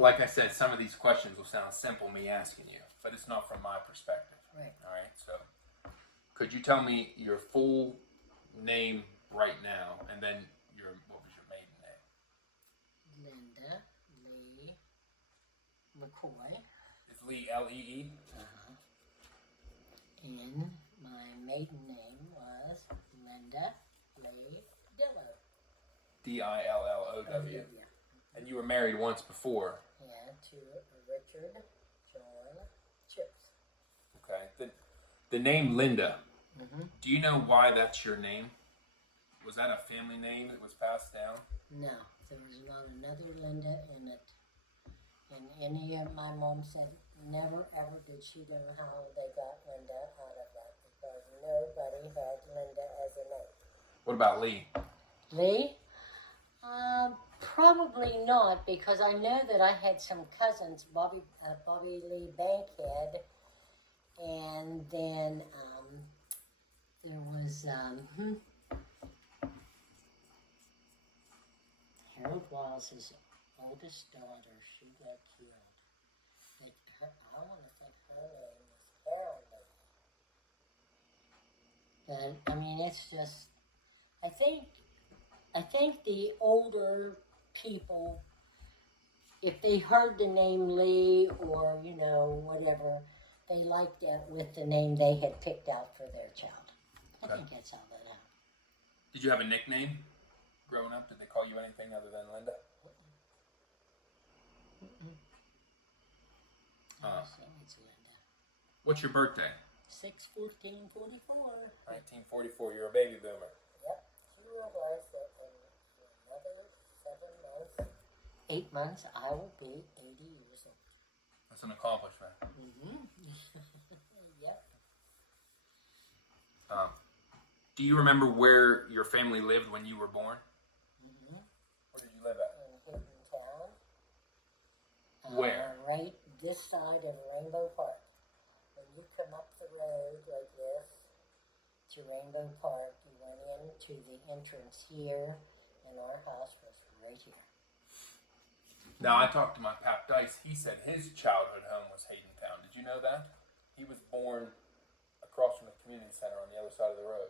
like I said, some of these questions will sound simple, me asking you, but it's not from my perspective. Right. All right. So, could you tell me your full name right now, and then what was your maiden name? Linda Lee McCoy. It's Lee, L-E-E? Uh-huh. And my maiden name was Linda Lee Dillow. D-I-L-L-O-W. Yeah. And you were married once before. Yeah, to Richard John Chips. Okay. The name Linda. Mm-hmm. Do you know why that's your name? Was that a family name that was passed down? No, there was not another Linda in it. And any of my mom said never ever did she know how they got Linda out of that because nobody had Linda as a name. What about Lee? Lee? Probably not, because I know that I had some cousins, Bobby Lee Bankhead, and then there was Harold Wallace's oldest daughter. She got killed. But I want to think her name was Harold. But I mean, it's just I think the older people, if they heard the name Lee or, whatever, they liked it with the name they had picked out for their child. I think that's how that happened. Did you have a nickname growing up? Did they call you anything other than Linda? It's Linda. What's your birthday? 6/14/44. 1944. You're a baby boomer. Yep. She realized that in another 7 months, 8 months, I will be 80 years old. That's an accomplishment. Mm-hmm. Yep. Do you remember where your family lived when you were born? Mm-hmm. Where did you live at? In Hidden Town. Where? Right this side of Rainbow Park. When you come up the road like this to Rainbow Park, you went into the entrance here, and our house was right here. Now, I talked to my Pap Dice. He said his childhood home was Haydentown. Did you know that? He was born across from the community center on the other side of the road.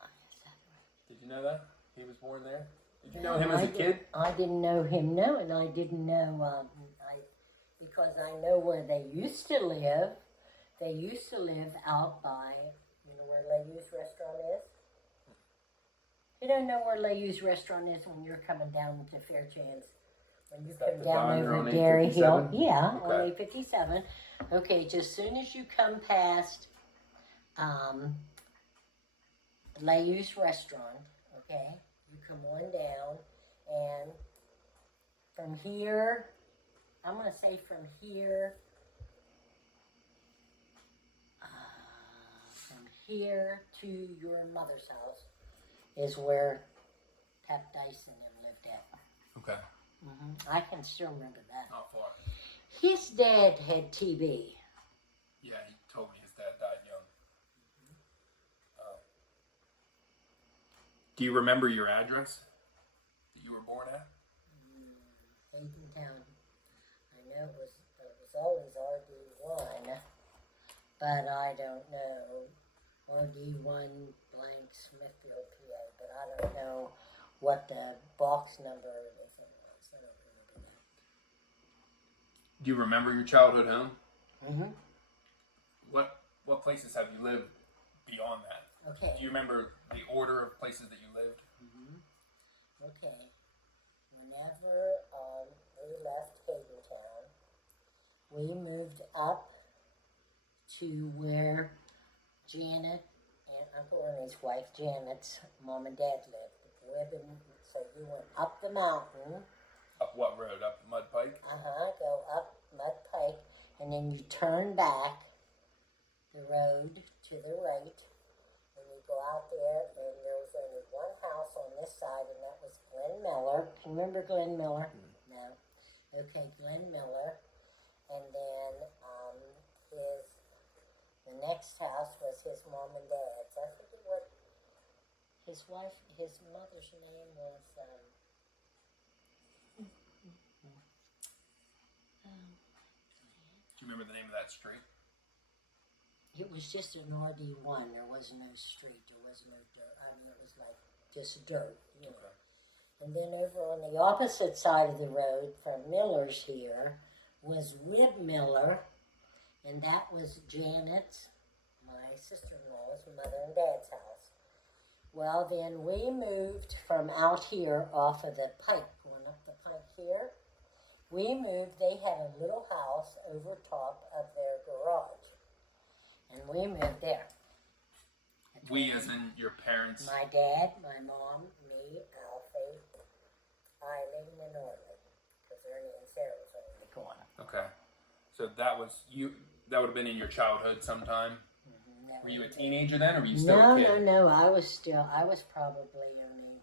Is that right? Did you know that? He was born there? Did you know him as a kid? I didn't know him, no, and I didn't know, because I know where they used to live. They used to live out by, where Layou's restaurant is? You don't know where Layou's restaurant is when you're coming down to Fairchance? When you come down over Dairy Hill. Yeah, on 857. Okay, just as soon as you come past Layou's restaurant, okay, you come on down, and from here, I'm going to say from here to your mother's house is where Pap Dice and them lived at. Okay. Mm-hmm. I can still remember that. Not far. His dad had TB. Yeah, he told me his dad died young. Do you remember your address that you were born at? Haydentown. I know it was always RD1, but I don't know. RD1 blank Smithfield, PA, but I don't know what the box number is. I don't remember that. Do you remember your childhood home? Mm-hmm. What places have you lived beyond that? Okay. Do you remember the order of places that you lived? Mm-hmm. Okay. Whenever we left Haydentown, we moved up to where Janet and Uncle Ernie's wife, Janet's mom and dad lived. So you went up the mountain. Up what road? Up Mud Pike? Go up Mud Pike, and then you turn back the road to the right, and you go out there, and there was only one house on this side, and that was Glenn Miller. Can you remember Glenn Miller? No. Okay, Glenn Miller. And then the next house was his mom and dad's. I forget what his mother's name was. remember the name of that street? It was just an RD1. There was no street. There was no dirt. I mean, it was like just dirt, you know. Okay. And then over on the opposite side of the road from Miller's here was Rib Miller, and that was Janet's, my sister-in-law's, mother and dad's house. Well, then we moved from out here off of the pike, going up the pike here. We moved, they had a little house over top of their garage, and we moved there. We, as in your parents? My dad, my mom, me, Alfie, Eileen, and Orly, because Ernie and Sarah was over the corner. Okay. So that was you. That would have been in your childhood sometime. Were you a teenager then, or were you still a kid? No. I was probably only.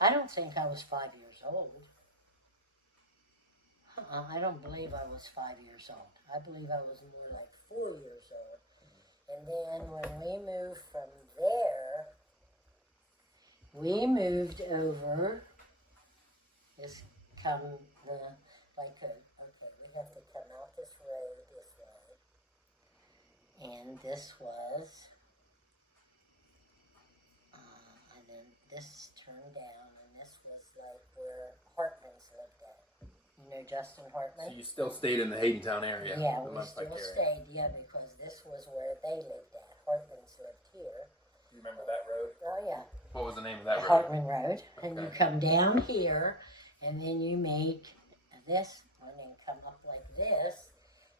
I don't think I was 5 years old. I don't believe I was 5 years old. I believe I was more like 4 years old. And then when we moved from there, we moved over. This come the like a, okay, we have to come out this road this way, and this was, and then this turned down, and this was like where Hartman's lived at. You know Justin Hartman? So you still stayed in the Haydentown area? Yeah, the we Mudpike still area. stayed, yeah, because this was where they lived at. Hartman's lived here. You remember that road? Oh, yeah. What was the name of that road? Hartman Road. And you Okay. come down here, and then you make this one and come up like this,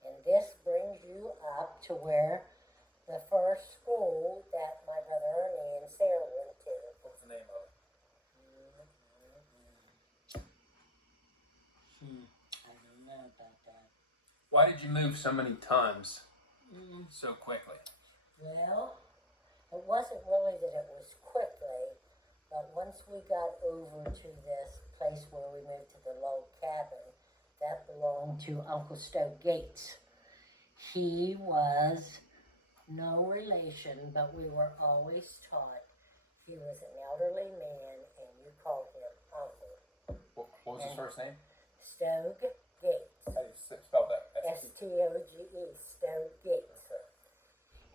and this brings you up to where the first school that my brother Ernie and Sarah went to. What's the name of it? I don't know about that. Why did you move so many times so quickly? Well, it wasn't really that it was quickly, but once we got over to this place where we moved to the log cabin, that belonged to Uncle Stowe Gates. He was no relation, but we were always taught he was an elderly man, and you called him Uncle. What was his first name? Stowe Gates. How do you spell that? S-T-O-G-E, Stowe Gates.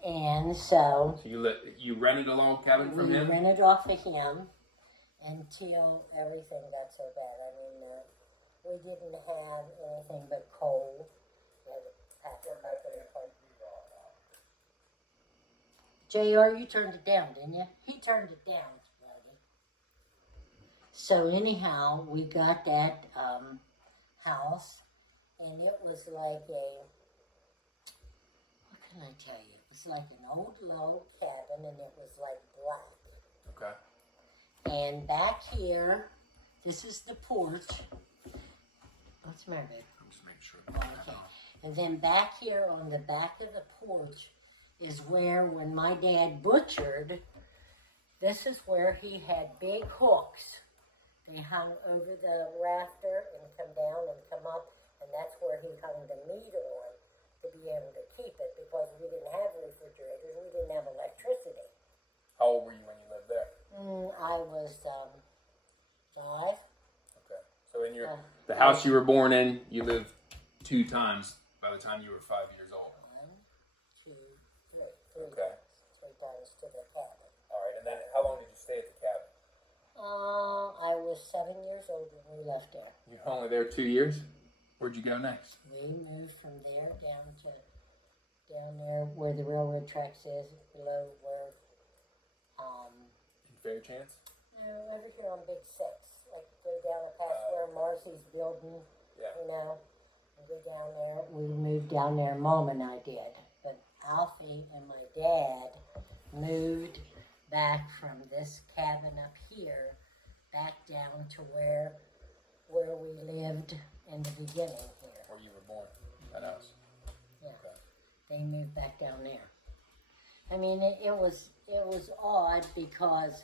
And so you rented a log cabin from him? We rented off of him until everything got so bad. I mean, we didn't have anything but coal. We had to pack it up in the car. JR, you turned it down, didn't you? He turned it down, buddy. So anyhow, we got that house, and it was like what can I tell you? It was like an old log cabin, and it was like black. Okay. And back here, this is the porch. What's the matter, babe? I'm just making sure. Okay. And then back here on the back of the porch is where, when my dad butchered, this is where he had big hooks. They hung over the rafter and come down and come up, and that's where he hung the meat on to be able to keep it, because we didn't have refrigerators, we didn't have electricity. How old were you when you lived there? I was 5. Okay. So in the house you were born in, you lived 2 times by the time you were 5 years old. 1, 2, 3. 3 Okay. times. 3 times to the cabin. All right. And then how long did you stay at the cabin? I was 7 years old when we left there. You were only there 2 years? Where'd you go next? We moved from there down there where the railroad tracks is, below where, In Fairchance? over here on Big 6. Like go down past where Marcy's building, Yeah. you know, and go down there. We moved down there, Mom and I did. But Alfie and my dad moved back from this cabin up here, back down to where we lived in the beginning here. Where you were born? That house? Yeah. Okay. They moved back down there. I mean, it was odd because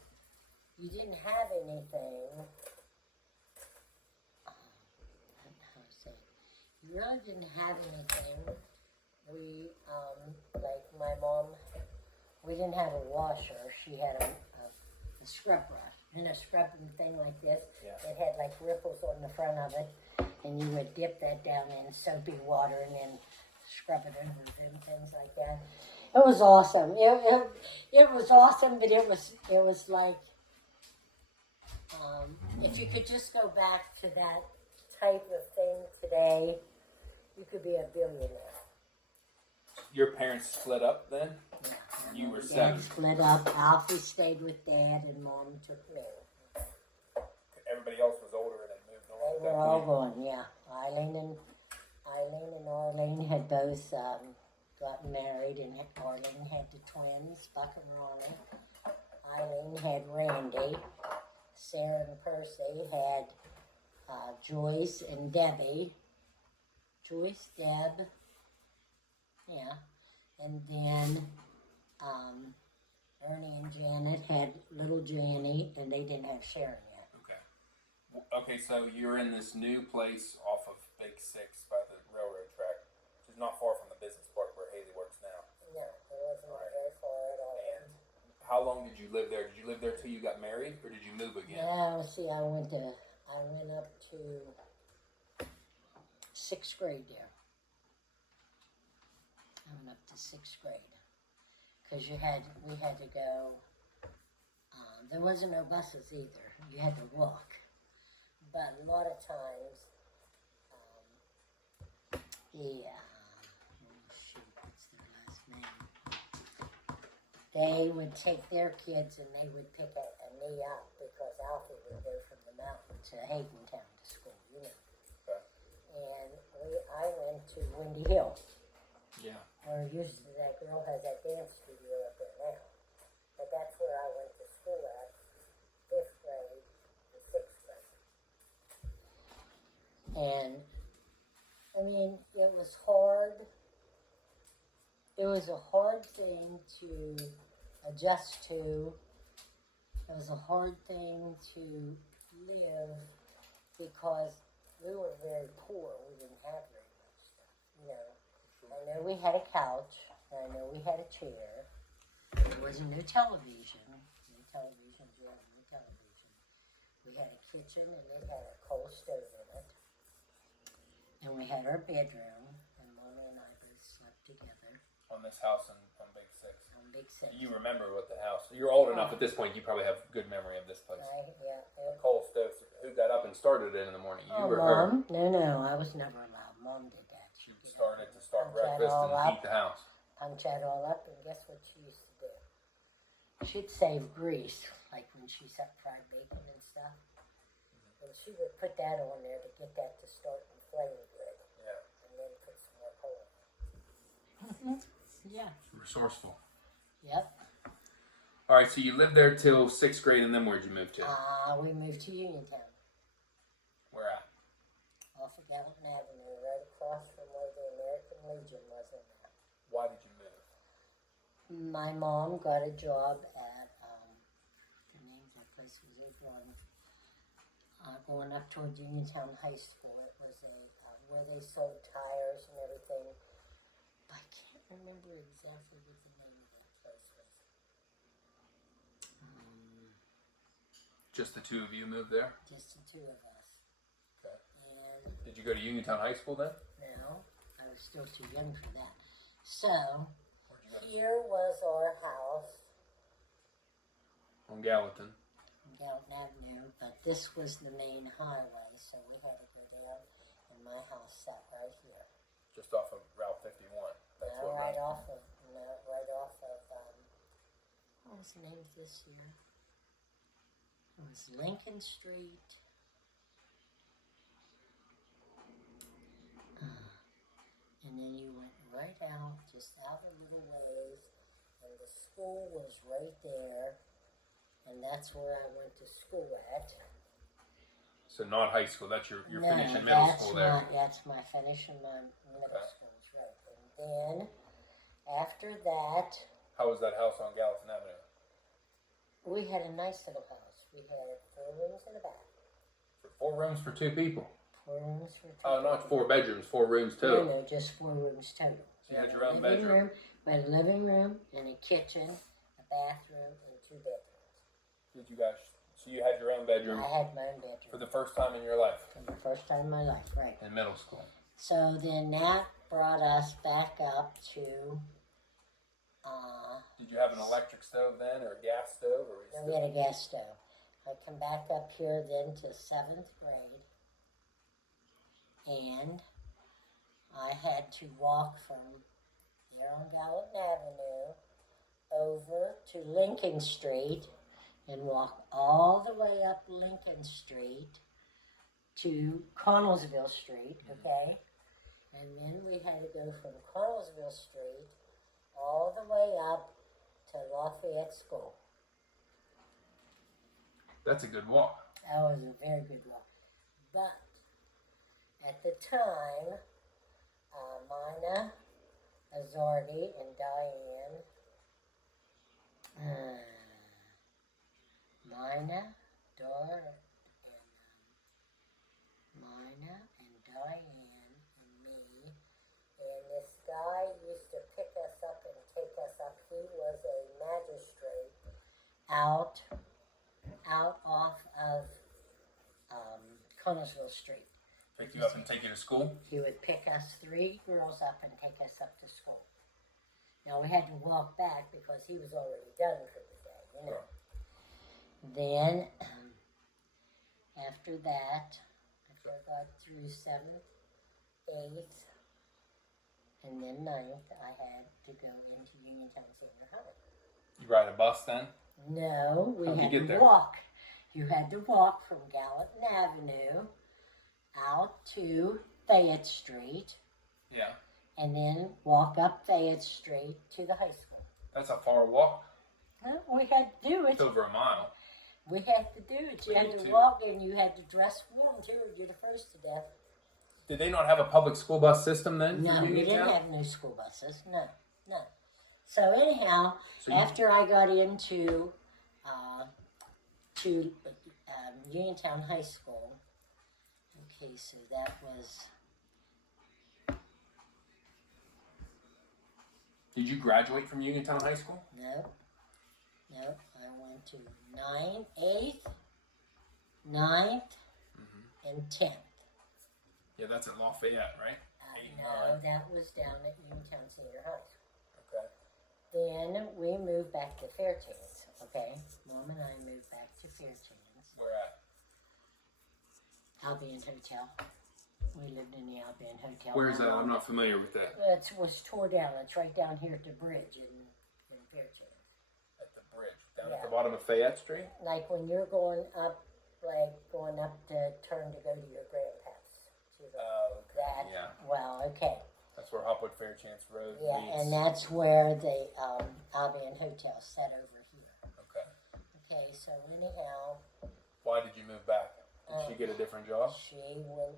you didn't have anything. How to say? You really didn't have anything. We, like my mom, we didn't have a washer. She had a scrub brush and a scrubbing thing like this. Yeah. It had like ripples on the front of it. and you would dip that down in soapy water and then scrub it over and things like that. It was awesome. It was awesome, but it was like, if you could just go back to that type of thing today, you could be a billionaire. Your parents split up then? Yeah. You were Dad 7. split up. Alfie stayed with Dad, and Mom took me. Everybody else was older and had moved on. They were all gone, yeah. Eileen and Arlene had both gotten married, and Arlene had the twins, Buck and Ronnie. Eileen had Randy. Sarah and Percy had Joyce and Debbie. Joyce, Deb, yeah. And then Ernie and Janet had little Janny, and they didn't have Sharon yet. Okay, so you're in this new place off of Big 6 by the railroad track, which is not far from the business park where Haley works now. No, it wasn't very far at all. And how long did you live there? Did you live there till you got married, or did you move again? No, see, I went up to 6th grade there. I went up to 6th grade because we had to go. There wasn't no buses either. You had to walk. But a lot of times, what's their last name? They would take their kids and they would pick a knee up because Alfie would go from the mountain to Haydentown to school, you know. Okay. And I went to Windy Hill. Yeah. Where that girl has that dance studio up there now. But that's where I went to school at, 5th grade and 6th grade. And, I mean, it was hard. It was a hard thing to adjust to. It was a hard thing to live because we were very poor. We didn't have very much stuff, you know. I know we had a couch, and I know we had a chair. There wasn't no television. No television, we had no television. We had a kitchen, and it had a coal stove in it. And we had our bedroom, and Mommy and I both slept together. On this house on Big 6. On Big 6. You remember what the house... You're old enough at this point, you probably have good memory of this place. Yeah. The coal stove. Who got up and started it in the morning? You or Mom? her? No, I was never allowed. Mom did that. She started to start Punch that breakfast all and up. heat the house. Punch that all up, and guess what she used to do? She'd save grease, like when she fried bacon and stuff. And she would put that on there to get that to start and flame good. Yeah. And then put some more coal in it. Yeah. Resourceful. Yep. All right, so you lived there till 6th grade, and then where'd you move to? We moved to Uniontown. Where at? Off of Gallatin Avenue, right across from where the American Legion was in there. Why did you move? My mom got a job at, the name of that place was going up towards Uniontown High School. It was where they sold tires and everything. I can't remember exactly what the name of that place was. Just the two of you moved there? Just the two of us. Okay. And Did you go to Uniontown High School then? no, I was still too young for that. So, here was our house On Gallatin. on Gallatin Avenue, but this was the main highway, so we had to go down, and my house sat right here. Just off of Route 51. That's what Right road? off of, what was the name of this here? It was Lincoln Street. And then you went right out, just out a little ways, and the school was right there, and that's where I went to school at. So not high school, that's your No, finishing middle that's school there. That's my finishing my middle Okay. school, right. And then, after that, How was that house on Gallatin Avenue? we had a nice little house. We had 4 rooms and a bath. 4 rooms for 2 people. 4 rooms for 2 Oh, not people. 4 bedrooms, 4 rooms total. No, just 4 rooms total. So you had your own bedroom? We had a living room and a kitchen, a bathroom, and 2 bedrooms. Did you guys? So you had your own own bedroom. I had my own bedroom. For the first time in your life. For the first time in my life, right. In middle school. So then that brought us back up to... Did you have an electric stove then, or a gas stove? Or we had a gas stove. I come back up here then to 7th grade. And I had to walk from there on Gallatin Avenue over to Lincoln Street and walk all the way up Lincoln Street to Connellsville Street, okay? And then we had to go from Connellsville Street all the way up to Lafayette School. That's a good walk. That was a very good walk. But at the time, Mina, Azardi, and Diane, Mina, Diane, and me, and this guy used to pick us up and take us up. He was a magistrate out off of Connellsville Street. Pick you up and take you to school? He would pick us 3 girls up and take us up to school. Now we had to walk back because he was already done for the day, you know. Right. Then, after that, after I got through 7th, 8th, and then 9th, I had to go into Uniontown Senior High. You ride a bus then? No, we How'd had you get to there? walk. You had to walk from Gallatin Avenue out to Fayette Street. Yeah. And then walk up Fayette Street to the high school. That's a far walk. Well, we had to do it. It's over a mile. We had to do it. You had to too. walk and you had to dress warm too, or you'd freeze to death. Did they not have a public school bus system then? No, we didn't Uniontown? have no school buses. No. So anyhow, after I got into Uniontown High School, okay, so that was... Did you graduate from Uniontown High School? No, I went to 8th, 9th, and 10th. Yeah, that's at Lafayette, right? No, that was down at Uniontown Senior High. Okay. Then we moved back to Fairchance, okay? Mom and I moved back to Fairchance. Where at? Albion Hotel. We lived in the Albion Hotel. Where is that? I'm not familiar with that. It was tore down. It's right down here at the bridge in Fairchance. At the bridge? Down at the bottom of Fayette Street? Like when you're going up to turn to go to your grandpa's. Okay. That, yeah. Well, okay. That's where Hopwood Fairchance Road Yeah, meets. and that's where the Albion Hotel set over here. Okay. Okay, so anyhow... Why did you move back? Did she get a different job? She went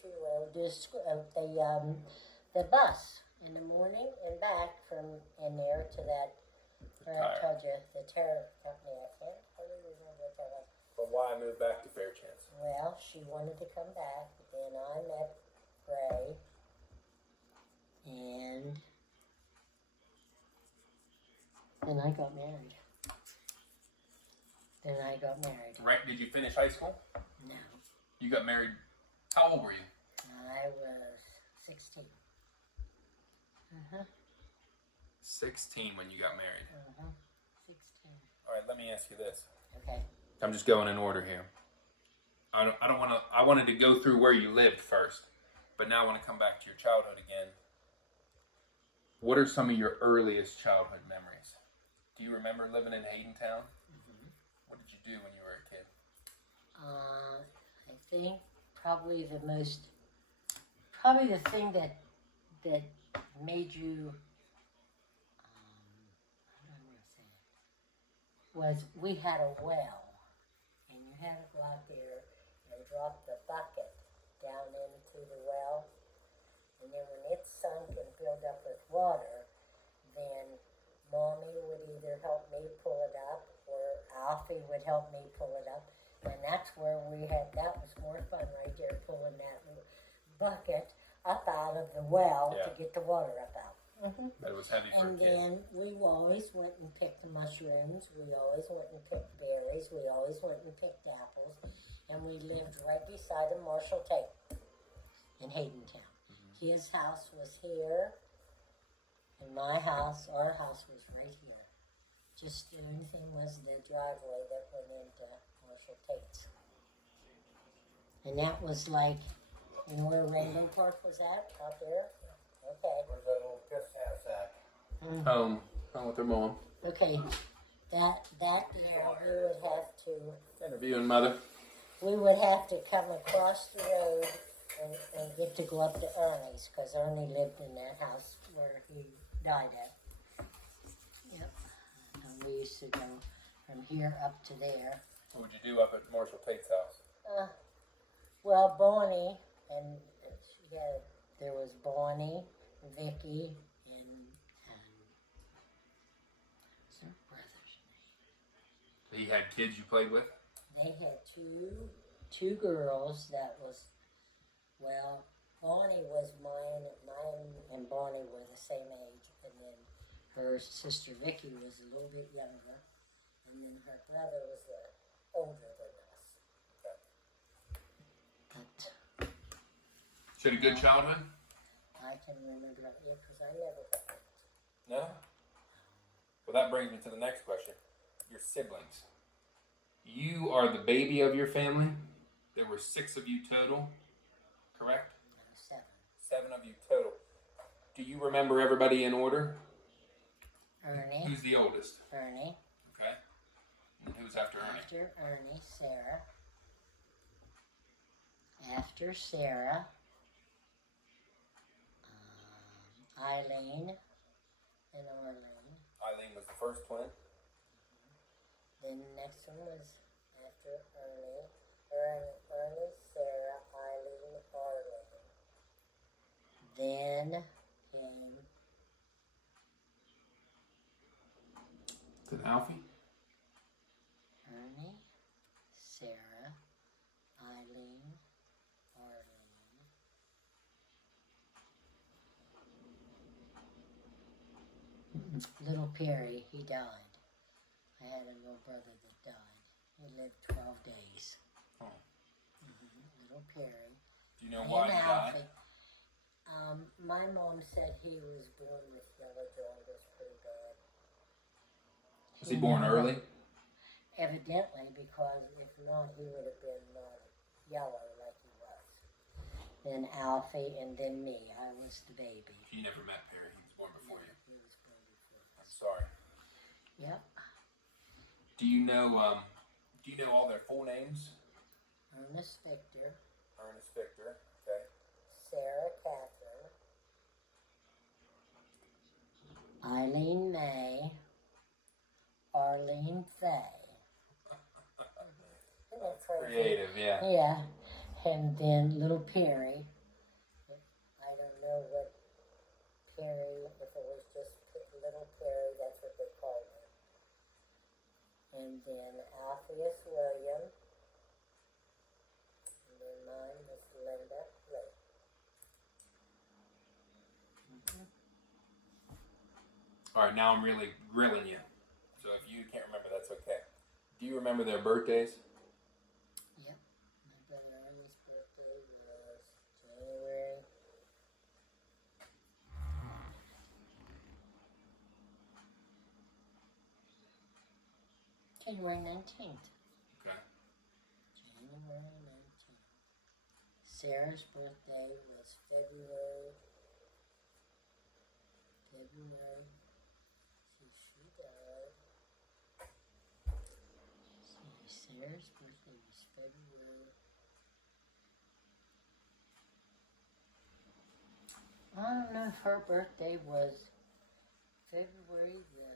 she rode the bus in the morning and back from in there to that, I told you, the tire company. I can't hardly remember what that was. But why move back to Fairchance? Well, she wanted to come back, but then I met Gray, and then I got married. Right? Did you finish high school? No. You got married. How old were you? I was 16. 16 when you got married. 16. All right, let me ask you this. Okay. I'm just going in order here. I don't want to. I wanted to go through where you lived first, but now I want to come back to your childhood again. What are some of your earliest childhood memories? Do you remember living in Haydentown? What did you do when you were a kid? I think probably the thing that made you, was we had a well, and you had to go out there and drop the bucket down into the well, and then when it sunk and filled up with water, then Mommy would either help me pull it up, or Alfie would help me pull it up, and that's where that was more fun right there, pulling that bucket up out of the well to get the water up out. But it was heavy for And a kid. then we always went and picked mushrooms. We always went and picked berries. We always went and picked apples. And we lived right beside a Marshall Tate in Haydentown. His house was here, and my house, our house was right here. Just the only thing was the driveway that went into Marshall Tate's. And that was like, you know where Rainbow Park was at? Out there? Okay. Where's that little piss house at? Home with their mom. Okay. That year we would have to, Interviewing mother. we would have to come across the road and get to go up to Ernie's, because Ernie lived in that house where he died at. Yep. And we used to go from here up to there. What would you do up at Marshall Tate's house? Well, Bonnie, and she had, there was Bonnie, Vicky, and what's her brother's name? So you had kids you played with? They had two girls that was, well, Bonnie was mine and Bonnie were the same age, and then her sister Vicky was a little bit younger, and then her brother was older than us. But She had a good childhood? I can remember that, yeah, because I never got it. No? Well, that brings me to the next question. Your siblings. You are the baby of your family. There were 6 of you total, correct? No, 7. 7 of you total. Do you remember everybody in order? Ernie. Who's the oldest? Ernie. Okay. And who's after Ernie? After Ernie, Sarah. After Sarah, Eileen and Arlene. Eileen was the first twin. Then the next one was after Ernie. Ernie, Sarah, Eileen, Arlene. Then came Then Alfie. Ernie, Sarah, Eileen, Arlene. Little Perry, he died. I had a little brother that died. He lived 12 days. Oh. Little Perry. Do you know why he died? My mom said he was born with yellow jaundice pretty bad. Was he born early? Evidently, because if not, he would have been yellow like he was. Then Alfie, and then me. I was the baby. You never met Perry. He was born before you. He was born before I'm us. sorry. Yep. Do you know all their full names? Ernest Victor, Ernest Victor. Okay. Sarah Catherine, Eileen May, Arlene Faye. Isn't that crazy? Creative, yeah. Yeah, and then little Perry. I don't know what Perry, if it was just little Perry, that's what they called him. And then Alpheus William. And then mine was Linda Lee. All right, now I'm really grilling you. So if you can't remember, that's okay. Do you remember their birthdays? Yep. My brother Ernie's birthday was January. January 19th. Okay. January 19th. Sarah's birthday was February. See, she died. See, Sarah's birthday was February. I don't know if her birthday was February the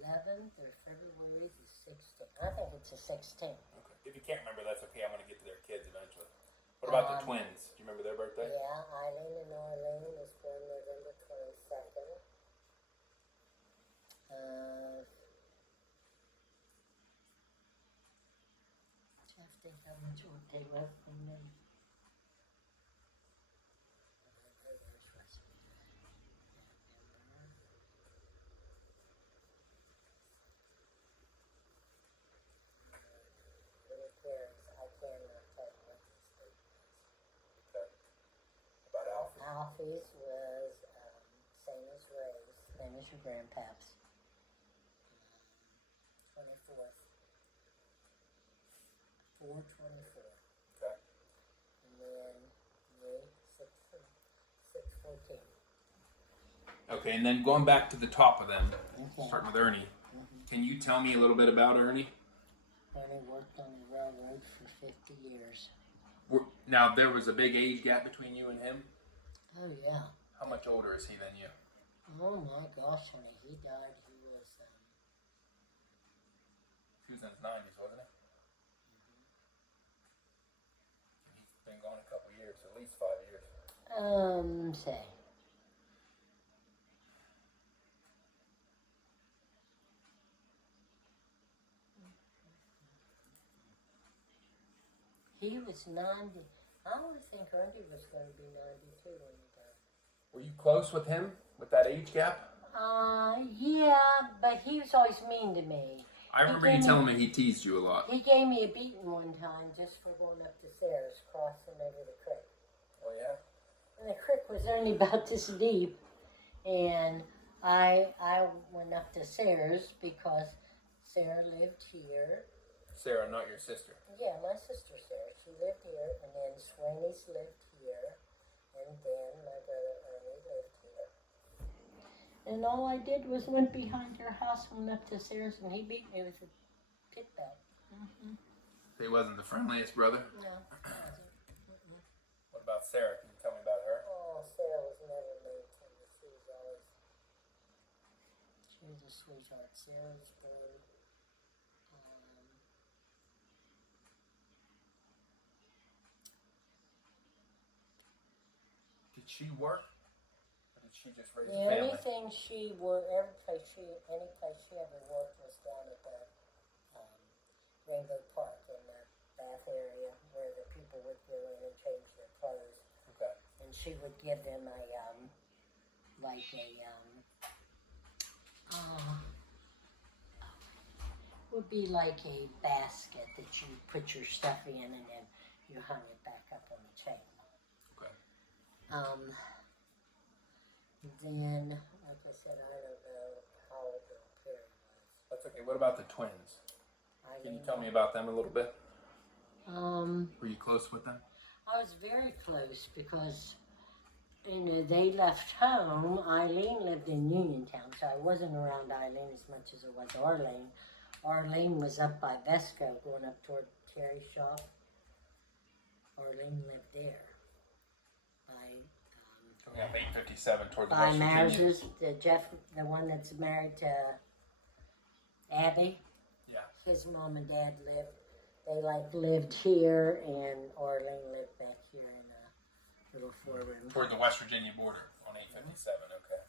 11th or February the 16th. I think it's the 16th. Okay. If you can't remember, that's okay. I'm going to get to their kids eventually. What about the twins? Do you remember their birthday? Yeah, Eileen and Arlene was born November 22nd. I have to think how much birthday was from them. Alfie's was same as Ray's, same as your grandpaps. 24th. 4/24. Okay. And then me, 6/14. Okay, and then going back to the top of them, Okay. starting with Ernie. Can you tell me a little bit about Ernie? Ernie worked on the railroad for 50 years. Now, there was a big age gap between you and him. Oh, yeah. How much older is he than you? Oh, my gosh, honey. He died. He was, He was in his 90s, wasn't he? He's been gone a couple years, at least 5 years. say. He was 90. I always think Ernie was going to be 92 when he died. Were you close with him, with that age gap? Yeah, but he was always mean to me. I remember you telling me he teased you a lot. He gave me a beating one time just for going up the stairs, crossing over the creek. Oh, yeah? And the creek was only about this deep, and I went up the stairs because Sarah lived here. Sarah, not your sister. Yeah, my sister Sarah. She lived here, and then Swaney's lived here, and then my brother Ernie lived here. And all I did was went behind her house, went up the stairs, and he beat me with a pit belt. Mm-hmm. He wasn't the friendliest brother? No, it wasn't. Mm-mm. What about Sarah? Can you tell me about her? Oh, Sarah was never mean to me. She was a sweetheart. Sarah's bird. Did she work? Or did she just raise The a family? only thing she worked, any place she ever worked was down at the Rainbow Park in the bath area where the people would go in and change their clothes. Okay. And she would give them would be like a basket that you put your stuff in and then you hung it back up on the chain. Okay. Then, like I said, I don't know how old Bill Perry was. That's okay. What about the twins? I Can you didn't tell know. me about them a little bit? Were you close with them? I was very close because, they left home. Eileen lived in Uniontown, so I wasn't around Eileen as much as I was Arlene. Arlene was up by Vesco, going up toward Terry's shop. Arlene lived there. Coming up 857 toward the By West Virginia. Mars's, the one that's married to Abby. Yeah. His mom and dad lived here, and Arlene lived back here in a little 4-room. Toward the West Virginia border on 857, okay.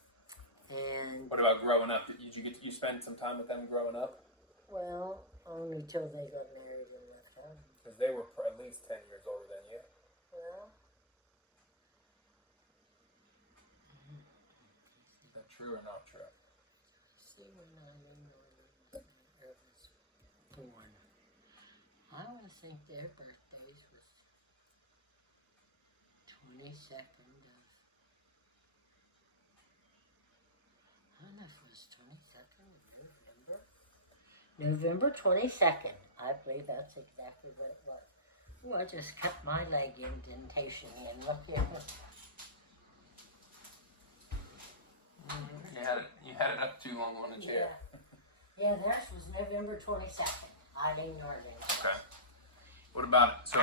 And, What about growing up? Did you spend some time with them growing up? well, only till they got married and left home. Because they were at least 10 years older than you. Well, Is that true or not true? see when Eileen was born. I want to think their birthdays was 22nd of, I don't know if it was 22nd of November. November 22nd. I believe that's exactly what it was. Oh, I just cut my leg indentation and look here. You had it up too long on the chair. Yeah, theirs was November 22nd. Eileen Arden. Okay. What about it? So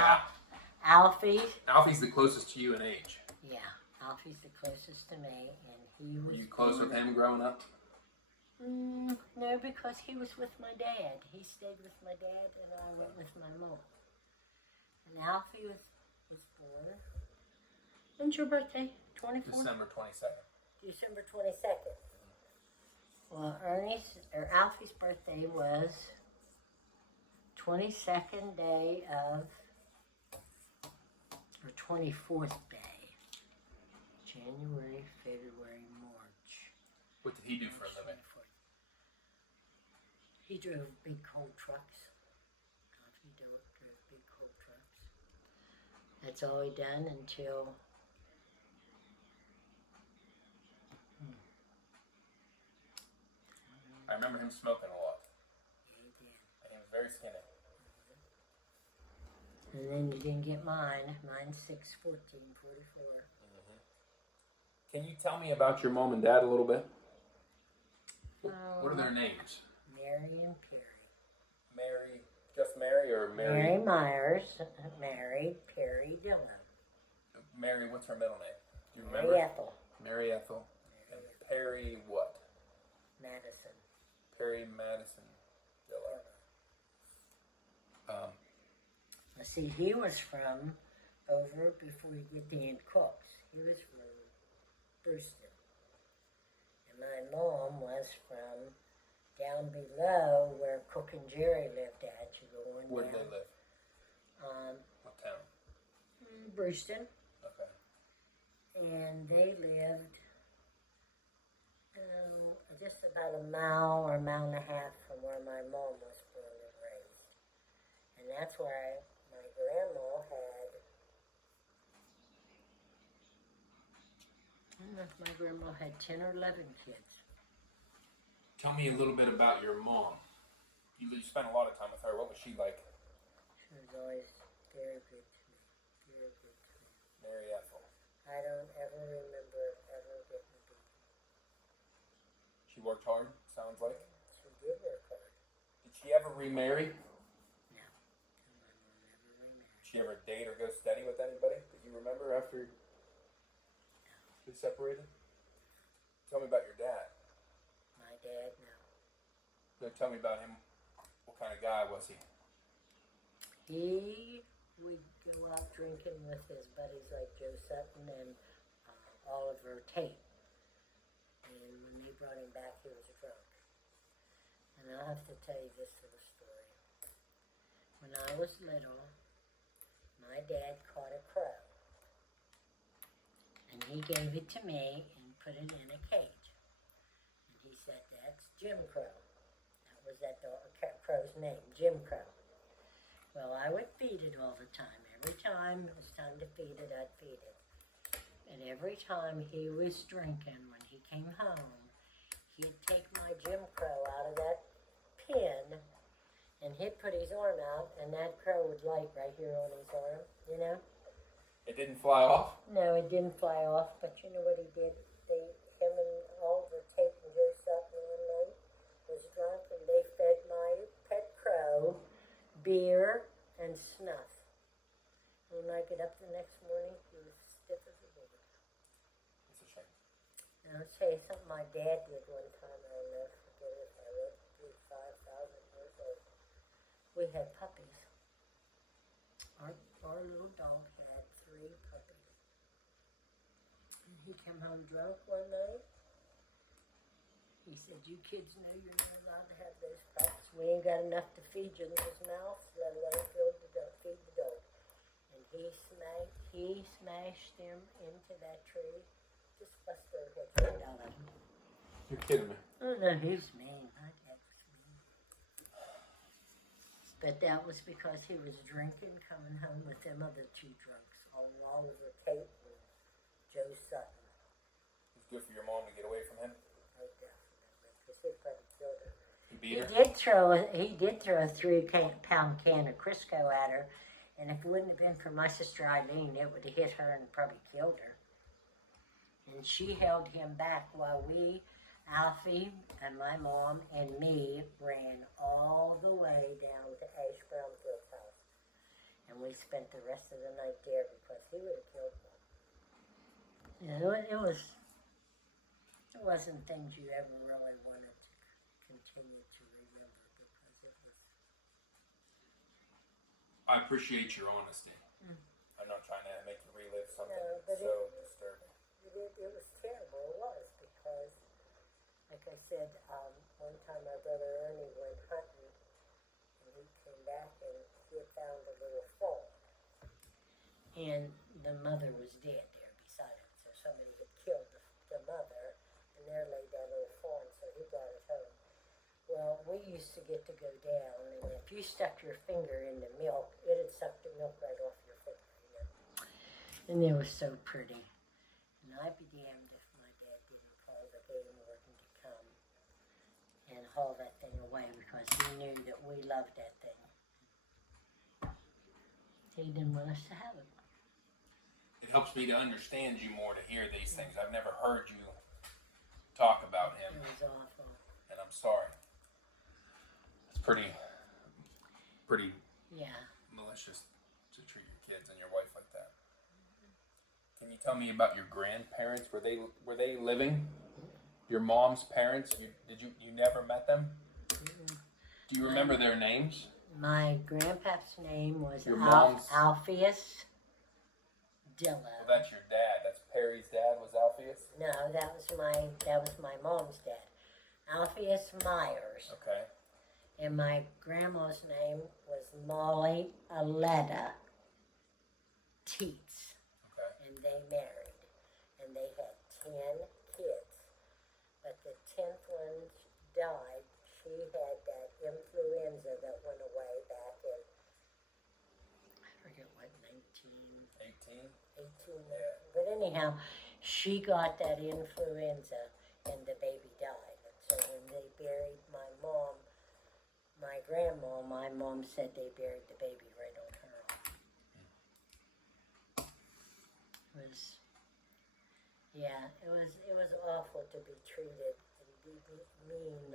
Alfie. Alfie's the closest to you in age. Yeah, Alfie's the closest to me, and he was. Were you close with him growing up? No, because he was with my dad. He stayed with my dad, and I went with my mom. And Alfie was born. When's your birthday? 24th? December 22nd. December 22nd. Well, Alfie's birthday was 22nd day of, or 24th day. January, February, March. What did he do for a living? 24th. He drove big coal trucks. Alfie drove big coal trucks. That's all he done until I remember him smoking a lot. He did. And he was very skinny. And then you didn't get mine. Mine's 6'14", 44. Can you tell me about your mom and dad a little bit? What are their names? Mary and Perry. Mary, just Mary or Mary? Mary Myers married Perry Dillow. Mary, what's her middle name? Do you remember? Mary Ethel. Mary Ethel. And Perry what? Madison. Perry Madison Dillow. Let's see, he was from over before you get to Aunt Cook's. He was from Brewston. And my mom was from down below where Cook and Jerry lived at. You go on Where down. did they live? What town? Brewston. Okay. And they lived just about a mile or a mile and a half from where my mom was born and raised. And that's where my grandma had, I don't know if my grandma had 10 or 11 kids. Tell me a little bit about your mom. You spent a lot of time with her. What was she like? She was always very good to me. Very good to me. Mary Ethel. I don't ever remember ever getting beat. She worked hard, sounds like. She did work hard. Did she ever remarry? No. And my mom never remarried. Did she ever date or go steady with anybody that you remember after they separated? Tell me about your dad. My dad, no. No, tell me about him. What kind of guy was he? He would go out drinking with his buddies like Joe Sutton and Oliver Tate. And when they brought him back, he was drunk. And I'll have to tell you this little story. When I was little, my dad caught a crow. And he gave it to me and put it in a cage. And he said, "That's Jim Crow." That was that crow's name, Jim Crow. Well, I would feed it all the time. Every time it was time to feed it, I'd feed it. And every time he was drinking, when he came home, he'd take my Jim Crow out of that pen, and he'd put his arm out, and that crow would light right here on his arm, you know? It didn't fly off? No, it didn't fly off, but you know what he did? Him and Oliver Tate and Joe Sutton one night was drunk, and they fed my pet crow beer and snuff. And when I get up the next morning, he was stiff as a board. It's a shame. Now, I'll tell you something my dad did one time. I'll never forget it. I lived to be 5,000 years old. We had puppies. Our little dog had 3 puppies. And he came home drunk one night. He said, "You kids know you're not allowed to have those pups. We ain't got enough to feed you in those mouths, let alone feed the dog." And he smashed them into that tree. Just bust their heads right out of them. You're kidding me. Oh no, he's mean. My dad was mean. But that was because he was drinking, coming home with them other 2 drunks, Oliver Tate and Joe Sutton. It was good for your mom to get away from him. Oh, definitely, because he probably killed her. He beat her? He did throw a 3-pound can of Crisco at her, and if it wouldn't have been for my sister Eileen, it would have hit her and probably killed her. And she held him back while we, Alfie and my mom and me, ran all the way down to Ash Brownfield's house. And we spent the rest of the night there because he would have killed me. You know, it wasn't things you ever really wanted to continue to remember because it was. I appreciate your honesty. I'm not trying to make you relive something No, but so disturbing. It was terrible. It was because, like I said, one time my brother Ernie went hunting, and he came back and he had found a little fawn, and the mother was dead there beside it. So somebody had killed the mother, and there lay that little fawn. So he brought it home. Well, we used to get to go down, and if you stuck your finger in the milk, it'd suck the milk right off your finger, you know. And it was so pretty. And I'd be damned if my dad didn't call the game warden to come. And haul that thing away because he knew that we loved that thing. He didn't want us to have it. It helps me to understand you more to hear these things. I've never heard you talk about him, It was awful. and I'm sorry. It's pretty Yeah. malicious to treat your kids and your wife like that. Can you tell me about your grandparents? Were they living? Your mom's parents? You never met them? Do you remember their names? My grandpa's name was Your mom's- Alpheus Dillow. Well, that's your dad. That's Perry's dad was Alpheus? No, that was my mom's dad, Alpheus Myers. Okay. And my grandma's name was Molly Aletta Teets. Okay. And they married. And they had 10 kids. But the 10th one died. She had that influenza that went away back in, I forget what, 18? 18. Yeah. But anyhow, she got that influenza and the baby died. And so when they buried my grandma, my mom said they buried the baby right on her arm. It was awful to be treated and be mean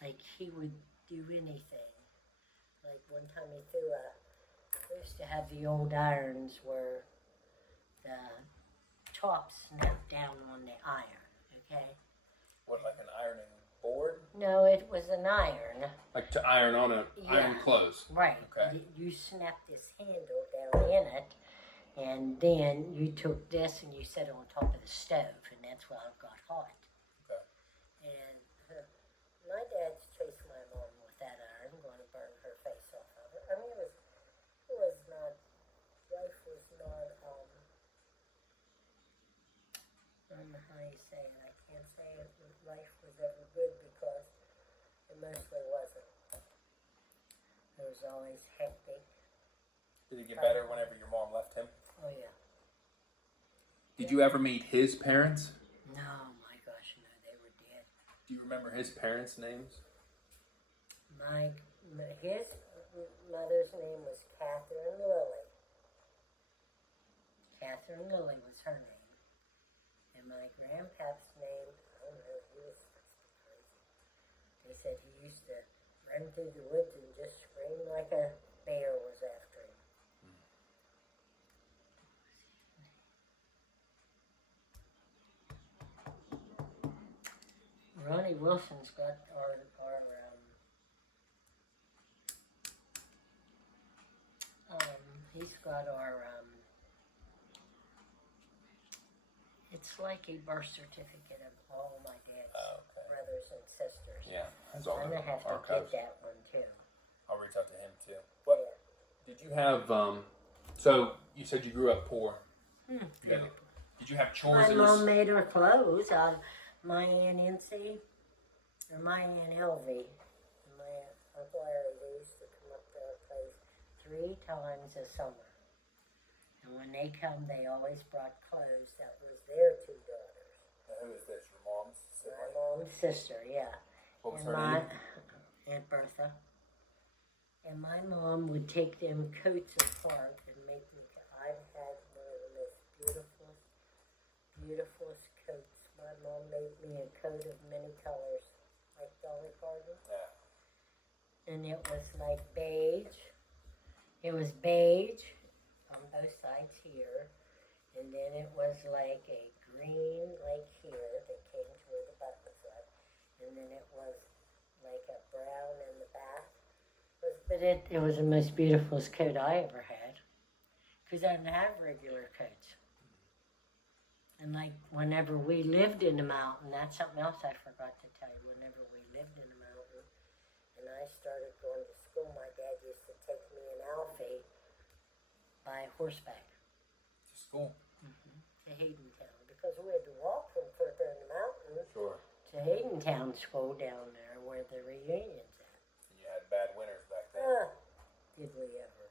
like he would do anything. Like one time we used to have the old irons where the top snapped down on the iron, okay? What, like an ironing board? No, it was an iron. Like to iron on iron clothes. Right. Okay. You snapped this handle down in it, and then you took this and you set it on top of the stove, and that's why it got hot. Okay. And my dad's chased my mom with that iron, going to burn her face off of it. I mean, life was not, I don't know how you say it. I can't say life was ever good because it mostly wasn't. It was always hectic. Did it get better whenever your mom left him? Oh, yeah. Did you ever meet his parents? No, my gosh, no, they were dead. Do you remember his parents' names? His mother's name was Catherine Lilly. Catherine Lilly was her name. And my grandpa's name, I don't know, he was crazy. They said he used to run through the woods and just scream like a bear was after him. Ronnie Wilson's got he's got it's like a birth certificate of all my dad's brothers and sisters. Yeah, that's all. I'm gonna have to archives. get that one too. I'll reach out to him too. What did you have? So you said you grew up poor. Did you have chores? My mom made her clothes. My Aunt Nancy, or my Aunt Elvie, and my Uncle Larry, they used to come up to our place 3 times a summer. And when they come, they always brought clothes. That was their 2 daughters. Now, who is this? Your mom's sister? My mom's sister, yeah. What was And her my name? Aunt Bertha. And my mom would take them coats apart and make me. I've had one of the most beautifulest coats. My mom made me a coat of many colors, like Dolly Parton. Yeah. And it was like beige. It was beige on both sides here. And then it was like a green, like here, that came to where the buttons were. And then it was like a brown in the back. But it was the most beautiful coat I ever had. Because I didn't have regular coats. And like whenever we lived in the mountain, that's something else I forgot to tell you. Whenever we lived in the mountain and I started going to school, my dad used to take me and Alfie by horseback. To school? To Haydentown. Because we had to walk from further in the mountains Sure. to Haydentown School down there where the reunion's at. And you had bad winters back then. Did we ever?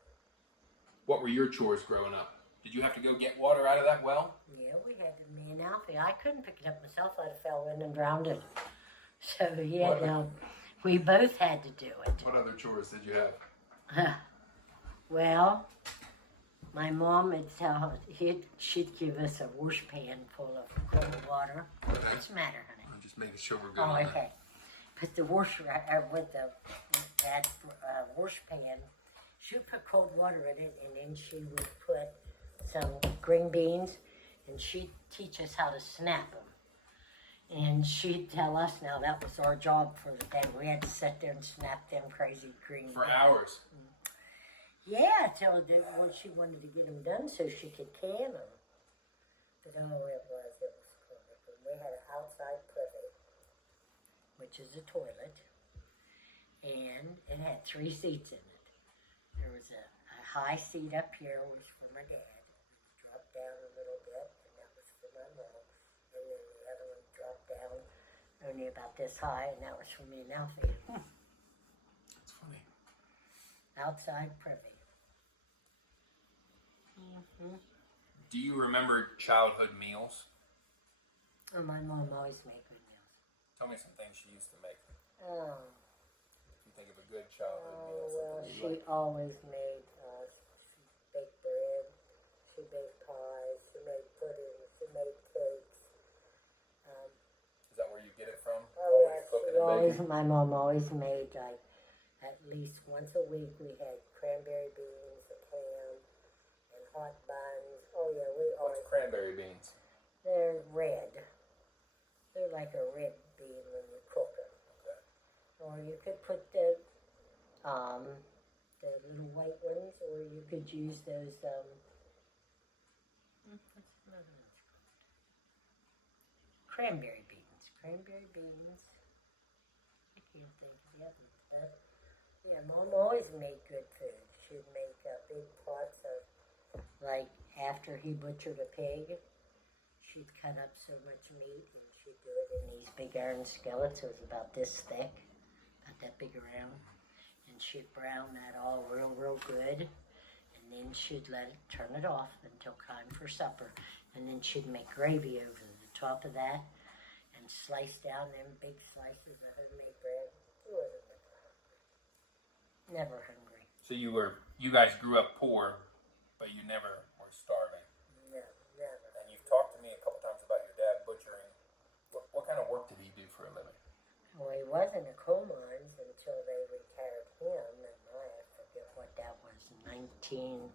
What were your chores growing up? Did you have to go get water out of that well? Yeah, we had to, me and Alfie. I couldn't pick it up myself. I'd have fell in and drowned it. So yeah, What? no, we both had to do it. What other chores did you have? Well, my mom would tell she'd give us a washpan full of cold water. What's the matter, honey? I'm just making sure we're good. Oh, on that. okay. Put the washpan, she would put cold water in it, and then she would put some green beans, and she'd teach us how to snap them. And she'd tell us now that was our job for the day. We had to sit there and snap them crazy green For beans. hours. Yeah, till she wanted to get them done so she could can them. But oh, it was cool. We had an outside privy, which is a toilet, and it had 3 seats in it. There was a high seat up here, was for my dad. It dropped down a little bit, and that was for my mom. And then the other one dropped down only about this high, and that was for me and Alfie. That's funny. Outside privy. Do you remember childhood meals? Oh, my mom always made good meals. Tell me some things she used to make. Oh. If you think of a good childhood meal, Well, something you she like. always made, she baked bread, she baked pies, she made pudding, she made cakes. Is that where you get it from? Oh yeah, Cooking she and always, baking? my mom always made like, at least once a week we had cranberry beans, a ham, and hot buns. Oh yeah, we What's always, cranberry beans? they're red. They're like a red bean when you cook them. Okay. Or you could put the little white ones, or you could use those, what's another one's called? Cranberry beans. Cranberry beans. I can't think of the other ones, but yeah, Mom always made good food. She'd make big pots of, like, after he butchered a pig, she'd cut up so much meat and she'd do it in these big iron skillets. It was about this thick, about that big around. And she'd brown that all real good. And then she'd turn it off until time for supper. And then she'd make gravy over the top of that and slice down them big slices of homemade bread. It wasn't never hungry. So you guys grew up poor, but you never were starving. No, never. And you've talked to me a couple times about your dad butchering. What kind of work did he do for a living? Well, he wasn't a coal mines until they retired him, and I forget what that was, 19...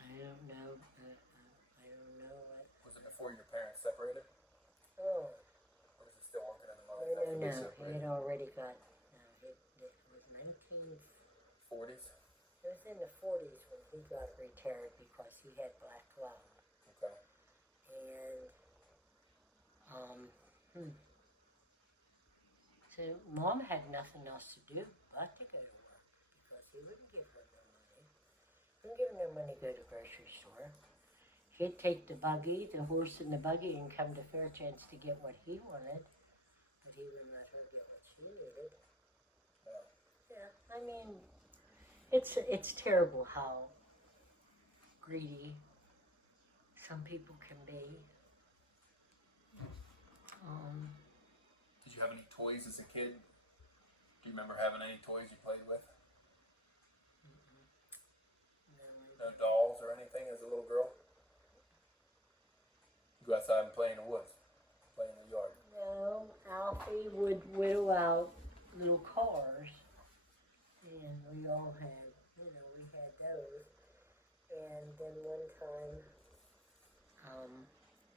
I don't know. I don't know what... Was it before your parents separated? Oh, Or was he still working in the mines no, after they he had separated? already got... it was 19... 40s? It was in the 40s when he got retired because he had black lung. Okay. And, so Mom had nothing else to do but to go to work because he wouldn't give her no money. He wouldn't give her no money to go to the grocery store. He'd take the buggy, the horse and the buggy, and come to Fairchance to get what he wanted, but he wouldn't let her get what she needed. Yeah, I mean, it's terrible how greedy some people can be. Did you have any toys as a kid? Do you remember having any toys you played with? No dolls or anything as a little girl? You go outside and play in the woods, play in the yard. No, Alfie would whittle out little cars, and we all had, we had those. And then one time,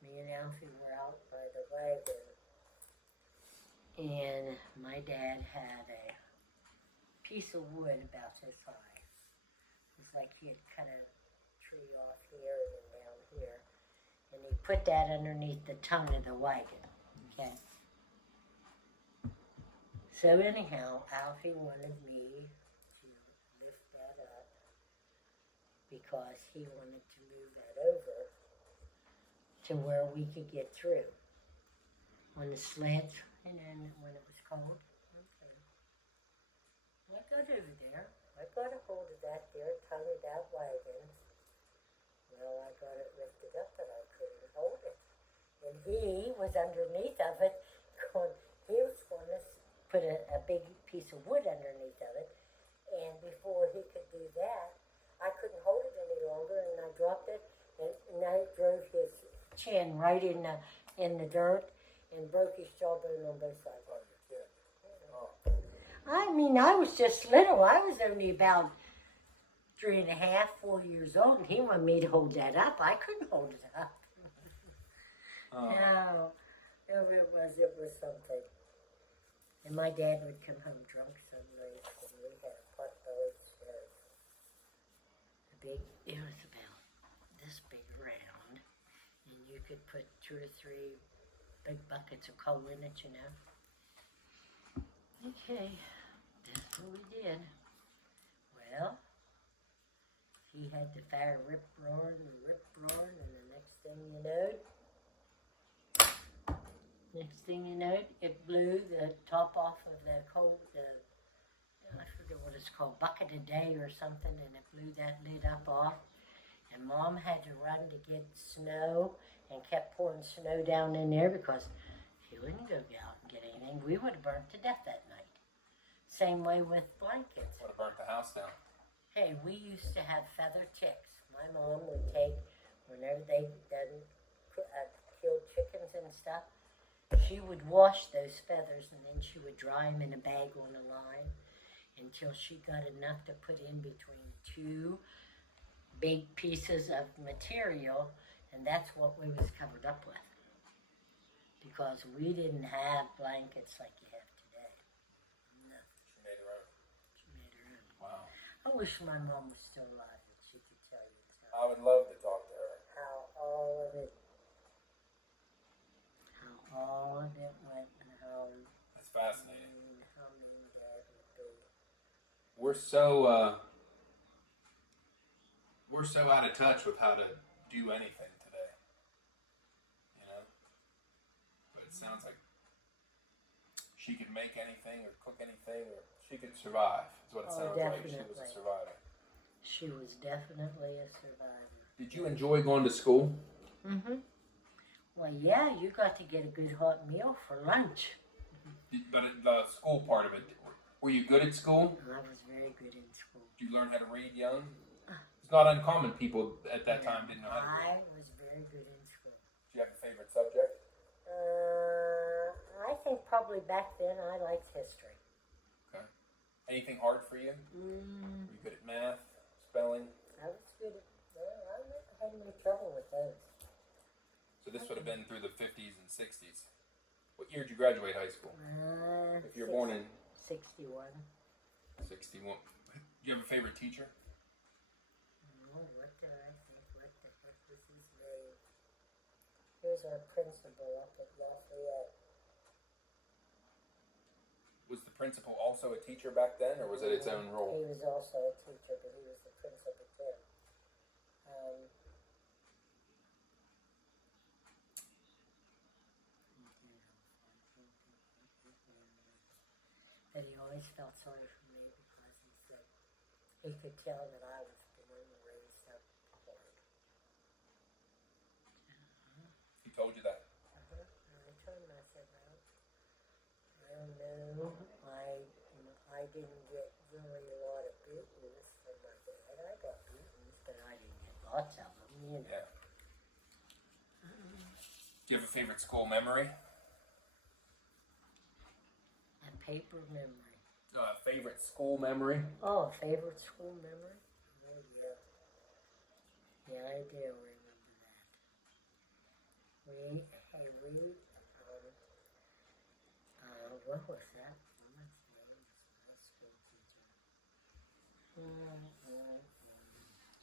me and Alfie were out by the wagon, and my dad had a piece of wood about this high. It was like he had cut a tree off here and then down here, and he put that underneath the tongue of the wagon, okay? So anyhow, Alfie wanted me to lift that up because he wanted to move that over to where we could get through on the sleds, and then when it was cold, okay. I got over there. I got a hold of that there tongue of that wagon. Well, I got it lifted up, but I couldn't hold it. And he was underneath of it. He was going to put a big piece of wood underneath of it. And before he could do that, I couldn't hold it any longer, and I dropped it, and I drove his chin right in the dirt and broke his jawbone on both sides. Oh, you're kidding. Oh. I mean, I was just little. I was only about 3.5, 4 years old, and he wanted me to hold that up. I couldn't hold it up. No, it was something. And my dad would come home drunk some nights, and we had a pot-bellied stove. It was about this big round, and you could put 2 or 3 big buckets of coal in it, you know. Okay, that's what we did. Well, he had the fire rip roaring, and the next thing you know, it blew the top off of the coal, I forget what it's called, bucket a day or something, and it blew that lid up off. And Mom had to run to get snow and kept pouring snow down in there because she wouldn't go out and get anything. We would have burnt to death that night. Same way with blankets. Would have burnt the house down. Hey, we used to have feather ticks. My mom would take, whenever they done killed chickens and stuff, she would wash those feathers and then she would dry them in a bag on a line until she got enough to put in between 2 big pieces of material, and that's what we was covered up with. Because we didn't have blankets like you have today. No. She made her own. She made her own. Wow. I wish my mom was still alive and she could tell you I would love to talk to her. how all of it went and how That's fascinating. how mean Dad would be. We're so out of touch with how to do anything today. You know? But it sounds like she could make anything or cook anything or she could survive. Is what it sounds like. She was a definitely. survivor. She was definitely a survivor. Did you enjoy going to school? Mm-hmm. Well, yeah, you got to get a good hot meal for lunch. But the school part of it, were you good at school? I was very good in school. Did you learn how to read young? It's not uncommon. People at that time didn't know how to read. I was very good in school. Do you have a favorite subject? I think probably back then I liked history. Okay. Anything hard for you? Were you good at math, spelling? I was good at, I never had any trouble with those. So this would have been through the 50s and 60s. What year did you graduate high school? If you were born in 61. 61. Do you have a favorite teacher? Oh, what the heck was his name? He was our principal up at Lafayette. Was the principal also a teacher back then, or was it its own role? He was also a teacher, but he was the principal too. But he always felt sorry for me because he said he could tell that I was born and raised up hard. He told you that? And I told him, I said, well, I don't know. I didn't get really a lot of beatings from my dad. I got beatings, but I didn't get lots of them, you know. Yeah. Do you have a favorite school memory? A paper memory. Favorite school memory? Oh, favorite school memory? Oh, yeah. Yeah, I do remember that. What was that? What's the name of my school teacher?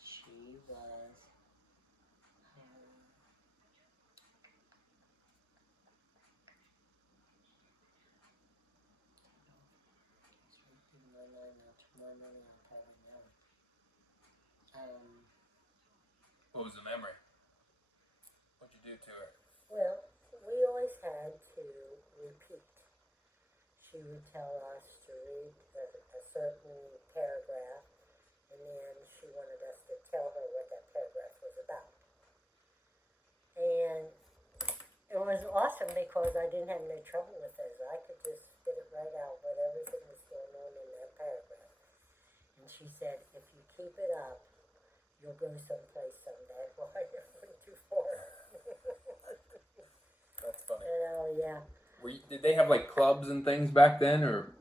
She was, What was the memory? What'd you do to her? well, we always had to repeat. She would tell us to read a certain paragraph, and then she wanted us to tell her what that paragraph was about. And laughing because I didn't have no trouble with those. I could just spit it right out what everything was going on in that paragraph. And she said, if you keep it up, you'll go someplace someday. Well, I never went too far. That's funny. Yeah. Did they have like clubs and things back then, or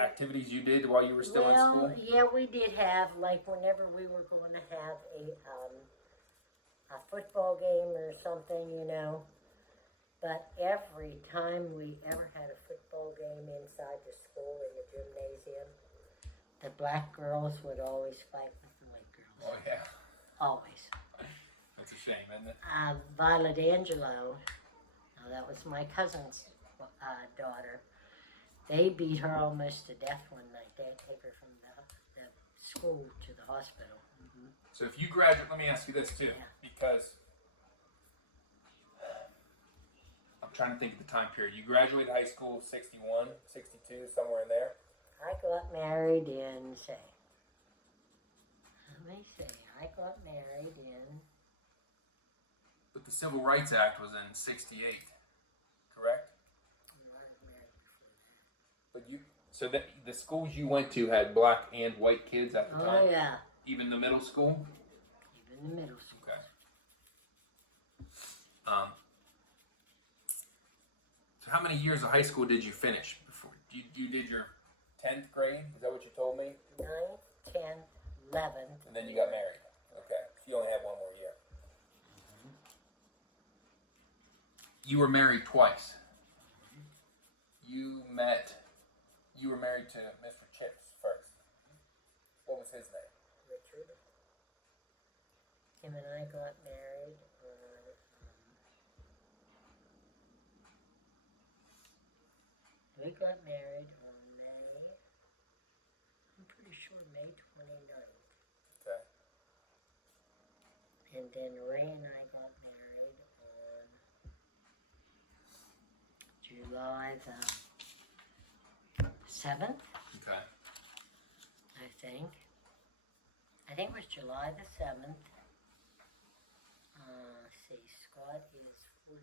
activities you did while you were still in school? Yeah, we did have, like, whenever we were going to have a football game or something, you know. But every time we ever had a football game inside the school in the gymnasium, the black girls would always fight with the white girls. Oh yeah, Always. that's a shame, isn't it? Violet Angelo, now that was my cousin's daughter. They beat her almost to death one night. They had to take her from the school to the hospital. Mm-hmm. So if you graduate, let me ask you this too, because I'm trying to think of the time period. You graduated high school 61, 62, somewhere in there. I got married in, I got married in, But the Civil Rights Act was in 68, correct? I was married before that. But so the schools you went to had black and white kids at the time? Oh, yeah. Even the middle school? Even the middle school. Okay. So how many years of high school did you finish before you did your 10th grade? Is that what you told me? 9th, 10th, 11th. And then you got married. Okay. So you only had one more year. Mm-hmm. You were married twice. You were married to Mr. Chips first. What was his name? Richard. Him and I got married on, we got married on I'm pretty sure May 29th. Okay. And then Ray and I got married on July the 7th, Okay. I think. I think it was July the 7th. Let's see, Scott is 40.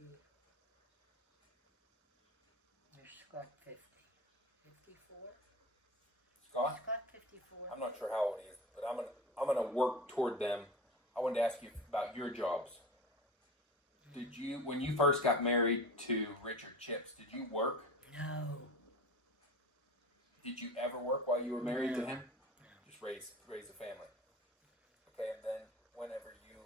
There's Scott 50. 54? Scott? Scott 54. I'm not sure how old he is, but I'm gonna work toward them. I wanted to ask you about your jobs. Did you, when you first got married to Richard Chips, did you work? No. Did you ever work while you were married to No. him? Just raise a family. Okay, and then whenever you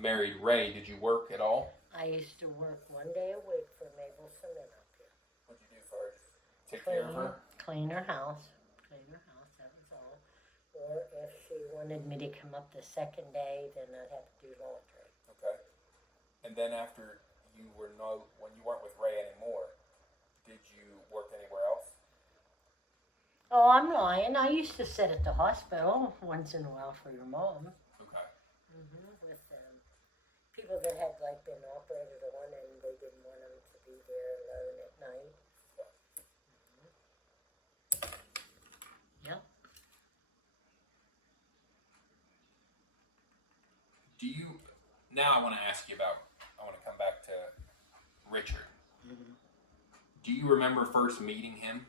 married Ray, did you work at all? I used to work one day a week for Mabel Cement up here. What'd you do for her? Take care of her? Clean her house. That was all. Or if she wanted me to come up the second day, then I'd have to do laundry. Okay. And then after when you weren't with Ray anymore, did you work anywhere else? Oh, I'm lying. I used to sit at the hospital once in a while for your mom. Okay. With people that had like been operated on and they didn't want them to be there alone at night. Yep. Now I want to come back to Richard. Mm-hmm. Do you remember first meeting him?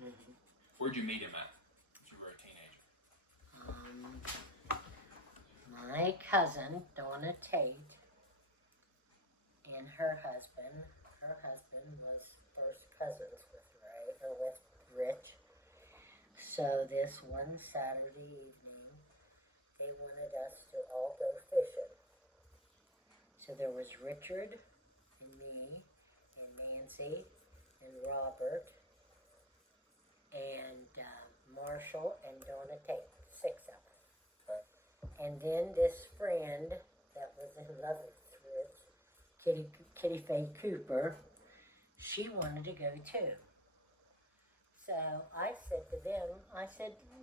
Mm-hmm. Where'd you meet him at? As you were a teenager. My cousin, Donna Tate, and her husband was first cousins with Rich. So this one Saturday evening, they wanted us to all go fishing. So there was Richard and me and Nancy and Robert and Marshall and Donna Tate, 6 of us. Okay. And then this friend that was in love with Rich, Kitty Faye Cooper, she wanted to go too. So I said to them,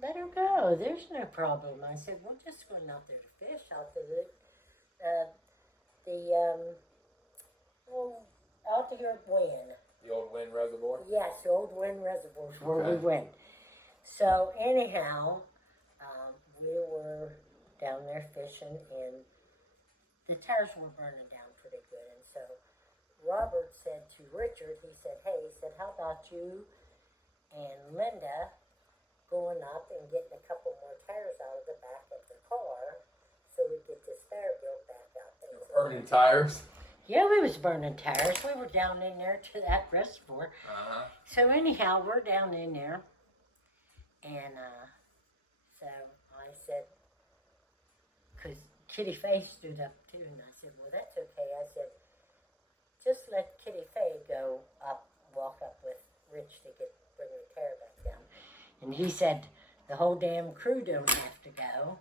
let her go. There's no problem. I said, we're just going out there to fish out to out to here at Wynn. The old Wind Reservoir? Yes, the old Wynn Reservoir is where Okay. we went. So anyhow, we were down there fishing and the tires were burning down pretty good. And so Robert said to Richard, he said, hey, he said, how about you and Linda going up and getting a couple more tires out of the back of the car so we get this fair built back out there. Burning tires. Yeah, we was burning tires. We were down in there to that reservoir. So anyhow, we're down in there. And so I said, because Kitty Faye stood up too, and I said, well, that's okay. I said, just let Kitty Faye go up, walk up with Rich to bring the tire back down. And he said, the whole damn crew don't have to go.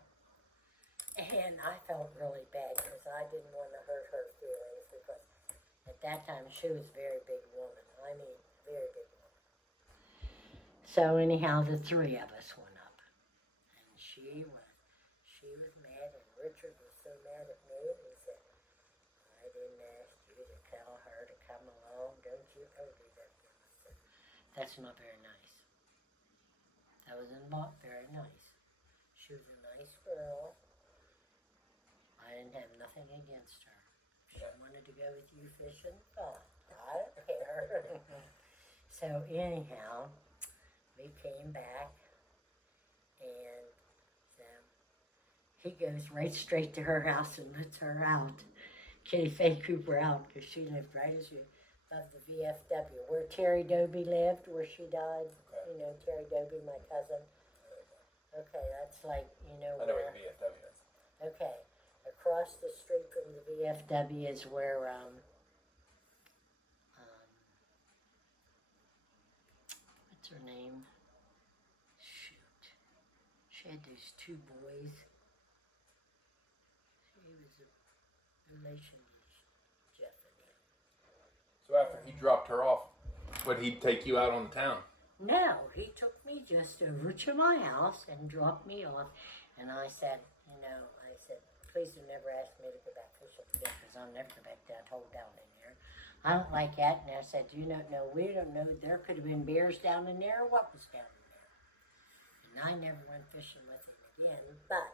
And I felt really bad because I didn't want to hurt her feelings because at that time she was a very big woman. I mean, very big woman. So anyhow, the three of us went up. And she was mad, and Richard was so mad at me. He said, I didn't ask you to tell her to come along. Don't you ever do that again. I said, that's not very nice. That was not very nice. She was a nice girl. I didn't have nothing against her. If she wanted to go with you fishing, fine. I don't care. So anyhow, we came back, and so he goes right straight to her house and lets her out. Kitty Faye Cooper out because she lived right as you of the VFW where Terry Doby lived, where she died. Okay. You know Terry Doby, my cousin. Okay, that's like I know where the BFW is. Okay, across the street from the VFW is where what's her name? Shoot, she had those two boys. She was a relation to Jeff and him. So after he dropped her off, would he take you out on the town? No, he took me just over to my house and dropped me off. And I said, please do never ask me to go back fishing again because I'll never go back to that hole down in there. I don't like that. And I said, we don't know. There could have been bears down in there or what was down in there. And I never went fishing with him again. But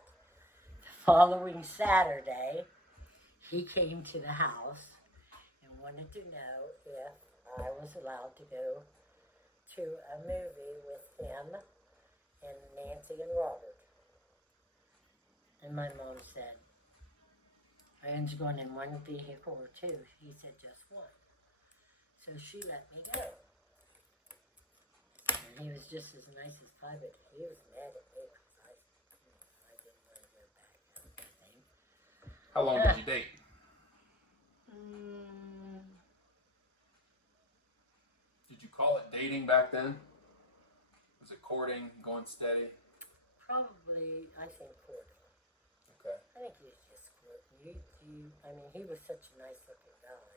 the following Saturday, he came to the house and wanted to know if I was allowed to go to a movie with him and Nancy and Robert. And my mom said, Ian's going in one vehicle or two. He said, just one. So she let me go. And he was just as nice as pie, but he was mad at me because I didn't want to go back. I think. How long did you date? Did you call it dating back then? Was it courting, going steady? Probably, I think courting. Okay. I think he was just courting. He was such a nice looking guy.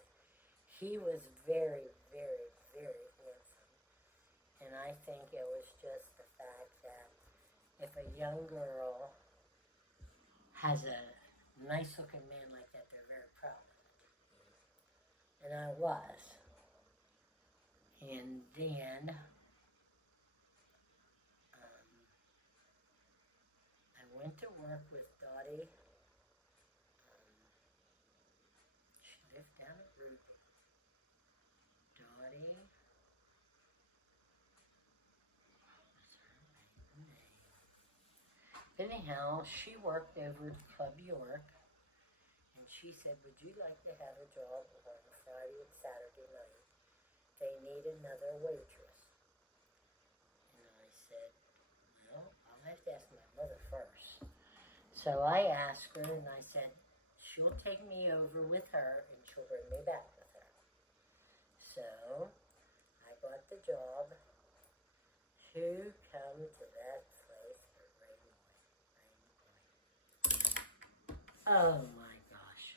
He was very, very, very handsome. And I think it was just the fact that if a young girl has a nice looking man like that, they're very proud of it. And I was. And then I went to work with Dottie. She lived down at Ruby. Dottie. What was her name? Anyhow, she worked over at Club York. And she said, would you like to have a job on Friday and Saturday night? They need another waitress. And I said, well, I'll have to ask my mother first. So I asked her and I said, she'll take me over with her and she'll bring me back with her. So I got the job to come to that place for Raymond. Oh my gosh.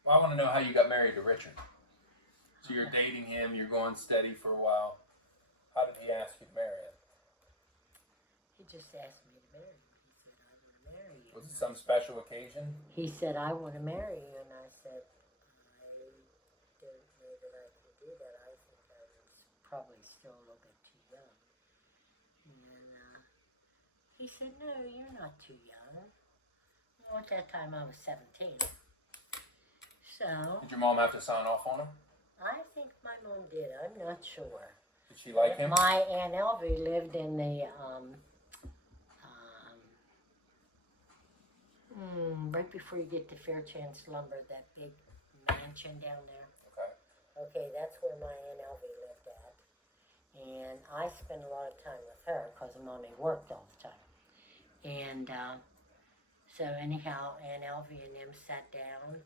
Well, I want to know how you got married to Richard. So you're dating him, you're going steady for a while. How did he ask you to marry him? He just asked me to marry him. He said, I want to marry you. Was it some special occasion? He said, I want to marry you. And I said, I don't know that I can do that. I think I was probably still a little bit too young. And he said, no, you're not too young. Well, at that time I was 17. So, Did your mom have to sign off on him? I think my mom did. I'm not sure. Did she like him? My Aunt Elvie lived in the right before you get to Fairchance Lumber, that big mansion down there. Okay. Okay, that's where my Aunt Elvie lived at. And I spent a lot of time with her because Mommy worked all the time. And so anyhow, Aunt Elvie and them sat down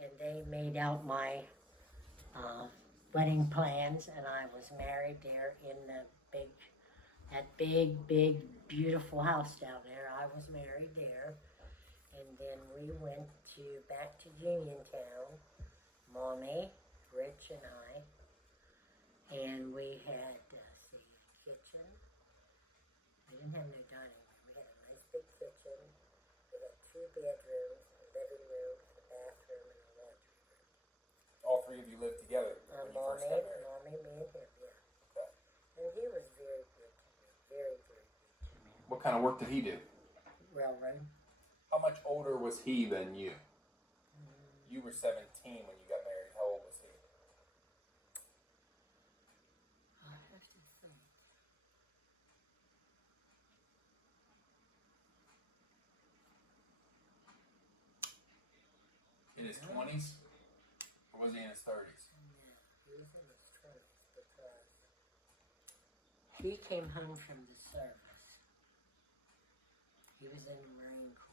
and they made out my wedding plans, and I was married there in that big, beautiful house down there. I was married there. And then we went back to Uniontown, Mommy, Rich, and I, and we had, kitchen. We didn't have no dining room. We had a nice big kitchen. We had 2 bedrooms, a living room, and a bathroom, and a laundry room. All three of you lived together when you first got married? Mommy, me, and him, yeah. Okay. And he was very good to me, very, very good to me. What kind of work did he do? Railroad. How much older was he than you? You were 17 when you got married. How old was he? I have to think. In his 20s? Or was he in his 30s? No, he was in his 20s because he came home from the service. He was in the Marine Corps.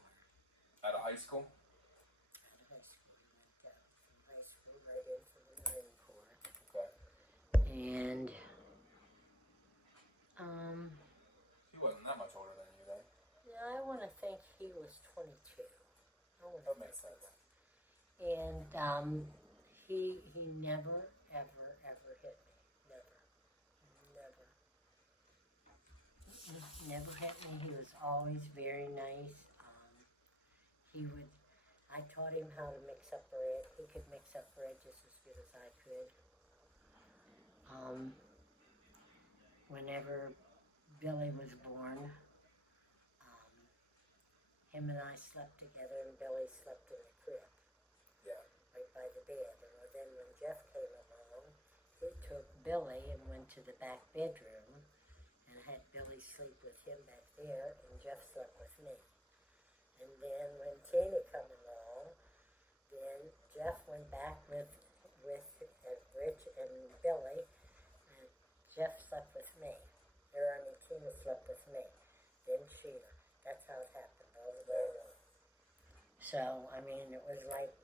Out of high school? Out of high school. He went from high school right into the Marine Corps. Okay. And, He wasn't that much older than you then. yeah, I want to think he was 22. That makes sense. And, he never, ever hit me. Never. Never hit me. He was always very nice. I taught him how to mix up bread. He could mix up bread just as good as I could. Whenever Billy was born, him and I slept together, and Billy slept in the crib. Yeah. Right by the bed. And then when Jeff came along, he took Billy and went to the back bedroom and had Billy sleep with him back there, and Jeff slept with me. And then when Tina came along, then Jeff went back with Rich and Billy, and Jeff slept with me. Tina slept with me. Then Sheila. That's how it happened all the way along. So, I mean, it was like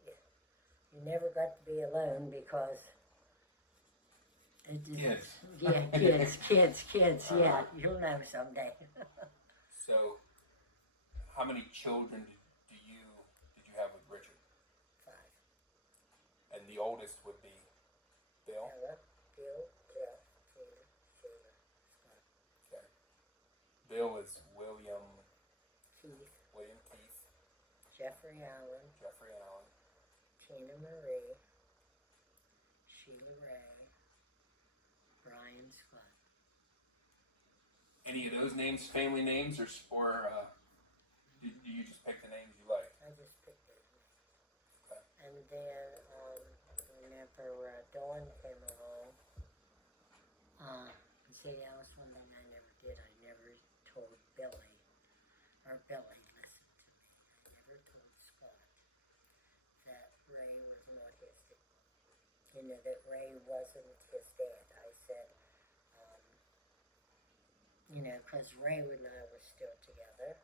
you never got to be alone because it didn't. Kids. Yeah, kids. Yeah, you'll know someday. So, how many children did you have with Richard? 5. And the oldest would be Bill? Ella, Bill, Jeff, Tina, Sheila, Scott, Okay. Bill is William Keith, Keith, Jeffrey Allen, Tina Marie, Sheila Ray, Brian Scott. Any of those names family names, or do you just pick the names you like? I just picked those names. Okay. And then whenever Dawn came along, see, that was one thing I never did. I never told Billy, listen to me. I never told Scott that Ray was not his, that Ray wasn't his dad. I said, because Ray and I were still together.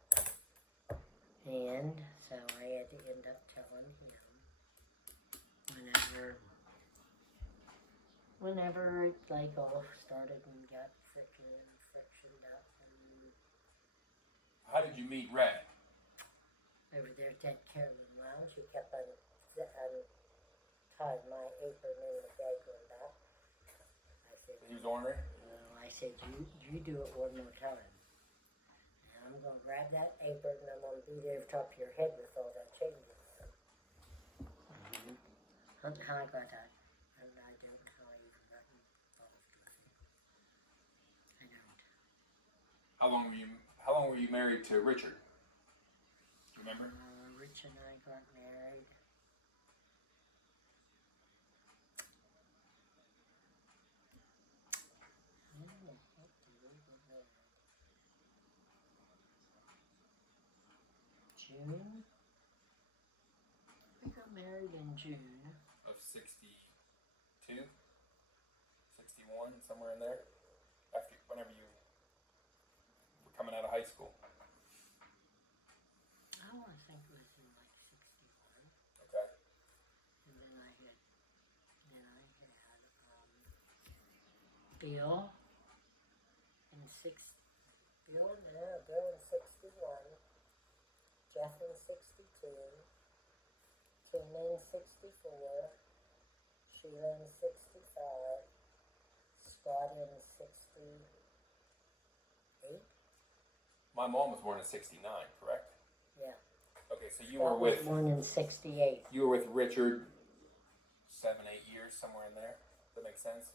And so I had to end up telling him whenever it like all started and got frictioned up and How did you meet Ray? over there at that Carolyn Lounge, he kept untying my apron in the bag going back. I said, He was ornery? I said, you do it one more time. And I'm going to grab that apron and I'm going to beat it over top of your head with all that changes. How I got that. And I don't know how I even got involved with it. I don't. How long were you married to Richard? Do you remember? Rich and I got married. June. We got married in June. Of 62, 61, somewhere in there. Whenever you were coming out of high school. I want to think it was in like 61. Okay. And then I had Bill in Bill in 61, Jeff in 62, Tina in 64, Sheila in 65, Scott in 68. My mom was born in 69, correct? Yeah. Okay, so you Scott were with was born in 68. you were with Richard 7, 8 years, somewhere in there. Does that make sense?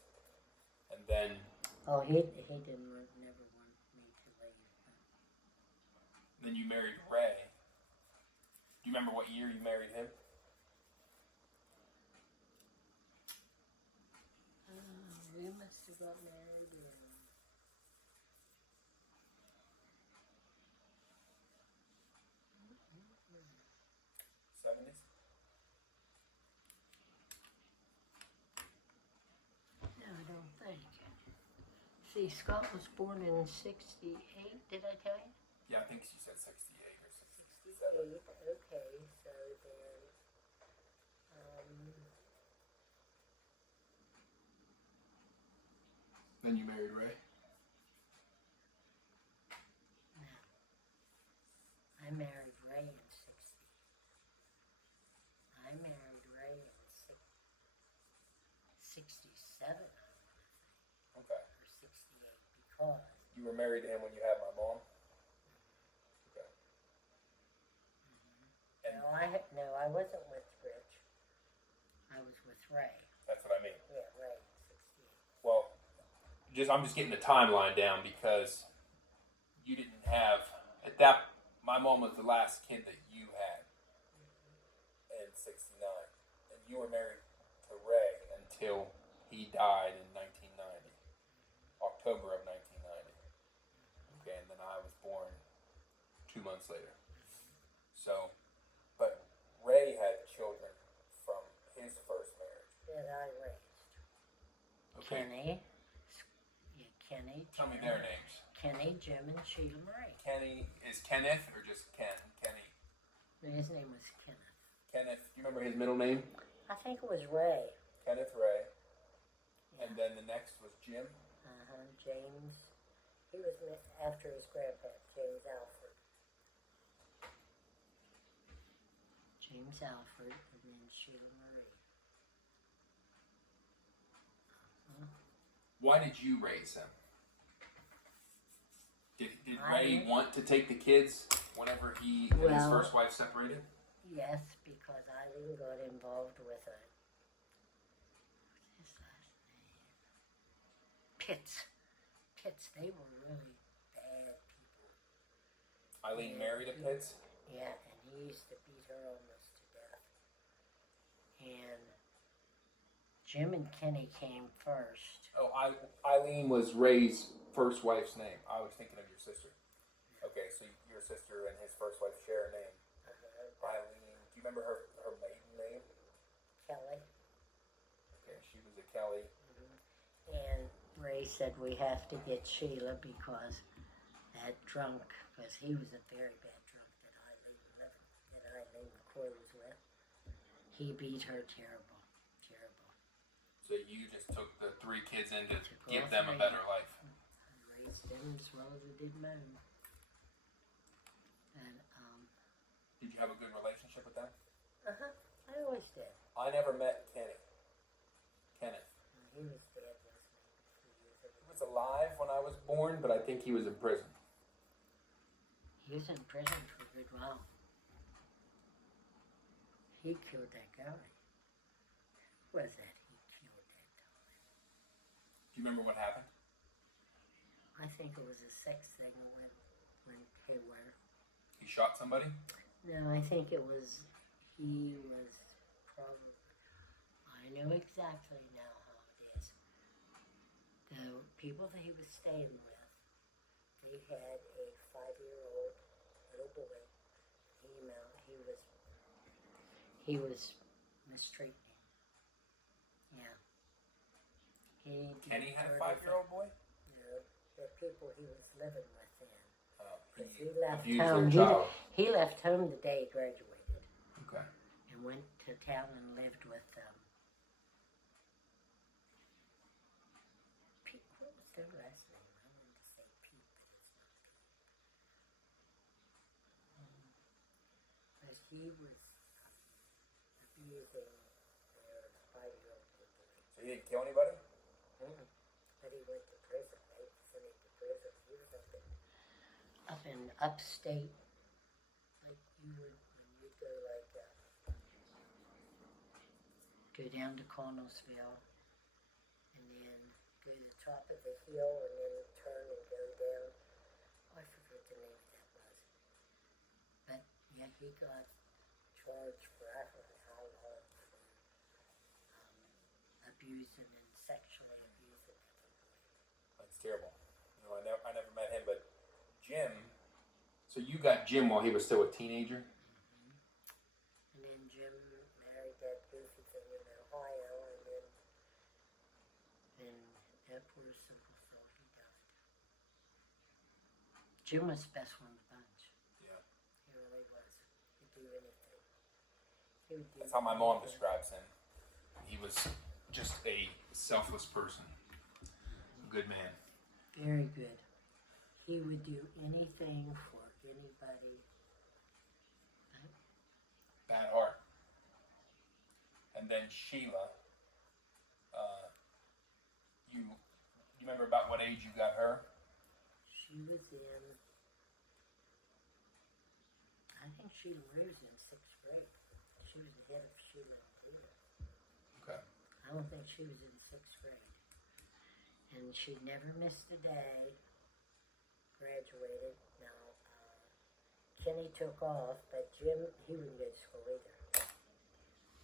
And then Oh, he didn't never want me to leave. then you married Ray. Do you remember what year you married him? We must have got married in 70s? No, I don't think. See, Scott was born in 68, did I tell you? Yeah, I think she said 68 or 68, 67. okay, so Then you married Ray? no. I married Ray in 60. I married Ray in 67, I want to say, Okay. or 68, because You were married to him when you had my mom? Okay. And no, I wasn't with Rich. I was with Ray. that's what I mean. Yeah, Ray, 68. Well, I'm just getting the timeline down because you didn't have my mom was the last kid that you had in 69, and you were married to Ray until he died in 1990, October of 1990. Okay, and then I was born 2 months later. So, but Ray had children from his first marriage. That I raised. Okay. Kenny. Tell me Jim, their names. Kenny, Jim, and Sheila Marie. Kenny is Kenneth or just Ken? Kenny. His name was Kenneth. Kenneth. Do you remember his middle name? I think it was Ray. Kenneth Ray. Yeah. And then the next was Jim. James. He was after his grandparents, James Alfred. James Alfred, and then Sheila Marie. Why did you raise him? Did I- Ray want to take the kids whenever he and his Well- first wife separated? Yes, because Eileen got involved with what's his last name? Pitts. They were really bad people. Eileen married a Pitts? Yeah, and he used to beat her almost to death. And Jim and Kenny came first. Oh, Eileen was Ray's first wife's name. I was thinking of your sister. Okay, so your sister and his first wife share a name. Eileen. Do you remember her maiden name? Kelly. Okay, she was a Kelly. And Ray said we have to get Sheila because that drunk, because he was a very bad drunk that Eileen McCoy was with. He beat her terrible. So you just took the 3 kids in to Took give all them a 3. better life. I raised them as well as I did mine. And Did you have a good relationship with them? I always did. I never met Kenneth. He was dead, wasn't he? 2 years He ago. was alive when I was born, but I think he was in prison. He was in prison for a good while. He killed that guy. Who was that? He killed that guy. Do you remember what happened? I think it was a sex thing that went haywire. He shot somebody? No, I think he was probably, I know exactly now how it is. The people that he was staying with, they had a 5-year-old little boy. he was mistreating him. Yeah. Kenny had a 5-year-old boy? No, the people he was living with then. Oh, Because he left abused home. their child. He left home the day he graduated. Okay. And went to town and lived with Pete. What was their last name? I wanted to say Pete, but it's not Pete. But he was abusing their 5-year-old boy. So he didn't kill anybody? But he went to prison. They sent him to prison. He was up in upstate, like you would when you go like go down to Connellsville, and then go to the top of the hill, and then turn and go down. Oh, I forget the name of that was. But yeah, he got charged for I don't know how long for abusing and sexually abusing every boy. That's terrible. No, I never met him, but Jim. So you got Jim while he was still a teenager? And then Jim married that goofy thing in Ohio, and then that poor simple soul, he died. Jim was the best one of the bunch. Yeah. He really was. He'd do anything. He would do That's how my mom anything. describes him. He was just a selfless person. Good man. Very good. He would do anything for anybody. Bad heart. And then Sheila. You remember about what age you got her? She was in, I think Sheila was in 6th grade. She was the head of Sheila and Dillow. Okay. I don't think she was in 6th grade. And she never missed a day. Graduated. Now, Kenny took off, but Jim, he wouldn't go to school either.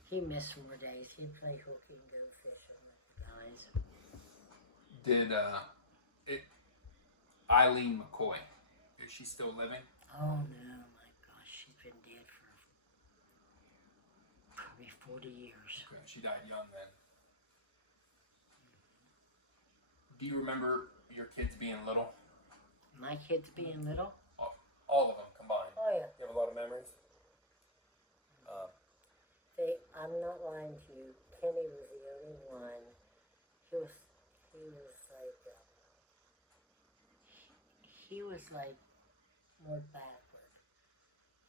He missed more days. He'd play hooky and go fishing with the guys. Did Eileen McCoy, is she still living? Oh no, my gosh, she's been dead for probably 40 years. Okay, she died young then. Do you remember your kids being little? My kids being little? All of them combined. Oh yeah. You have a lot of memories? I'm not lying to you. Kenny was the only one. He was like more backward.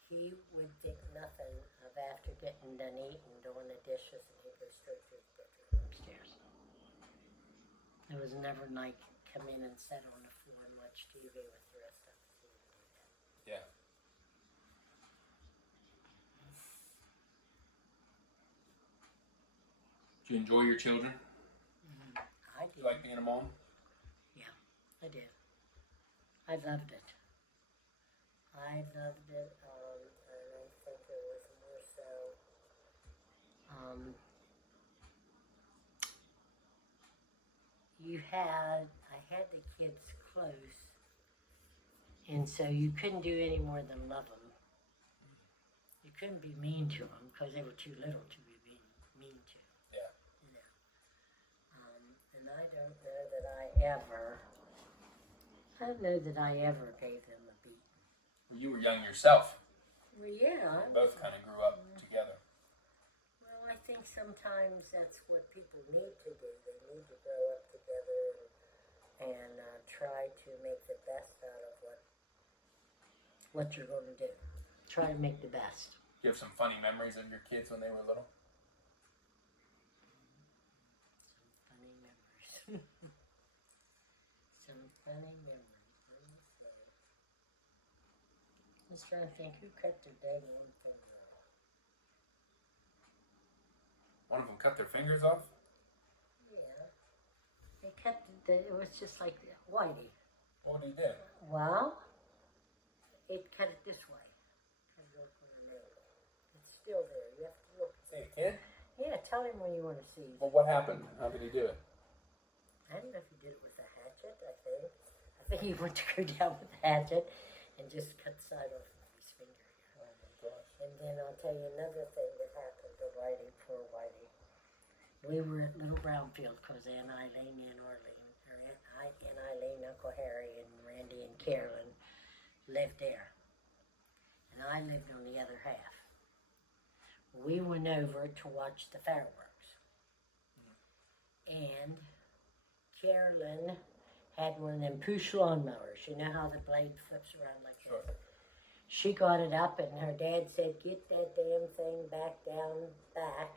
He would think nothing of after getting done eating, doing the dishes, and he'd go straight to his bedroom upstairs. There was never like come in and sit on the floor and watch TV with the rest of us. He didn't do that. Yeah. Do you enjoy your children? I You did. like being a mom? Yeah, I did. I loved it. I loved it, and I think it was more so. I had the kids close, and so you couldn't do any more than love them. You couldn't be mean to them because they were too little to be mean to. Yeah. You know. And I don't know that I ever gave them a beat. Well, you were young yourself. Well, yeah. Both kind of grew up together. Well, I think sometimes that's what people need to do. They need to grow up together and try to make the best out of what you're going to do. Try to make the best. Do you have some funny memories of your kids when they were little? Some funny memories. Some funny memories. Let me see. I was trying to think who cut their dang one finger off. One of them cut their fingers off? Yeah. They cut it was just like Whitey. What would he do? Well, it cut it this way. Cut it off on an angle. It's still there. You have to look. See a kid? Yeah, tell him when you want to see. Well, what happened? How did he do it? I don't know if he did it with a hatchet, I think he went to go down with a hatchet and just cut the side off of his finger. Okay. And then I'll tell you another thing that happened to Whitey, poor Whitey. We were at Little Brownfield because Aunt Eileen and Aunt Eileen, Uncle Harry, and Randy and Carolyn lived there. And I lived on the other half. We went over to watch the fireworks. And Carolyn had one of them push lawnmowers. You know how the blade flips around like Sure. that? She got it up and her dad said, get that damn thing back.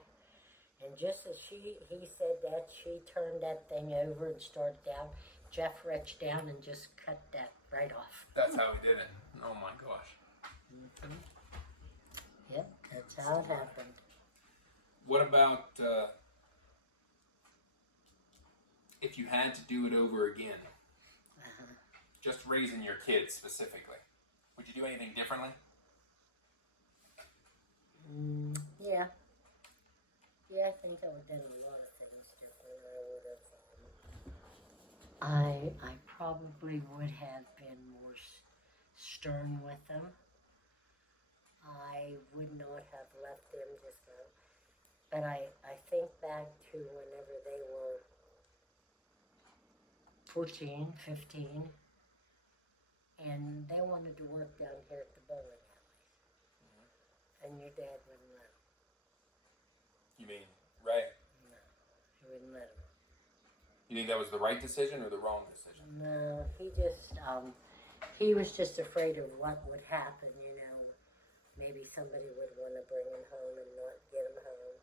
And just as he said that, she turned that thing over and started down. Jeff reached down and just cut that right off. That's how we did it. Oh my gosh. Mm-hmm. Yep, that's how it happened. What about if you had to do it over again? Just raising your kids specifically. Would you do anything differently? Yeah. Yeah, I think I would have done a lot of things differently. I probably would have been more stern with them. I would not have left them just go. But I think back to whenever they were 14, 15, and they wanted to work down here at the bowling alley. And your dad wouldn't let them. You mean Ray? No, he wouldn't let them. You think that was the right decision or the wrong decision? No, he was just afraid of what would happen, you know. Maybe somebody would want to bring him home and not get him home.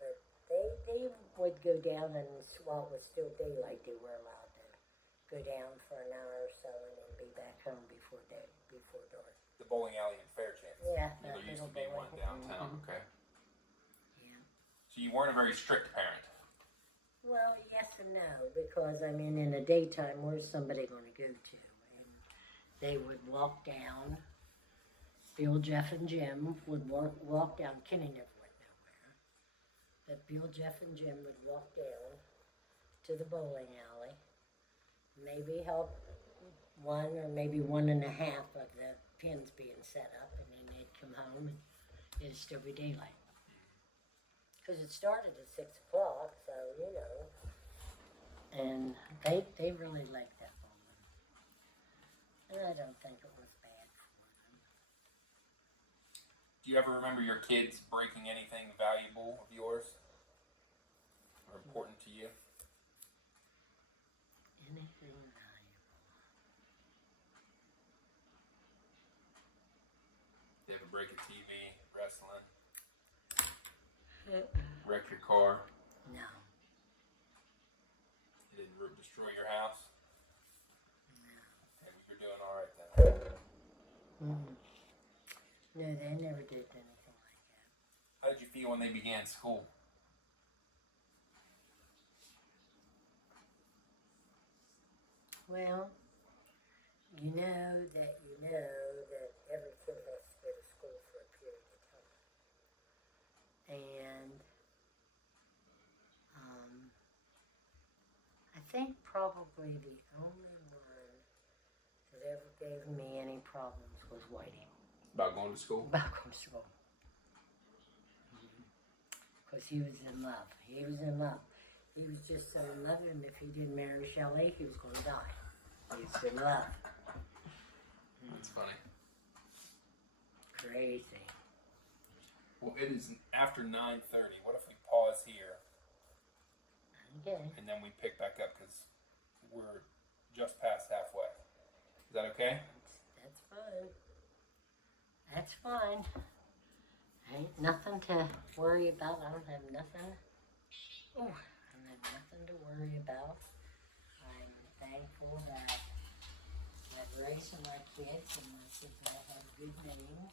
But they would go down and while it was still daylight, they were allowed to go down for an hour or so and then be back home before dark. The bowling alley in Fairchance. Yeah, There that used to little be one bowling. downtown. Mhm. Okay. Yeah. So you weren't a very strict parent. Well, yes and no, because I mean, in the daytime, where's somebody going to go to? And they would walk down. Bill, Jeff, and Jim would walk down. Kenny never went nowhere. But Bill, Jeff, and Jim would walk down to the bowling alley, maybe help one or maybe 1.5 of the pins being set up, and then they'd come home and it'd still be daylight. Because it started at 6 o'clock, so you know. And they really liked that bowling. And I don't think it was bad for them. Do you ever remember your kids breaking anything valuable of yours? Or important to you? Anything valuable. Did you ever break a TV, wrestling, wreck your car? No. You didn't destroy your house? No. Maybe you're doing all right then. Mm-mm. No, they never did anything like that. How did you feel when they began school? Well, you know that every kid has to go to school for a period of time. And I think probably the only one that ever gave me any problems was Whitey. About going to school? About going to school. Because he was in love. He was in love. He was just so in love, and if he didn't marry Shelley, he was going to die. He was in love. That's funny. Crazy. Well, it is after 9:30. What if we pause here Okay. and then we pick back up because we're just past halfway? Is that okay? That's fine. That's fine. Ain't nothing to worry about. I don't have nothing. Oh, I don't have nothing to worry about. I'm thankful that I'm raising my kids and my kids all have good names.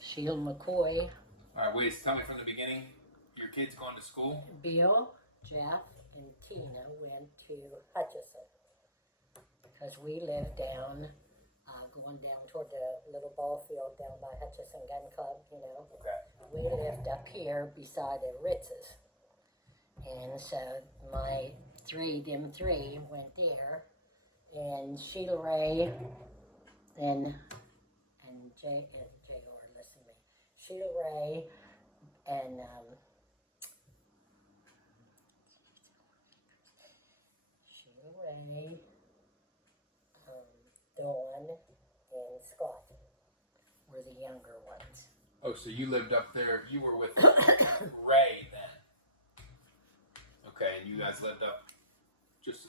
Sheila McCoy, All right, wait. Tell me from the beginning. Your kids going to school? Bill, Jeff, and Tina went to Hutchinson because we live down, going down toward the little ball field down by Hutchinson Gun Club, you know. Okay. We lived up here beside the Ritz's. And so my them three went there, and Sheila Ray and J.R. Listen to me. Sheila Ray and Dawn, and Scott were the younger ones. Oh, so you lived up there. You were with Ray then. Okay, and you guys lived up just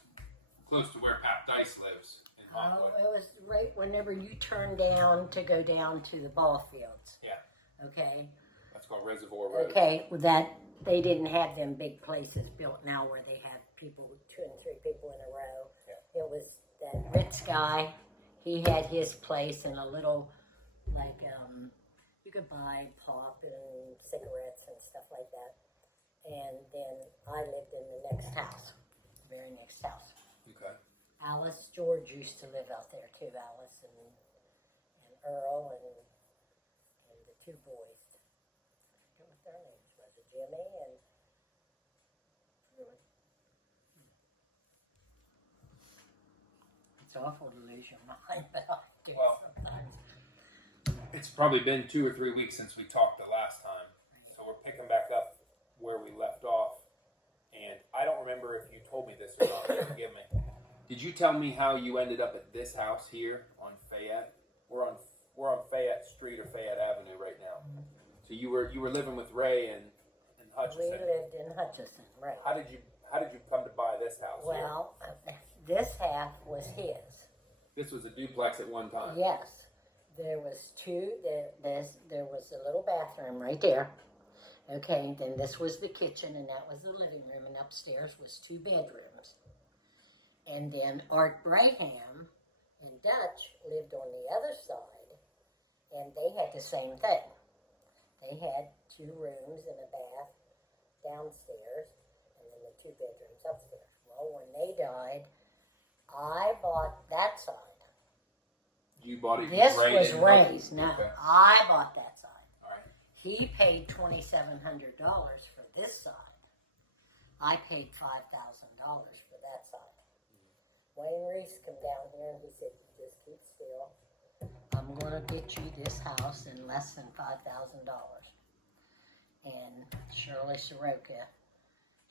close to where Pat Dice lives in Oh, Hotwood. it was right whenever you turn down to go down to the ball fields. Yeah. Okay. That's called Reservoir Road. Okay, well, that they didn't have them big places built now where they have people, 2 and 3 people in a row. Yeah. It was that Ritz guy. He had his place in a little, like, you could buy pop and cigarettes and stuff like that. And then I lived in the next house, the very next house. Okay. Alice George used to live out there too. Alice and Earl and the 2 boys. I forget what their names was. Jimmy and it's awful to lose your mind, but I do sometimes. It's probably been 2 or 3 weeks since we talked the last time, so we're picking back up where we left off. And I don't remember if you told me this or not. Forgive me. Did you tell me how you ended up at this house here on Fayette? We're on Fayette Street or Fayette Avenue right now. Mm-hmm. So you were living with Ray and Hutchinson. We lived in Hutchinson, right? How did you come to buy this house? Well, this half was his. This was a duplex at one time. Yes, there was 2. There was a little bathroom right there. Okay, then this was the kitchen, and that was the living room, and upstairs was 2 bedrooms. And then Art Braham and Dutch lived on the other side, and they had the same thing. They had 2 rooms and a bath downstairs, and then the 2 bedrooms upstairs. Well, when they died, I bought that side. You bought it. This Ray was didn't Ray's. help you? No, Okay. I bought that side. All right. He paid $2,700 for this side. I paid $5,000 for that side. Wayne Reese came down here and he said, "Just keep still. I'm going to get you this house in less than $5,000." And Shirley Soroka,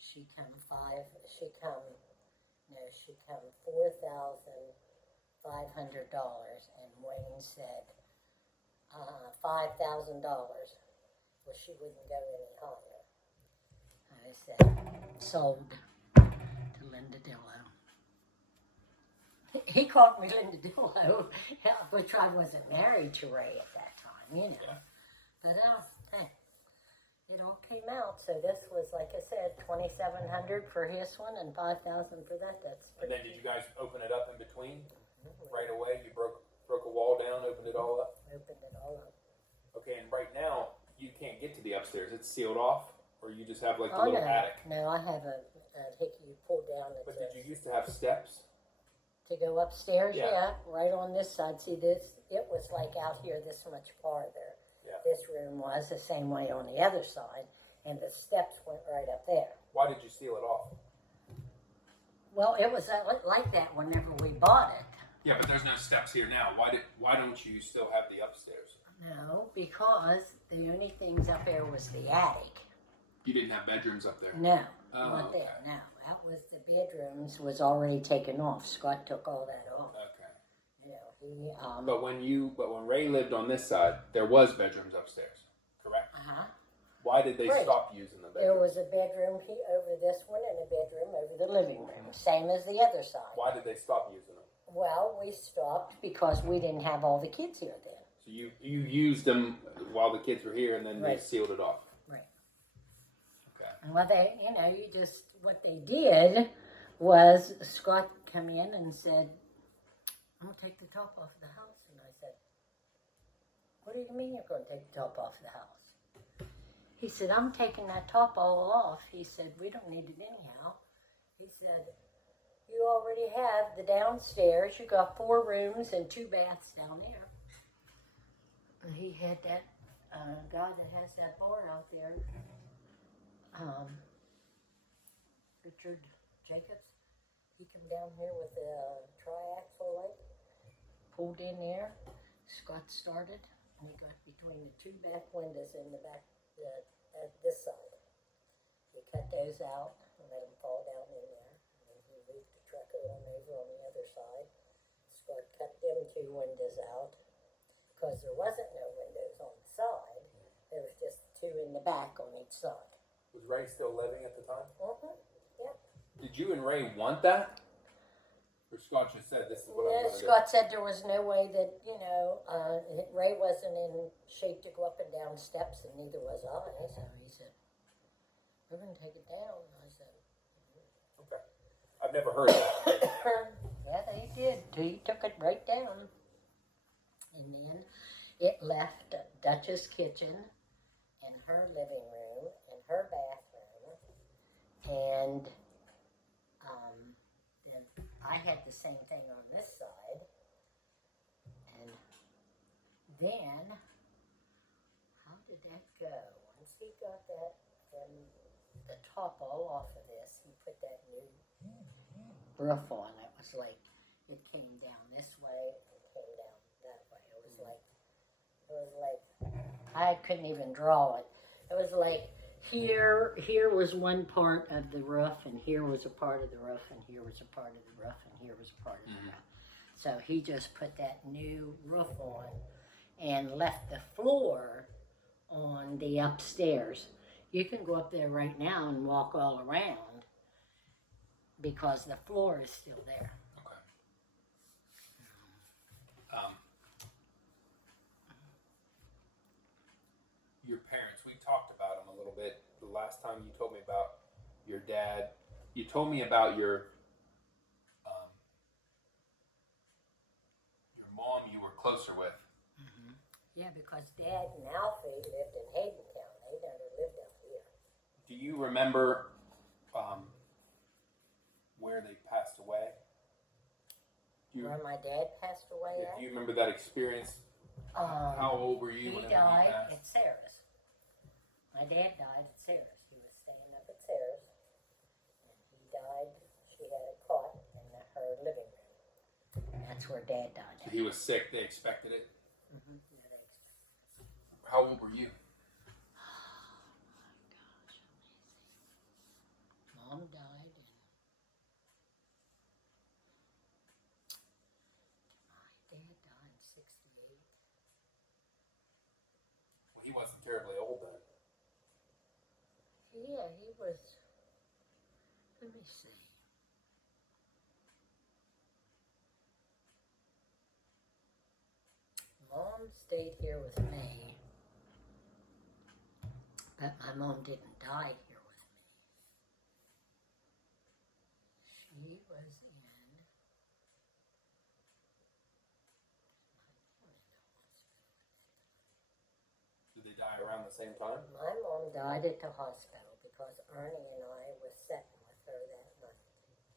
she come $4,500, and Wayne said $5,000. Well, she wouldn't go any higher. I said, sold to Linda Dillow. He called me Linda Dillow, which I wasn't married to Ray at that time, you know. Yeah. But hey, it all came out. So this was, like I said, $2,700 for his one and $5,000 for that. That's And pretty then did you guys open it up in between? Right away, you broke a wall down, opened it all up. Opened it all up. Okay, and right now you can't get to the upstairs. It's sealed off, or you just have like a Oh little no, attic. no, I have a hickey you pull down. But did you used to have steps? To go upstairs? Yeah. Yeah, right on this side. See this? It was like out here this much farther. Yeah. This room was the same way on the other side, and the steps went right up there. Why did you seal it off? Well, it was like that whenever we bought it. Yeah, but there's no steps here now. Why don't you still have the upstairs? No, because the only things up there was the attic. You didn't have bedrooms up there. No, Oh, not okay. there. No, that was the bedrooms was already taken off. Scott took all that off. Okay. You know, he But when Ray lived on this side, there was bedrooms upstairs, correct? Why did they Right. stop using the There bedrooms? was a bedroom over this one and a bedroom over the living room, same as the other side. Why did they stop using them? Well, we stopped because we didn't have all the kids here then. So you used them while the kids were here, and then they Right. sealed it off. Right. Okay. Well, what they did was Scott come in and said, "I'm going to take the top off the house." And I said, "What do you mean you're going to take the top off the house?" He said, "I'm taking that top all off." He said, "We don't need it anyhow." He said, "You already have the downstairs. You got 4 rooms and 2 baths down there." And he had that guy that has that bar out there, Richard Jacobs, he come down here with a triaxle light, pulled in there. Scott started, and he got between the two back windows in the back, at this side. He cut those out and let them fall down in there. And then he moved the truck on over on the other side. Scott cut them two windows out because there wasn't no windows on the side. There was just two in the back on each side. Was Ray still living at the time? Yep. Did you and Ray want that? Or Scott just said, this is what I'm going to do? Scott said there was no way that, Ray wasn't in shape to go up and down steps, and neither was I. So he said, we're going to take it down. I said, okay. I've never heard of that. yeah, they did. He took it right down. And then it left Dutch's kitchen and her living room and her bathroom. And then I had the same thing on this side. And then, how did that go? Once he got that, the top all off of this, he put that new roof on. It was like, it came down this way and came down that way. It was like, I couldn't even draw it. It was like, here was one part of the roof, and here was a part of the roof, and here was a part of the roof, and here was a part of the roof. So he just put that new roof on and left the floor on the upstairs. You can go up there right now and walk all around because the floor is still there. Okay. Your parents, we talked about them a little bit the last time you told me about your dad. You told me about your mom you were closer with. Mm-hmm. Yeah, because Dad and Alfie lived in Haydentown. They never lived out here. Do you remember where they passed away? Where my dad passed away at? Do you remember that experience? How old were you? He died at Sarah's. My dad died at Sarah's. He was staying up at Sarah's. And he died, she had a cot in her living room. And that's where Dad died So at. he was sick, they expected it? Mm-hmm. How old were you? Oh my gosh, amazing. Mom died and my dad died in 68. Well, he wasn't terribly old then. Yeah, he was, let me see. Mom stayed here with me, but my mom didn't die here with me. She was in, Did they die around the same time? my mom died at the hospital because Ernie and I was sitting with her that night.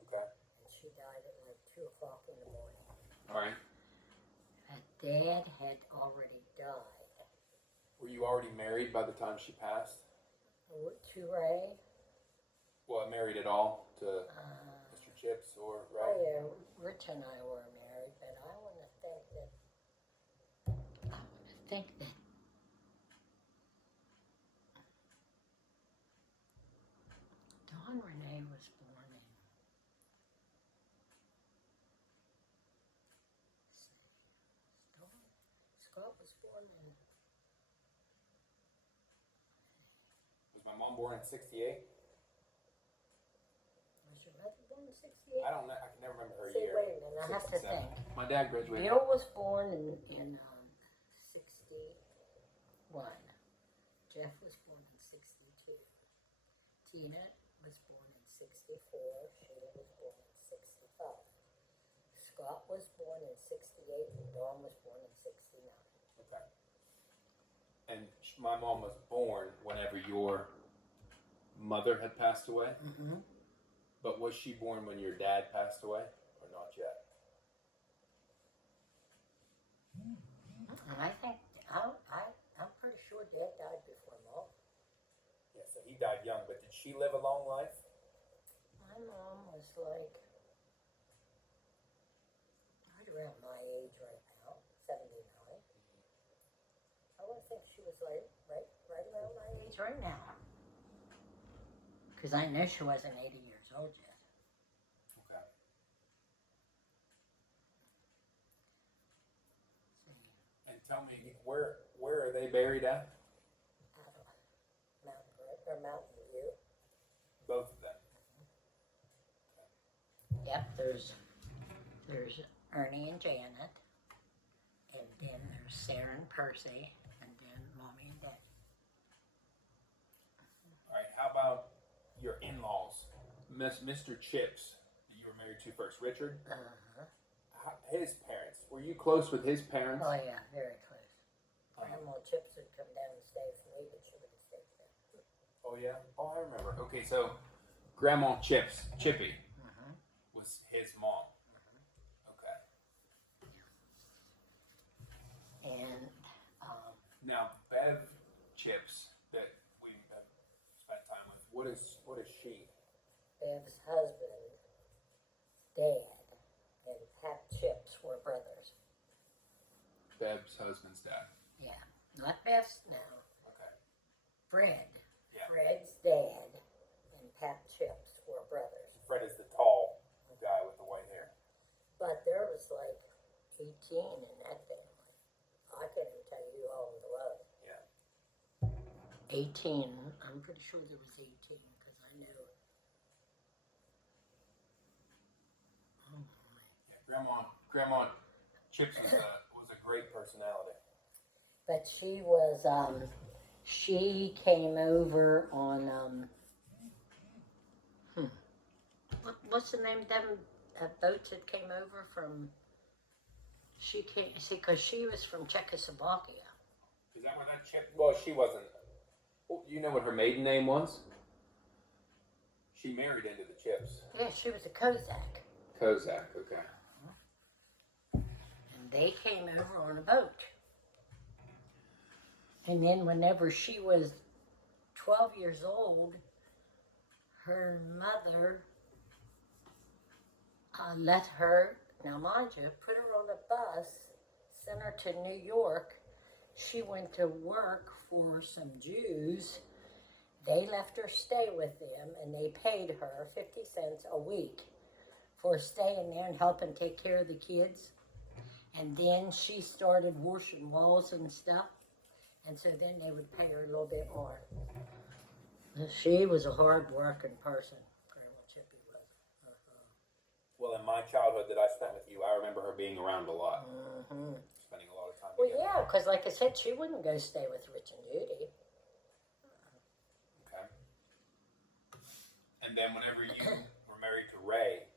Okay. And she died at like 2 o'clock in the morning. All right. Dad had already died. Were you already married by the time she passed? To Ray? Well, married at all to Mr. Chips or Ray? Oh yeah, Rich and I were married, but I want to think that Dawn Renee was born in Scott was born in Was my mom born in 68? was your mother born in 68? I don't know. I can never remember her See, year. wait a minute, I have to 67. think. My dad graduated. Bill was born in 61. Jeff was born in 62. Tina was born in 64. Sheila was born in 65. Scott was born in 68 and Dawn was born in 69. Okay. And my mom was born whenever your mother had passed away? Mm-hmm. But was she born when your dad passed away or not yet? And I think, I'm pretty sure Dad died before Mom. Yeah, so he died young, but did she live a long life? I My mom was like right around my age right now, 79. I would think she was like right around my age right now. Because I know she wasn't 80 years old yet. Okay. And tell me, where are they buried at? Mountain View. Both of them. Yep, there's Ernie and Janet, and then there's Sarah and Percy, and then Mommy and Daddy. All right. How about your in-laws, Mr. Chips, that you were married to first, Richard? His parents. Were you close with his parents? Oh yeah, very close. Grandma Chips would come down and stay with me, but she wouldn't stay with them. Oh yeah. Oh, I remember. Okay, so Grandma Chippy, was his mom. Okay. And Now Bev Chips, that we have spent time with. What is she? Bev's husband, Dad, and Pat Chips were brothers. Bev's husband's dad. Yeah, not Bev's now. Okay. Fred. Yeah. Fred's dad and Pat Chips were brothers. Fred is the tall guy with the white hair. But there was like 18 in that family. I couldn't even tell you who all there was. Yeah. 18. I'm pretty sure there was 18 because I know. Oh my. Yeah, Grandma Chips was a great personality. But she came over on what's the name of them boats that came over from? She came, see, because she was from Czechoslovakia. Is that where that Chip? Well, she wasn't. Oh, you know what her maiden name was? She married into the Chips. Yeah, she was a Kozak. Kozak. Okay. And they came over on a boat. And then whenever she was 12 years old, her mother let her, now mind you, put her on a bus, sent her to New York. She went to work for some Jews. They left her stay with them, and they paid her 50 cents a week for staying there and helping take care of the kids. And then she started washing walls and stuff. And so then they would pay her a little bit more. She was a hard-working person, Grandma Chippy was. Well, in my childhood that I spent with you, I remember her being around a lot. Spending a lot of time Well, together. yeah, because like I said, she wouldn't go stay with Rich and Judy. Okay. And then whenever you were married to Ray,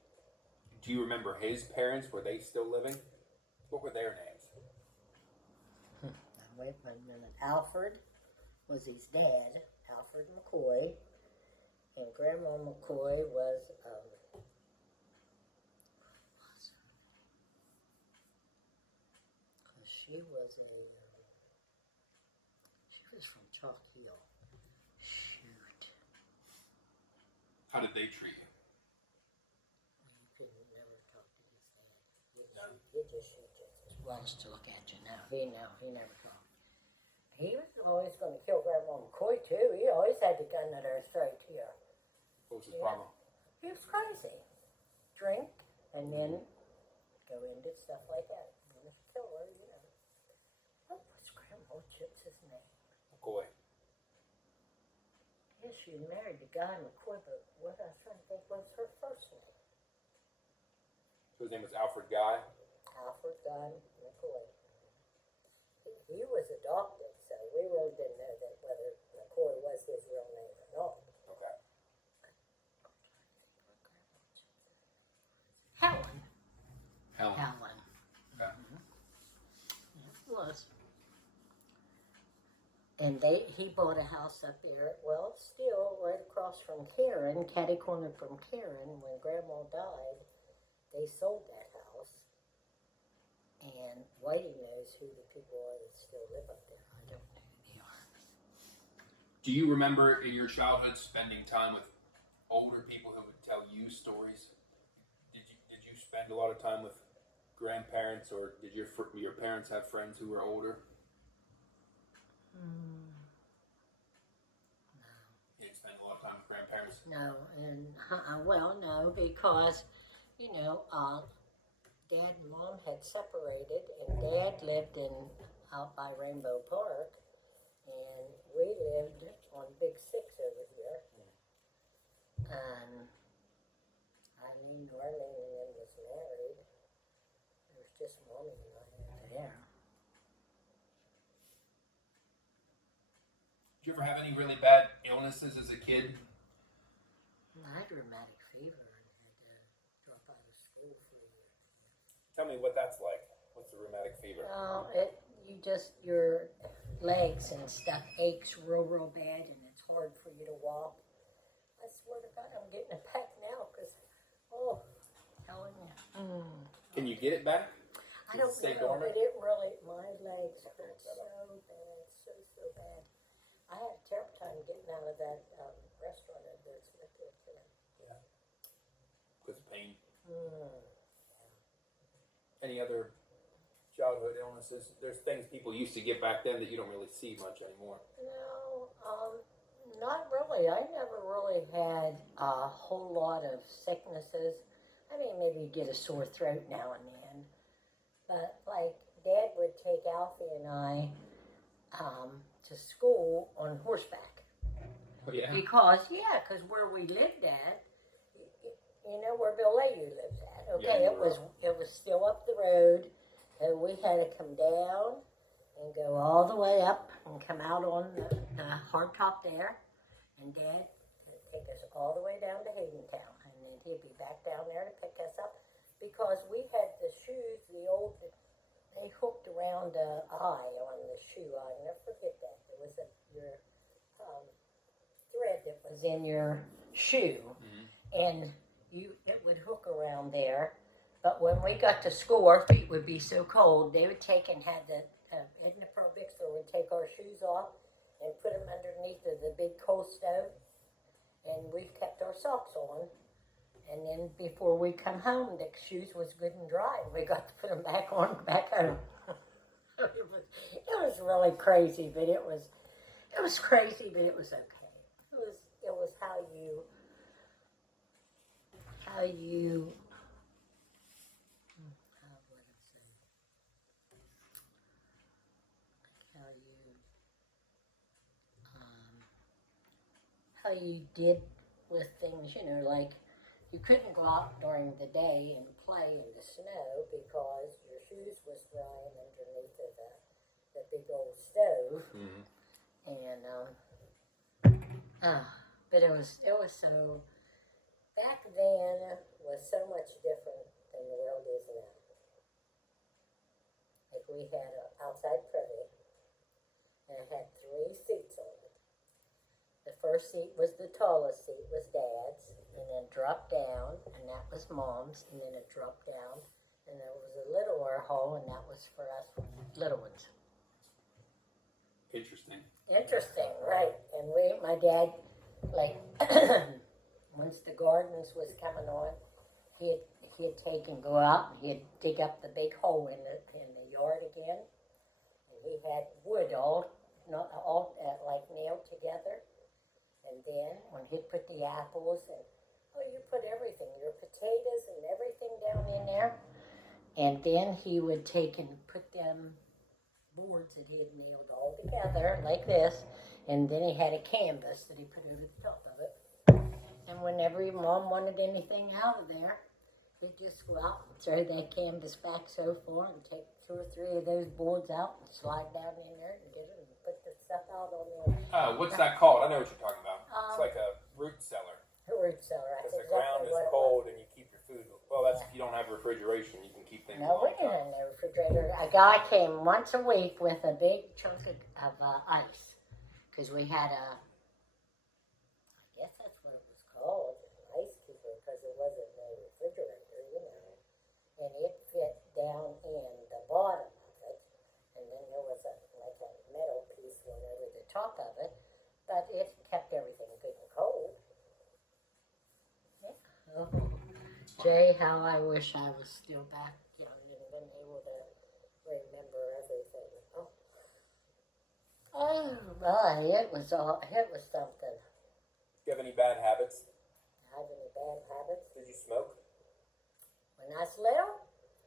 do you remember his parents? Were they still living? What were their names? Wait a minute. Alfred was his dad, Alfred McCoy, and Grandma McCoy was she was from Chalk Hill. Shoot. How did they treat you? You could never talk to his dad. He just shoot you. Wants to look at you now. He never talked. He was always going to kill Grandma McCoy too. He always had the gun at her throat here. What was his problem? He was crazy. Drink and then go into stuff like that. And just kill her, you know. What was Grandma Chips' name? McCoy. Yeah, she married the guy McCoy, but what I was trying to think was her first name. So his name was Alfred Guy? Alfred Guy McCoy. He was adopted, so we really didn't know that whether McCoy was his real name or not. Okay. Helen. Helen. Okay. It was. And he bought a house up there, well, still right across from Karen, catty corner from Karen. When Grandma died, they sold that house. And Whitey knows who the people are that still live up there. I don't know who they are. Do you remember in your childhood spending time with older people who would tell you stories? Did you spend a lot of time with grandparents, or did your parents have friends who were older? You didn't spend a lot of time with grandparents. No, and well, no, because you know, Dad and Mom had separated, and Dad lived out by Rainbow Park, and we lived on Big Six over here. Eileen Norman was married. It was just Mommy and I over there. Did you ever have any really bad illnesses as a kid? I had rheumatic fever and had to drop out of school for a year. Tell me what that's like. What's the rheumatic fever? Your legs and stuff aches real bad, and it's hard for you to walk. I swear to God, I'm getting it back now because, telling you. Can you get it back? I don't stay know, dormant? but it really, my legs hurt so bad, so bad. I had a terrible time getting out of that restaurant at the Smithfield today. Yeah. With pain. Yeah. Any other childhood illnesses? There's things people used to get back then that you don't really see much anymore. No, not really. I never really had a whole lot of sicknesses. I mean, maybe get a sore throat now and then. But, like, Dad would take Alfie and I to school on horseback. Oh, yeah? Because where we lived at, you know where Bill Layu lives at. Okay, Yeah, it was still up the road, and we had to come down and go all the way up and come out on the hard top there, and Dad would take us all the way down to Haydentown, and then he'd be back down there to pick us up, because we had the shoes, they hooked around the eye on the shoe. I'll never forget that. There was your thread that was in your shoe, and it would hook around there. But when we got to school, our feet would be so cold. They would take and had Edna Pro Bixler would take our shoes off and put them underneath of the big coal stove, and we kept our socks on. And then before we come home, the shoes was good and dry, and we got to put them back on, back home. It was really crazy, but it was crazy, but it was okay. It was how you how you did with things, like you couldn't go out during the day and play in the snow because your shoes was drying underneath of the big old stove. And but it was so, back then was so much different than the world is now. Like, we had an outside play, and it had 3 seats on it. The first seat was the tallest seat, was Dad's, and then dropped down, and that was Mom's, and then it dropped down, and there was a littler hole, and that was for us little ones. Interesting, right? And my dad, like, once the gardens was coming on, he'd take and go out, and he'd dig up the big hole in the yard again, and he had wood all like nailed together. And then when he'd put the apples and, you put everything, your potatoes and everything down in there. And then he would take and put them boards that he had nailed all together like this. And then he had a canvas that he put over the top of it. And whenever your Mom wanted anything out of there, he'd just go out and throw that canvas back so far and take 2 or 3 of those boards out and slide down in there and get it and put the stuff out on there. What's that called? I know what you're talking about. It's like a root cellar. A root cellar. Because the ground is cold and you keep your food. Well, that's if you don't have refrigeration, you can keep things. No, we didn't have no refrigerator. A guy came once a week with a big chunk of ice, because we had I guess that's what it was called, an ice keeper, because it wasn't no refrigerator, and it fit down in the bottom of it, and then there was a metal piece went over the top of it, but it kept everything good and cold. funny. Jay, how I wish I was still back young and been able to remember everything. Oh my, it was something. Do you have any bad habits? Have any bad habits? Did you smoke? When I was little,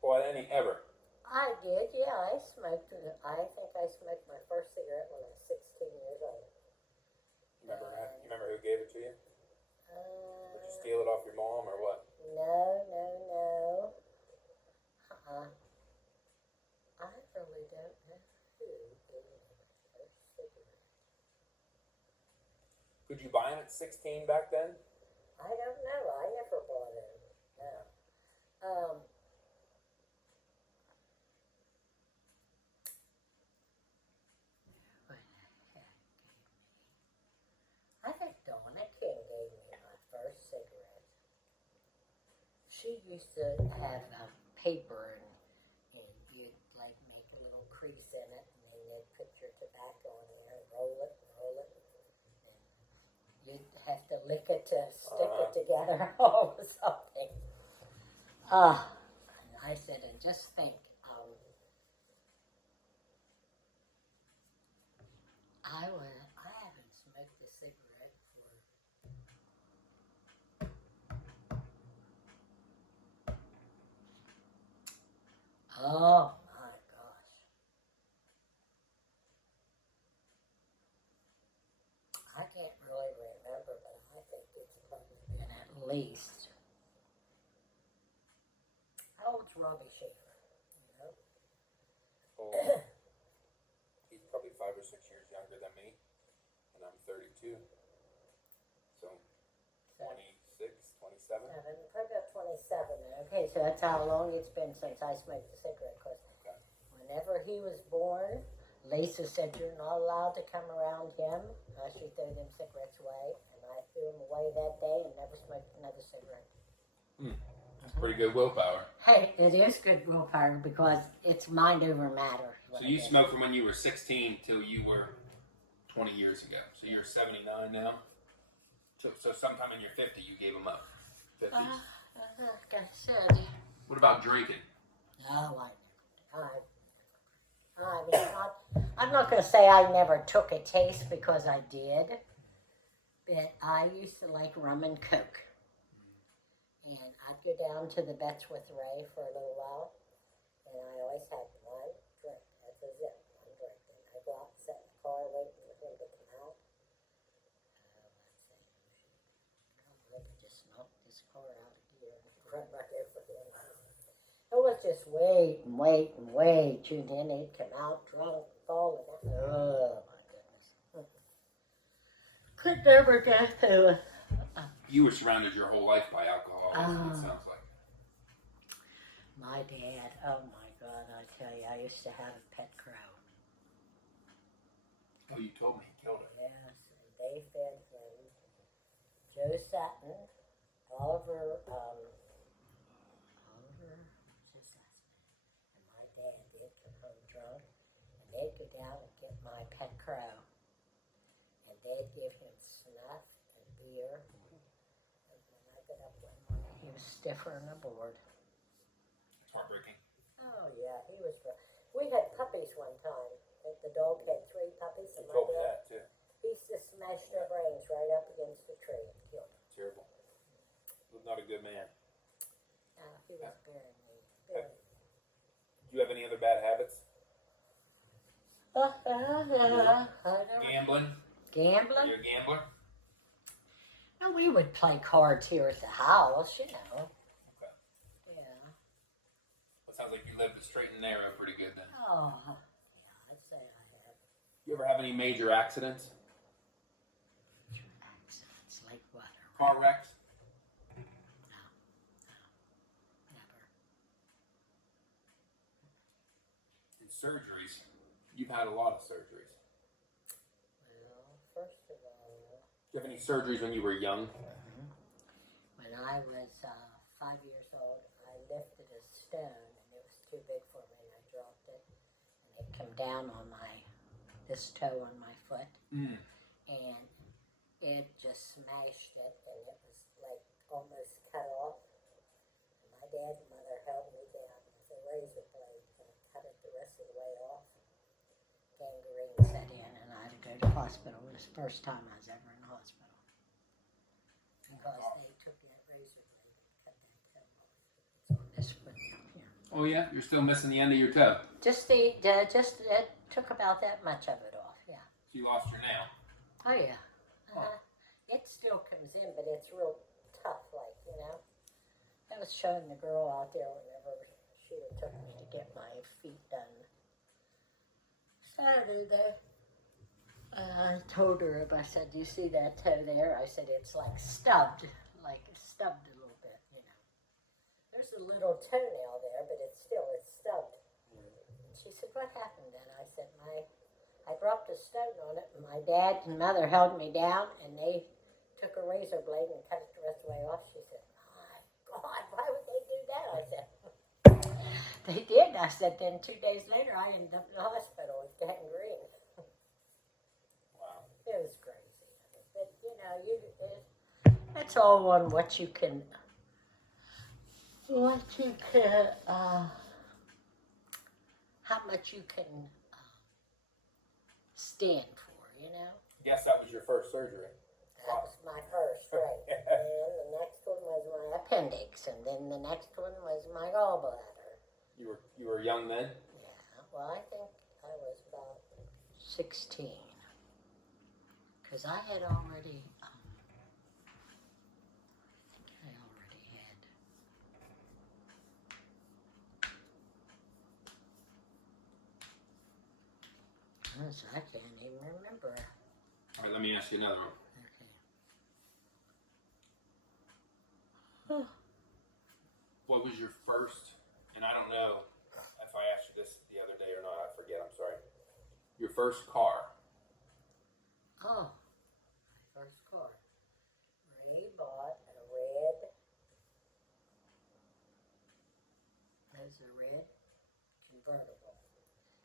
Or any ever? I did. Yeah, I smoked. I think I smoked my first cigarette when I was 16 years old. You remember who gave it to you? Did you Uh, steal it off your mom or what? no. I really don't know who gave me my first cigarette. Could you buy them at 16 back then? I don't know. I never bought it. No. What the heck gave me? I think Donna King gave me my first cigarette. She used to have paper and you'd like make a little crease in it and then they'd put your tobacco in there and roll it. And you'd have to lick it to stick it together or something. And I said, and just think, I haven't smoked a cigarette for, oh my gosh. I can't really remember, but I think it's probably been at least. How old's Robbie Schaefer? You know? Oh, he's probably 5 or 6 years younger than me, and I'm 32. So 26, 27. Probably about 27 then. Okay, so that's how long it's been since I smoked a cigarette. Because whenever he was born, Lisa said you're not allowed to come around him unless you throw them cigarettes away. And I threw them away that day and never smoked another cigarette. That's pretty good willpower. Hey, it is good willpower because it's mind over matter. So you smoked from when you were 16 till you were 20 years ago. So you're 79 now. So sometime in your 50, you gave them up. 50s. Like I said. What about drinking? No, I'm not going to say I never took a taste because I did, but I used to like rum and Coke. And I'd go down to the Betts with Ray for a little while, and I always had one drink. That was it, one drink. And I'd go out and sit in the car waiting for him to come out. Let's see. I could just knock this car out of gear and run right over him. It was just wait, and then he'd come out drunk, falling out. Oh, my goodness. Could never get to it. You were surrounded your whole life by alcohol, it sounds like. My dad, oh my God, I tell you, I used to have a pet crow. Oh, you told me he killed it. Yes, and they fed him. Joe Satin, Oliver, what's his last name? And my dad, they'd come home drunk, and they'd go down and get my pet crow. And they'd give him snuff and beer. And when I got up one morning, he was stiffer than a board. It's heartbreaking. Oh, yeah, he was. We had puppies one time. The dog had 3 puppies. You told me that too. He used to smash their brains right up against the tree and kill them. Terrible. Was not a good man. He was very mean. Do you have any other bad habits? Gambling? Gambling? You're a gambler? No, we would play cards here at the house, you know. Okay. Yeah. Well, it sounds like you lived the straight and narrow pretty good then. Oh, yeah, I'd say I have. You ever have any major accidents? Accidents like what? Car wrecks? No, never. And surgeries? You've had a lot of surgeries. Well, first of all, Do you have any surgeries when you were young? when I was 5 years old, I lifted a stone and it was too big for me and I dropped it. And it came down on this toe on my foot. And it just smashed it and it was like almost cut off. dad and mother held me down with a razor blade and cut it the rest of the way off. Gangrene set in, and I had to go to hospital. It was the first time I was ever in hospital because they took that razor blade and cut that toe off. It's on this foot down here. Oh yeah, you're still missing the end of your toe. Just it took about that much of it off. Yeah. So you lost your nail. Oh yeah. It still comes in, but it's real tough, like, you know. I was showing the girl out there whenever she took me to get my feet done Saturday. I told her, I said, "You see that toe there?" I said, "It's like stubbed a little bit, you know. There's a little toenail there, but it's stubbed." And she said, "What happened then?" I said, I dropped a stone on it, and my dad and mother held me down, and they took a razor blade and cut it the rest of the way off. She said, "My God, why would they do that?" I said, "They did." I said, then 2 days later, I ended up in the hospital with gangrene. Wow. It was crazy. But, you know, it's all on what you can, how much you can stand for, you know? I guess that was your first surgery. That was my first, right. And the next one was my appendix, and then the next one was my gallbladder. You were young then? Yeah, well, I think I was about 16. Because I had already, I can't even remember. All right, let me ask you another one. Okay. What was your first, and I don't know if I asked you this the other day or not, I forget, I'm sorry. Your first car. Oh, my first car. Ray bought a red, convertible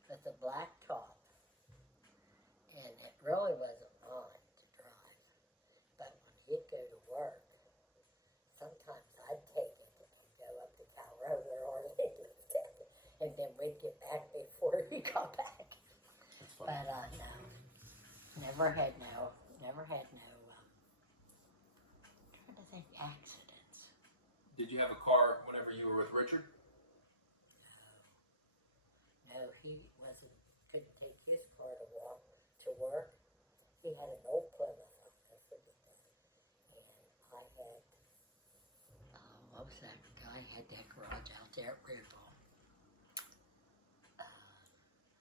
with a black top. And it really wasn't mine to drive. But when he'd go to work, sometimes I'd take it and go up to Calrover or he lived at it. And then we'd get back before he got back. That's funny. But no, never had no, I'm trying to think accidents. Did you have a car whenever you were with Richard? No, he couldn't take his car to work. He had an old Plymouth, I'll never forget that. And I had, what was that guy had that garage out there at Reardon.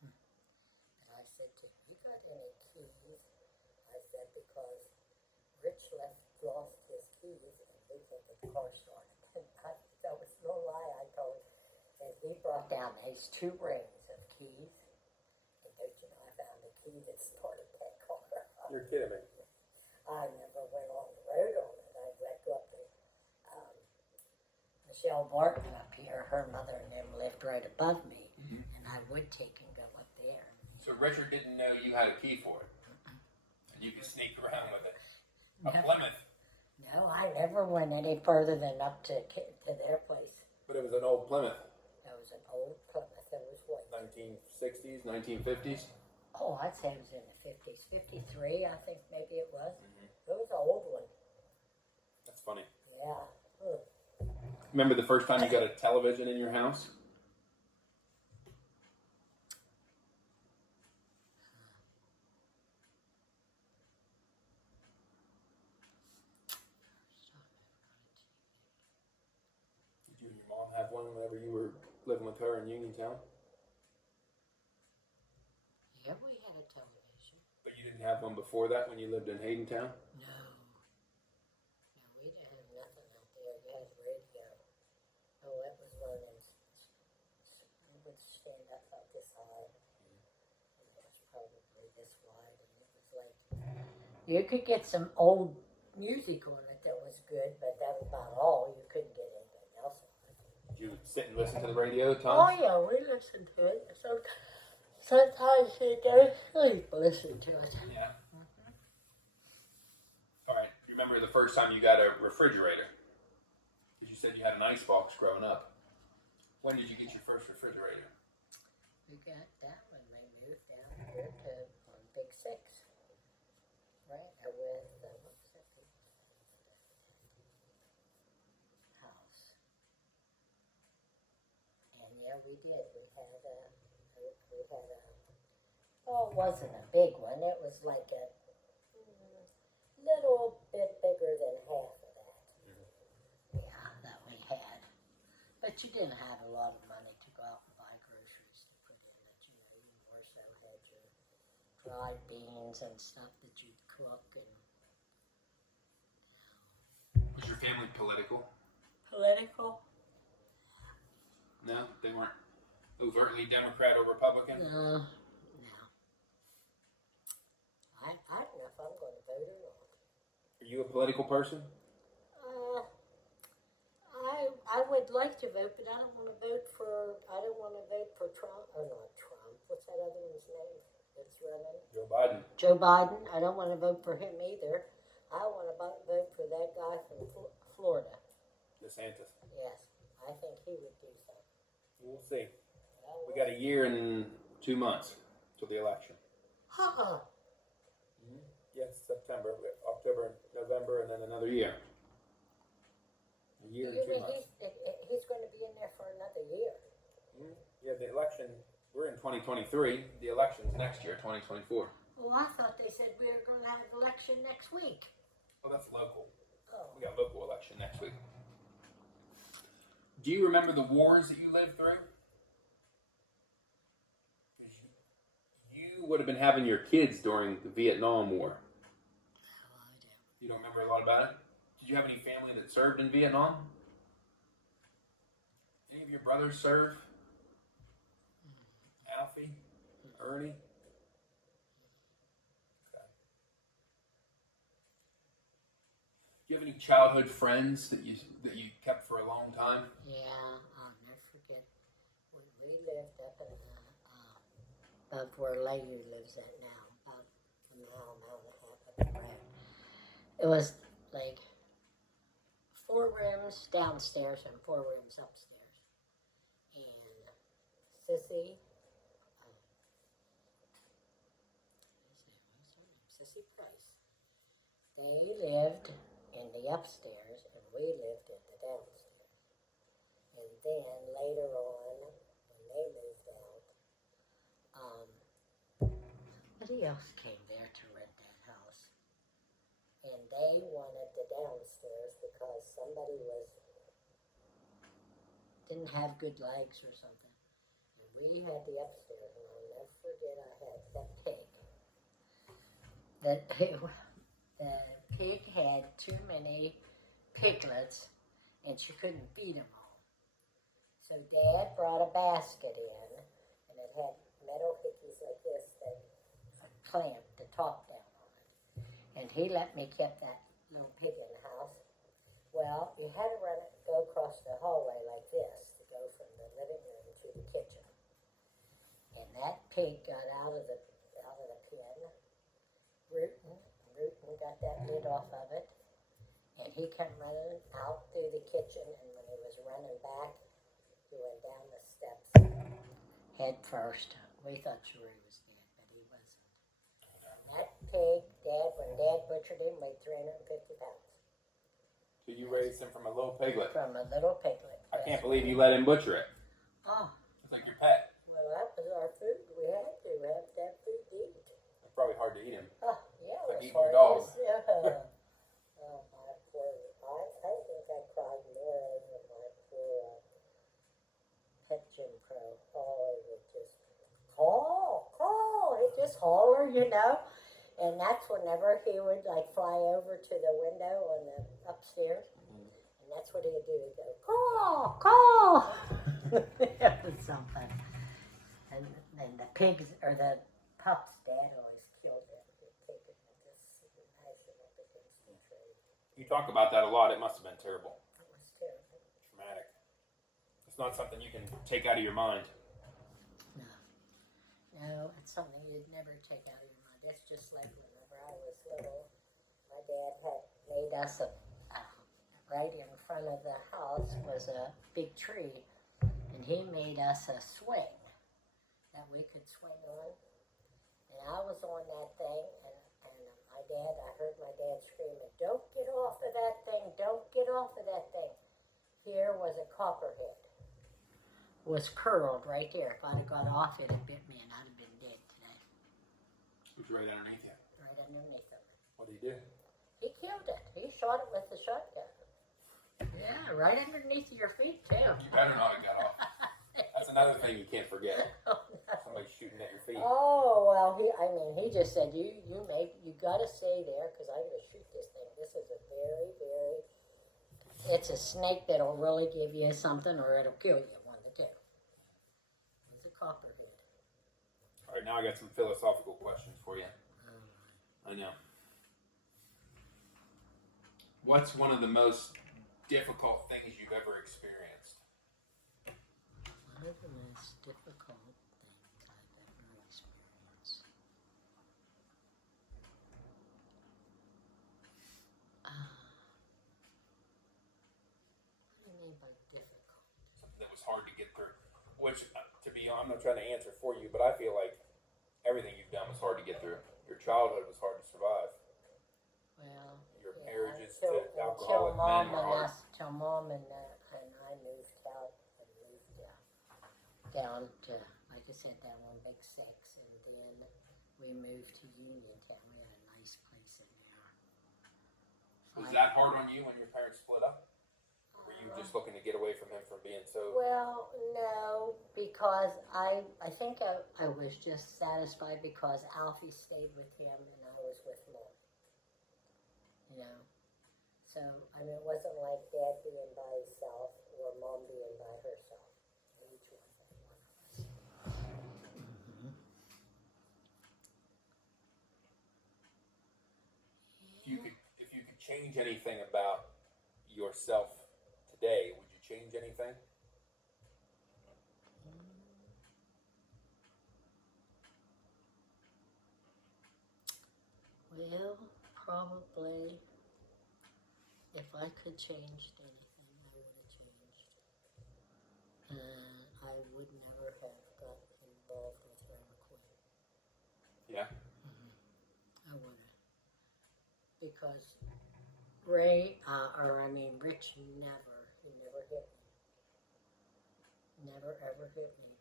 And I said to him, "You got any keys?" I said, because Rich lost his keys and we think the car started. And that was no lie, I told him. And he brought down these 2 rings of keys. And don't you know, I found the key that started that car. You're kidding me. I never went on the road on it. I'd go up to Michelle Barton up here. Her mother and them lived right above me. Mm-hmm. And I would take and go up there. So Richard didn't know you had a key for it? And you could sneak around with it? Never. A Plymouth? No, I never went any further than up to their place. But it was an old Plymouth. It was an old Plymouth. It was what? 1960s, 1950s? Oh, I'd say it was in the 50s. 53, I think maybe it was. Mm-hmm. It was an old one. That's funny. Yeah. Remember the first time you got a television in your house? Did you and your mom have one whenever you were living with her in Uniontown? Yeah, we had a television. But you didn't have one before that when you lived in Haydentown? No. No, we didn't have nothing out there. We had radio. Oh, that was one of them. It would stand up about this high. And it was probably this wide. And it was like, you could get some old music on it that was good, but that was about all. You couldn't get anything else on it. Did you sit and listen to the radio, Tom? Oh, yeah, we listened to it. Sometimes you go to sleep listening to it. Yeah. Mm-hmm. All right. You remember the first time you got a refrigerator? Did you you said you had an icebox growing up. When did you get your first refrigerator? We got that when we moved down here to Big Six. Right, with what was that big house? And yeah, we did. We had a. Well, it wasn't a big one. It was like a little bit bigger than half of that. Yeah, that we had. But you didn't have a lot of money to go out and buy groceries to put in it. You more so had your dried beans and stuff that you'd cook and. Was your family political? Political? No, they weren't overtly Democrat or Republican? No. I don't know if I'm going to vote or not. Are you a political person? I would like to vote, but I don't want to vote for Trump, or not Trump, what's that other one's name that's running? Joe Biden. Joe Biden. I don't want to vote for him either. I want to vote for that guy from Florida. DeSantis. Yes, I think he would do something. We'll see. We got a year and 2 months till the election. Yes, September, October, November, and then another year. A year and 2 months. He's going to be in there for another year. Yeah, the election, we're in 2023. The election's next year, 2024. Well, I thought they said we were going to have an election next week. Well, that's local. Oh. We got local election next week. Do you remember the wars that you lived through? You would have been having your kids during the Vietnam War. Oh, I do. You don't remember a lot about it? Did you have any family that served in Vietnam? Any of your brothers serve? Alfie? Ernie? Okay. Do you have any childhood friends that you kept for a long time? Yeah, I'll never forget when we lived up in above where Leahy lives at now, about a mile and a half up the road. It was like 4 rooms downstairs and 4 rooms upstairs. And Sissy Price, they lived in the upstairs and we lived in the downstairs. And then later on, when they moved out, somebody else came there to rent that house. And they wanted the downstairs because somebody didn't have good legs or something. And we had the upstairs, and I'll never forget I had that pig. The pig had too many piglets, and she couldn't feed them all. So Dad brought a basket in, and it had metal hickeys like this that clamped the top down on it. And he let me keep that little pig in the house. Well, you had to go across the hallway like this to go from the living room to the kitchen. And that pig got out of the pen, rootin' got that lid off of it, and he came running out through the kitchen, and when he was running back, he went down the steps head first. We thought sure he was dead, but he wasn't. And that pig, when Dad butchered him, weighed 350 pounds. So you raised him from a little piglet. From a little piglet. I can't believe you let him butcher it. Oh. It's like your pet. Well, that was our food. We had to have that food to eat. It's probably hard to eat him. Oh, yeah, Like it eating was your hard. dog. Oh, my poor, I think I cried more over my poor pet Jim Crow. Oh, it would just call. He'd just holler, And that's whenever he would like fly over to the window on the upstairs. And that's what he would do. He'd go, call. It was something. And the pigs, or the pups, Dad always killed them. He'd take it and just mash it up against the tree. You talk about that a lot. It must have been terrible. It was terrible. Traumatic. It's not something you can take out of your mind. No, it's something you'd never take out of your mind. It's just like whenever I was little, my dad had made us a right in front of the house was a big tree, and he made us a swing that we could swing on. And I was on that thing, and I heard my dad screaming, "Don't get off of that thing, don't get off of that thing." Here was a copperhead. Was curled right there. If I'd have got off, it'd have bit me, and I'd have been dead today. It was right underneath you. Right underneath him. What did he do? He killed it. He shot it with the shotgun. Yeah, right underneath your feet, too. You better not have got off. That's another thing you can't forget. Somebody shooting at your feet. Oh, well, he just said, you got to stay there because I'm going to shoot this thing. This is a it's a snake that'll really give you something or it'll kill you, one of the two. It's a copperhead. All right, now I got some philosophical questions for you. I know. What's one of the most difficult things you've ever experienced? One of the most difficult things I've ever experienced. What do you mean by difficult? Something that was hard to get through. Which, to be honest, I'm not trying to answer for you, but I feel like everything you've done was hard to get through. Your childhood was hard to survive. Well, Your yeah, marriages to alcoholic till Mom men were hard. till Mom and I moved out and moved down to, like I said, that one big six, and then we moved to Uniontown. We had a nice place in there. Was that hard on you when your parents split up? Were you just looking to get away from him from being so... Well, no, because I think I was just satisfied because Alfie stayed with him and I was with Mom. You know? So, I mean, it wasn't like Dad being by himself or Mom being by herself. Each one had one of us. Mm-hmm. If you could change anything about yourself today, would you change anything? Well, probably, if I could change anything, I would have changed. I would never have got involved with McCoy. Yeah. I would have. Because Rich never hit me. Never ever hit me.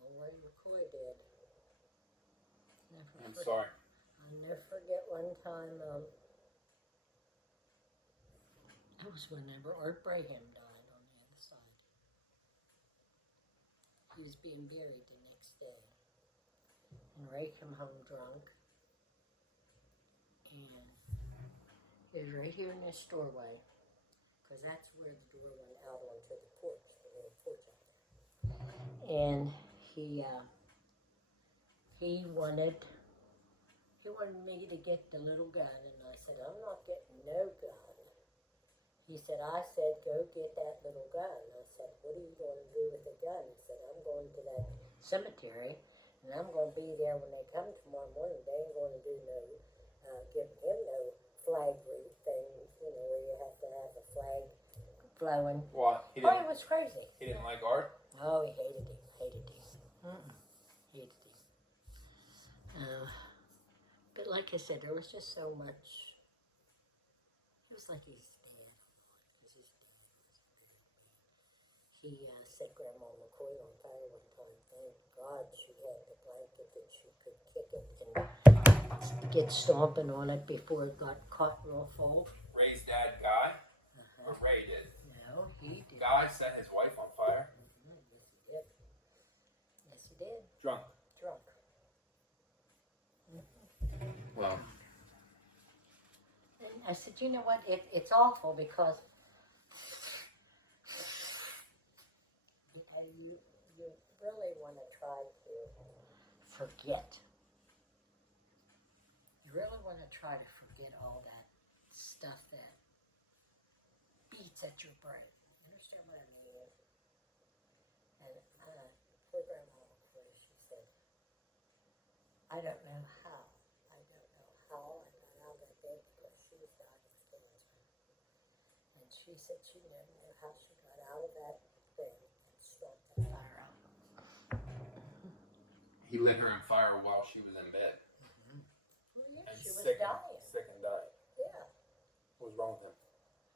But Ray McCoy did. I'm sorry. I'll never forget one time, that was whenever Art Braham died on the other side. He was being buried the next day. And Ray came home drunk. And he was right here in this doorway. Because that's where the door went out onto the porch, the little porch out there. And he wanted me to get the little gun, and I said, I'm not getting no gun. He said, I said, go get that little gun. I said, what are you going to do with the gun? He said, I'm going to that cemetery, and I'm going to be there when they come tomorrow morning. They ain't going to do no, give him no flag thing, you know, where you have to have a flag blowing. Why? It was crazy. He didn't like art? Oh, he hated him. Hated him. Hated him. But like I said, there was just so much. It was like his dad. His dad was a bad man. He set Grandma McCoy on fire one time. Thank God she had the blanket that she could kick it and get stomping on it before it got caught real full. Ray's dad, Guy? Or Ray did? No, he did. Guy set his wife on fire? Yes, he did. Yes, he did. Drunk. Drunk. Well. And I said, you know what? It's awful because you really want to try to forget. You really want to try to forget all that stuff that beats at your brain. You understand what I mean? And poor Grandma McCoy, she said, I don't know how. I got out of that bed to go she said she never knew how she got out of that thing and struck the fire out. He lit her on fire while she was in bed. Well, yeah, And she was sick, dying. sick and dying. Yeah. What was wrong with him?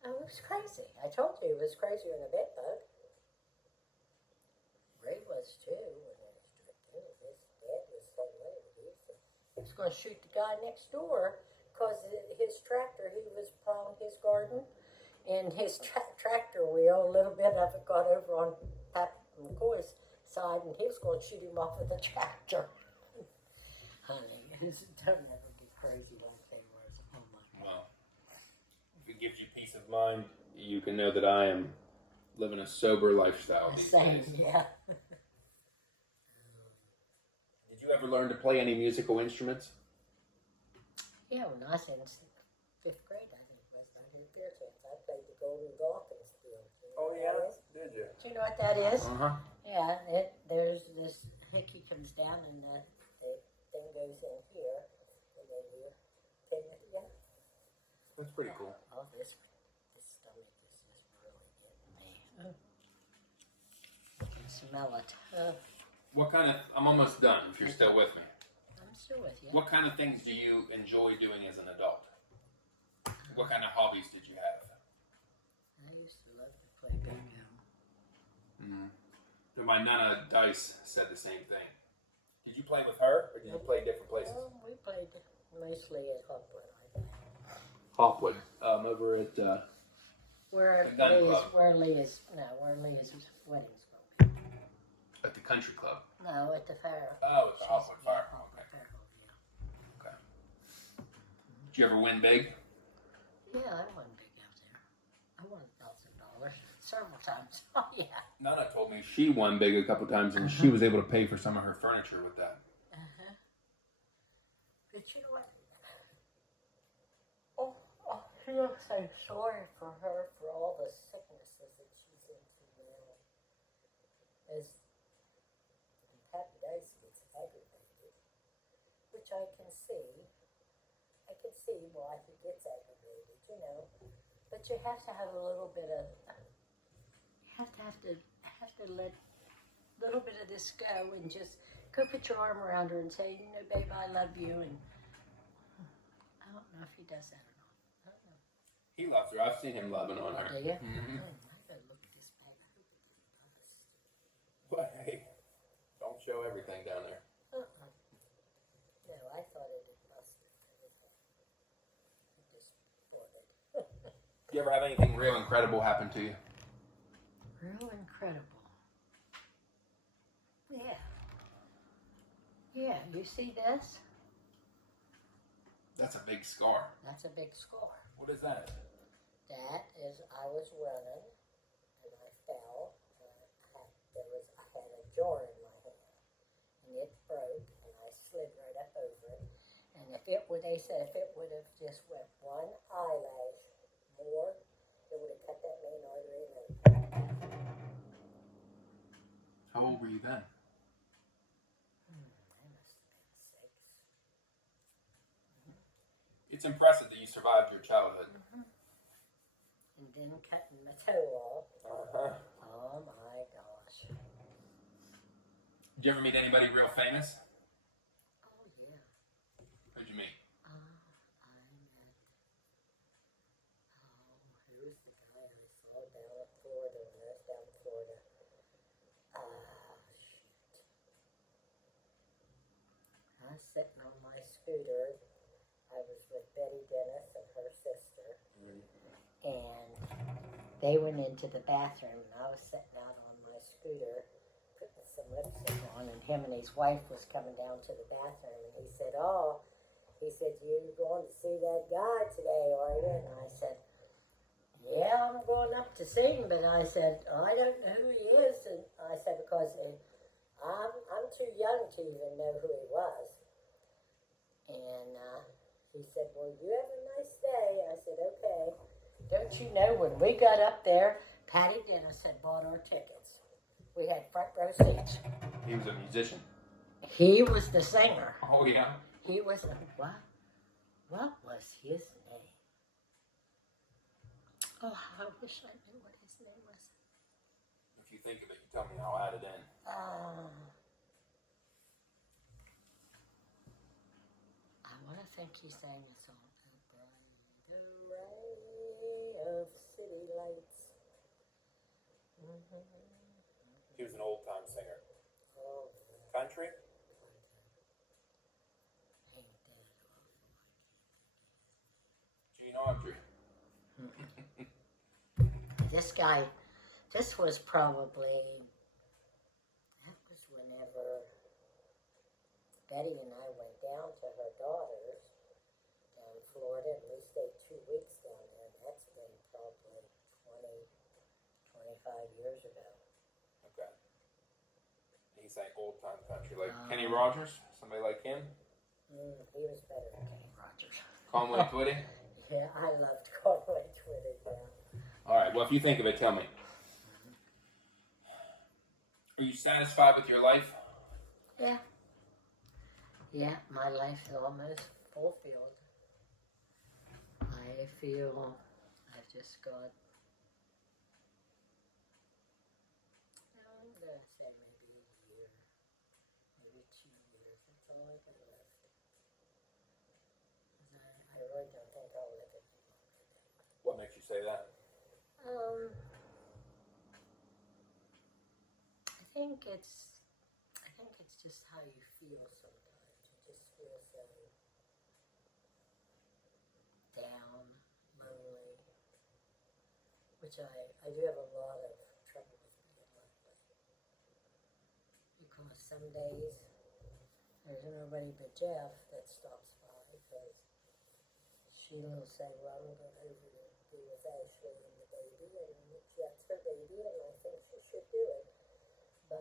Oh, it was crazy. I told you it was crazier than a bed bug. Ray was too when he was drinking. His dad was so late. He was going to shoot the guy next door because his tractor, he was plowing his garden, and his tractor wheel, a little bit of it got over on McCoy's side, and he was going to shoot him off with the tractor. Honey, don't ever get crazy like they were. Oh my God. Well, if it gives you peace of mind, you can know that I am living a sober lifestyle these Same, days. yeah. Did you ever learn to play any musical instruments? Yeah, when I was in 5th grade, I think it was, I did a fair chance. I played the Golden Dolphins field. Oh yeah, did you? Do you know what that is? Uh-huh. Yeah, there's this hickey comes down and the thing goes in here, and then you pin it together. That's pretty cool. Oh, this stomach is just really getting me. I can smell it. What kind of, I'm almost done if you're still with me. I'm still with you. What kind of things do you enjoy doing as an adult? What kind of hobbies did you have? I used to love to play bingo. My Nana Dice said the same thing. Did you play with her, or did you play different places? We played mostly at Hopwood, I think. Hopwood, over at Where The gun club. where Leah's wedding's going to be. at the country club. No, at the fair. Oh, at the Hopwood Yeah, Fire. Hopwood Okay. Fair Hall, yeah. Okay. Did you ever win big? Yeah, I won big out there. I won $1,000 several times. Oh yeah. Nana told me she won big a couple times, and she was able to pay for some of her furniture with that. But you know what? Oh, I feel so sorry for her for all the sicknesses that she's into now. As Happy Dice gets aggravated, which I can see. I can see why he gets aggravated, you know. But you have to have a little bit of. You have to let a little bit of this go and just go put your arm around her and say, you know, babe, I love you. And I don't know if he does that or not. I don't know. He loves her. I've seen him loving on her. Do you? Mhm. Oh, I gotta look at this bag. I hope it doesn't bust. Well, hey, don't show everything down there. Uh-uh. No, I thought it had busted. It just bought it. Do you ever have anything real incredible happen to you? Real incredible. Yeah. Yeah, you see this? That's a big scar. That's a big scar. What is that? That is, I was running and I fell. And I had a jar in my hand and it broke and I slid right up over it. And they said if it would have just went one eyelash more, it would have cut that main artery and everything. How old were you then? I must have been 6. It's impressive that you survived your childhood. And then cutting my toe off. Uh-huh. Oh my gosh. Did you ever meet anybody real famous? Oh yeah. Who'd you meet? I met, who's the guy I saw down in Florida when I was down in Florida? Shoot. I was sitting on my scooter. I was with Betty Dennis and her sister. And they went into the bathroom and I was sitting out on my scooter putting some lipstick on, and him and his wife was coming down to the bathroom, and he said, you're going to see that guy today, are you? And I said, yeah, I'm going up to see him, but I said, I don't know who he is. And I said, because I'm too young to even know who he was. And he said, well, you have a nice day. I said, okay. Don't you know, when we got up there, Patty Dennis had bought our tickets. We had front row seats. He was a musician. He was the singer. Oh, yeah? He was what? What was his name? Oh, I wish I knew what his name was. If you think of it, you tell me. I'll add it in. I want to think he sang a song. The ray of city lights. He was an old time singer. Oh, Country? ain't that awful. Gene Autry. This guy, this was probably, that was whenever Betty and I went down to her daughter's down in Florida, and we stayed 2 weeks down there, and that's been probably 25 years ago. Okay. He sang old time country, like Kenny Rogers. Somebody like him. He was better than Kenny Rogers. Conway Twitty. Yeah, I loved Conway Twitty. Yeah. All right. Well, if you think of it, tell me. Are you satisfied with your life? Yeah. Yeah, my life is almost fulfilled. I feel I've just got, I'm going to say maybe a year, maybe 2 years. That's all I got left. 'Cause I really don't think I'll live it longer. What makes you say that? I think it's just how you feel sometimes. You just feel so down, lonely, which I do have a lot of trouble with being lonely. Because some days there's nobody but Jeff that stops by, because Sheila will say, well, I'm going over to be with Ashley and the baby, and that's her baby, and I think she should do it. But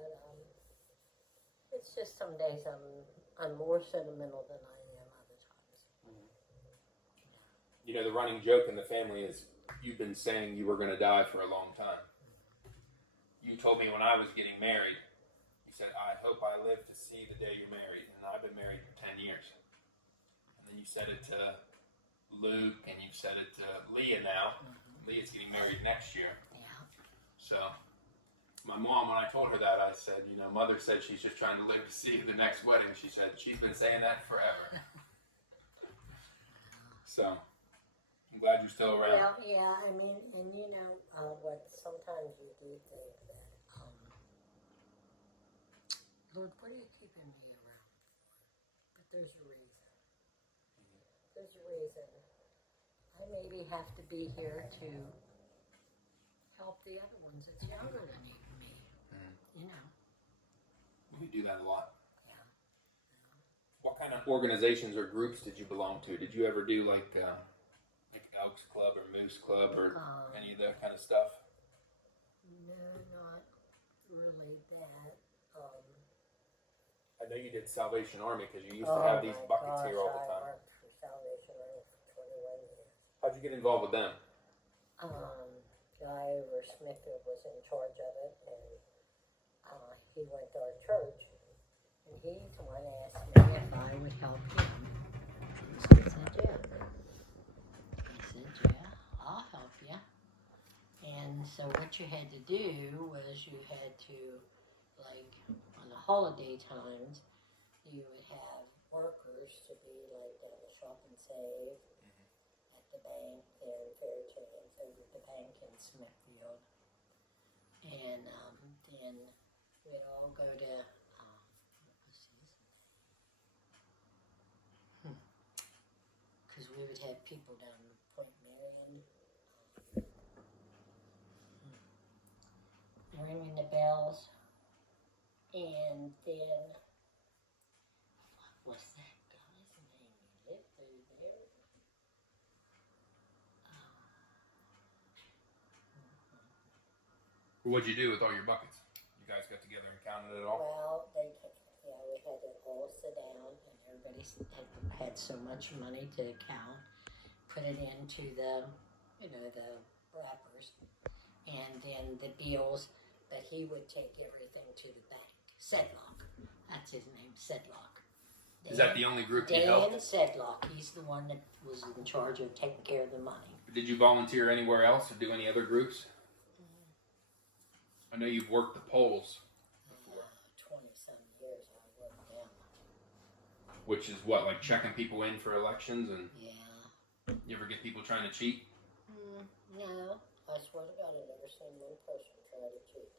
it's just some days I'm more sentimental than I am other times. Mm-hmm. You know, the running joke in the family is you've been saying you were going to die for a long time. You told me when I was getting married, you said, I hope I live to see the day you're married. And I've been married for 10 years. And then you said it to Luke, and you've said it to Leah now. Mm-hmm. Leah's getting married next year. Yeah. So my mom, when I told her that, I said, you know, Mother said she's just trying to live to see the next wedding. She said she's been saying that forever. So I'm glad you're still around. Well, yeah, I mean, and you know, what sometimes you do think that, Lord, what are you keeping me around for? But there's a reason. There's a reason. I maybe have to be here to help the other ones that's younger than me. You know. We do that a lot. Yeah. What kind of organizations or groups did you belong to? Did you ever do like Elks Club or Moose Club or any of that kind of stuff? No, not really that. I know you did Salvation Army because you used to have these buckets here all the time. I worked for Salvation Army for 21 years. How'd you get involved with them? Guy over Smicker was in charge of it, and he went to our church, and he's the one asked me if I would help him. I said, yeah. He said, yeah, I'll help you. And so what you had to do was you had to, like, on the holiday times, you would have workers to be like down the Shop and Save, at the bank there in Fairchains, over at the bank in Smithfield. And then we'd all go to, what was his name? Because we would have people down in Point Marion, ringing the bells. And then, what was that guy's name? He lived through there. What'd you do with all your buckets? You guys got together and counted it all? Well, we had to all sit down, and everybody had so much money to count, put it into the, the wrappers, and then the bills that he would take everything to the bank. Sedlock, that's his name, Sedlock. Is that the only group you helped? Dan Sedlock, he's the one that was in charge of taking care of the money. Did you volunteer anywhere else or do any other groups? I know you've worked the polls before. 20-some years I worked down. Which is what, like checking people in for elections, and Yeah. you ever get people trying to cheat? No, I swear to God, I've never seen one person try to cheat.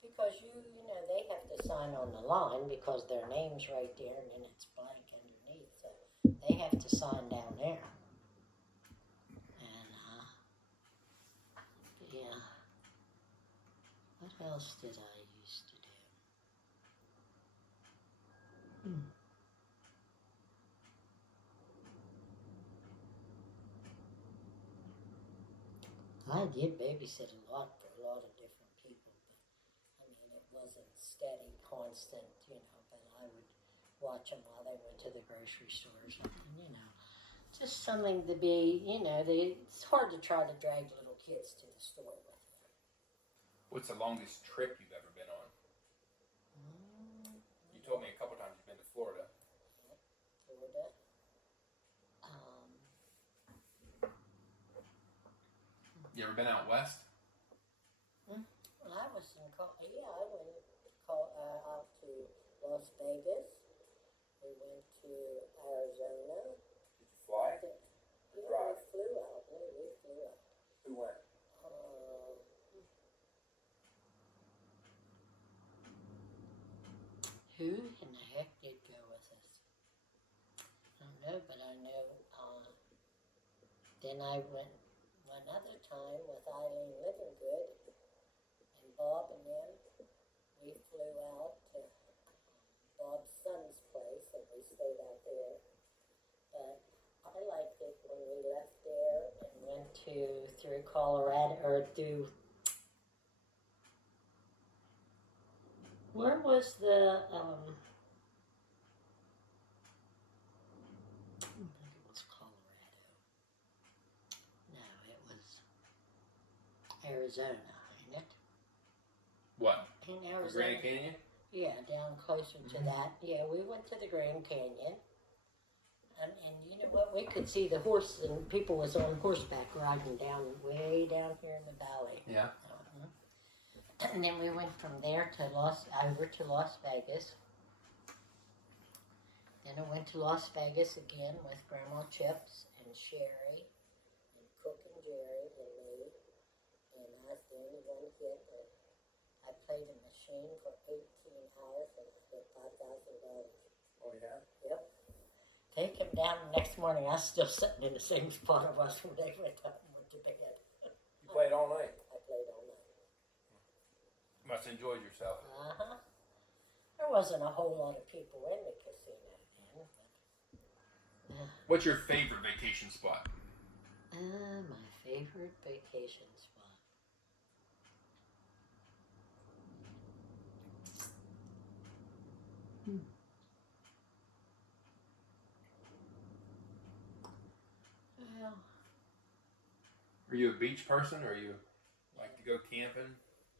Because you know, they have to sign on the line because their name's right there and then it's blank underneath. So they have to sign down there. And, yeah. What else did I used to do? I did babysit a lot for a lot of different people, but I mean, it wasn't steady, constant, you know, but I would watch them while they went to the grocery store or something, you know. Just something to be, you know, it's hard to try to drag little kids to the store with you. What's the longest trip you've ever been on? You told me a couple times you've been to Florida. Florida. You ever been out west? I was in, I went out to Las Vegas. We went to Arizona. Did you fly? Yeah, Drive? we flew out. We flew out. Who went? Who in the heck did go with us? I don't know, but I know. Then I went one other time with Eileen Livingood and Bob and them. We flew out to Bob's son's place and we stayed out there. But I liked it when we left there and went through Colorado or through. Where was the, I think it was Colorado. No, it was Arizona, ain't it? What? In The Arizona. Grand Canyon? Yeah, down closer to that. Yeah, we went to the Grand Canyon. And you know what? We could see the horses and people was on horseback riding down, way down here in the valley. Yeah. And then we went from there to over to Las Vegas. Then I went to Las Vegas again with Grandma Chips and Sherry and Cook and Jerry and me. And I was the only one hit. And I played a machine for 18 hours and I hit $5,000. Oh, yeah? Yep. They came down the next morning. I was still sitting in the same spot I was when they went up and went to bed. You played all night? I played all night. Must have enjoyed yourself. Uh-huh. There wasn't a whole lot of people in the casino then. But, What's your favorite vacation spot? my favorite vacation spot. Well, Are you a beach person, or you like to go camping?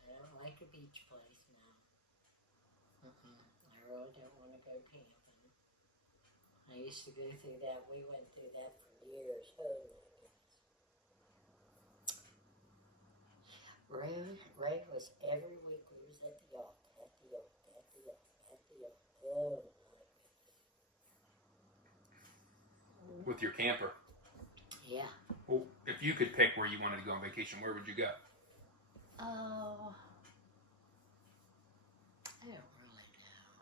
I don't like a beach place now. I really don't want to go camping. I used to go through that. We went through that for years. Oh my goodness. Ray was every week we was at the yacht, at the yacht, at the yacht, at the yacht. Oh my goodness. With your camper? Yeah. Well, if you could pick where you wanted to go on vacation, where would you go? Oh, I don't really know.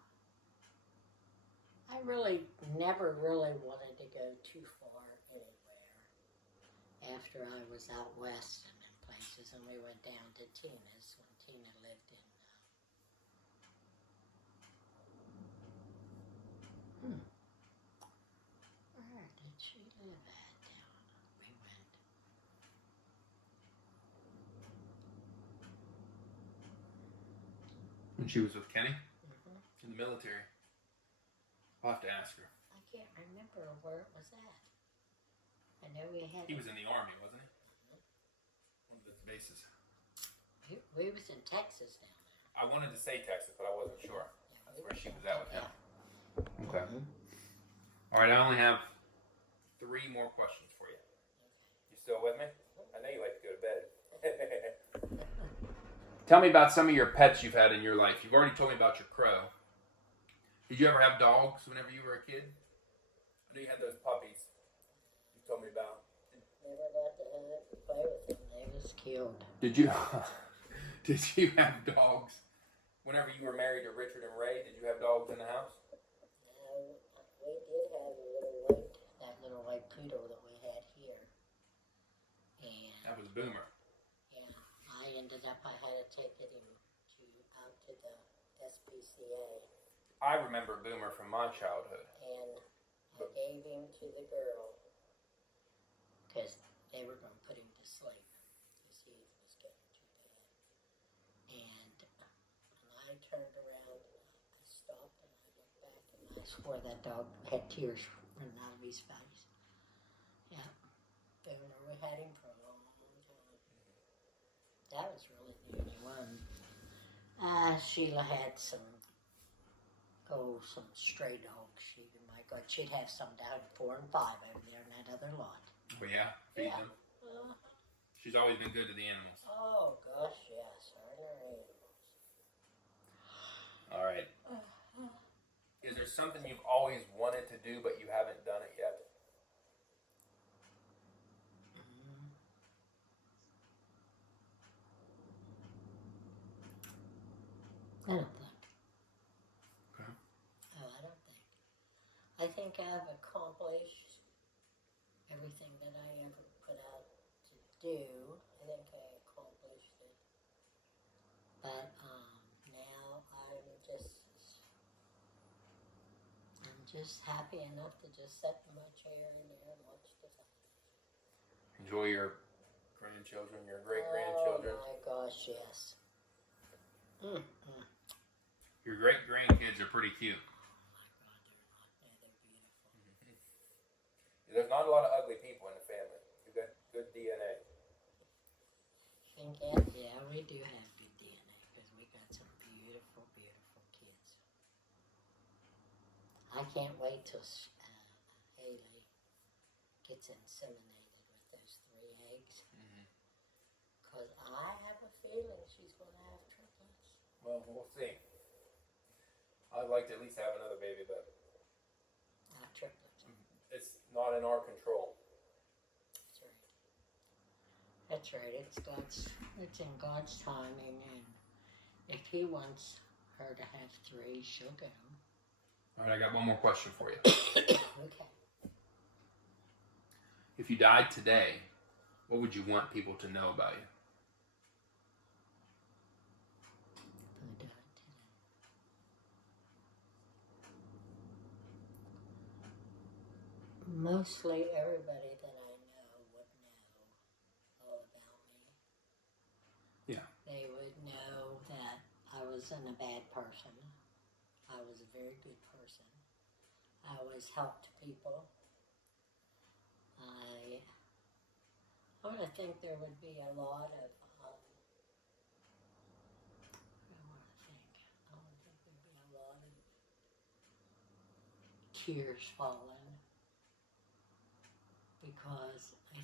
I really never really wanted to go too far anywhere after I was out west and in places, and we went down to Tina's when Tina lived in. Where did she live at down? We went. When she was with Kenny? In the military. I'll have to ask her. I can't remember where it was at. I know we had. He was in the Army, wasn't he? One of his bases. We was in Texas down there. I wanted to say Texas, but I wasn't sure. Yeah, That's where she was at with him. Okay. All right, I only have 3 more questions for you. You still with me? I know you like to go to bed. Tell me about some of your pets you've had in your life. You've already told me about your crow. Did you ever have dogs whenever you were a kid? I know you had those puppies you told me about. Never got to play with them. They was killed. Did you have dogs? Whenever you were married to Richard and Ray, did you have dogs in the house? No, we did have that little white poodle that we had here. And That was Boomer. yeah, I had to take him out to the SPCA. I remember Boomer from my childhood. And I gave him to the girl because they were going to put him to sleep because he was getting too bad. And when I turned around, I stopped and I looked back and I swore that dog had tears running out of his face. Yeah, Boomer, we had him for a long, long time. That was really the only one. Sheila had some stray dogs. My God, she'd have some down 4 and 5 over there in that other lot. Well, yeah, feed Yeah. them. She's always been good to the animals. Oh gosh, yes, are there animals? All right. Is there something you've always wanted to do but you haven't done it yet? I don't think. Okay. Oh, I don't think. I think I've accomplished everything that I ever put out to do. I think I accomplished it. But now I'm just happy enough to just sit in my chair in there and watch the film. Enjoy your grandchildren, your great-grandchildren. Oh my gosh, yes. Your great-grandkids are pretty cute. They're beautiful. There's not a lot of ugly people in the family. You've got good DNA. Yeah, we do have good DNA because we got some beautiful, beautiful kids. I can't wait till Haley gets inseminated with those 3 eggs. Because I have a feeling she's going to have triplets. Well, we'll see. I'd like to at least have another baby, but Triplets. it's not in our control. That's right. That's right. It's in God's timing, and if He wants her to have 3, she'll get them. All right, I got one more question for you. Okay. If you died today, what would you want people to know about you? Who died today? Mostly everybody that I know would know all about me. Yeah. They would know that I wasn't a bad person. I was a very good person. I always helped people. I would think there would be a lot of, I would think there'd be a lot of tears falling because I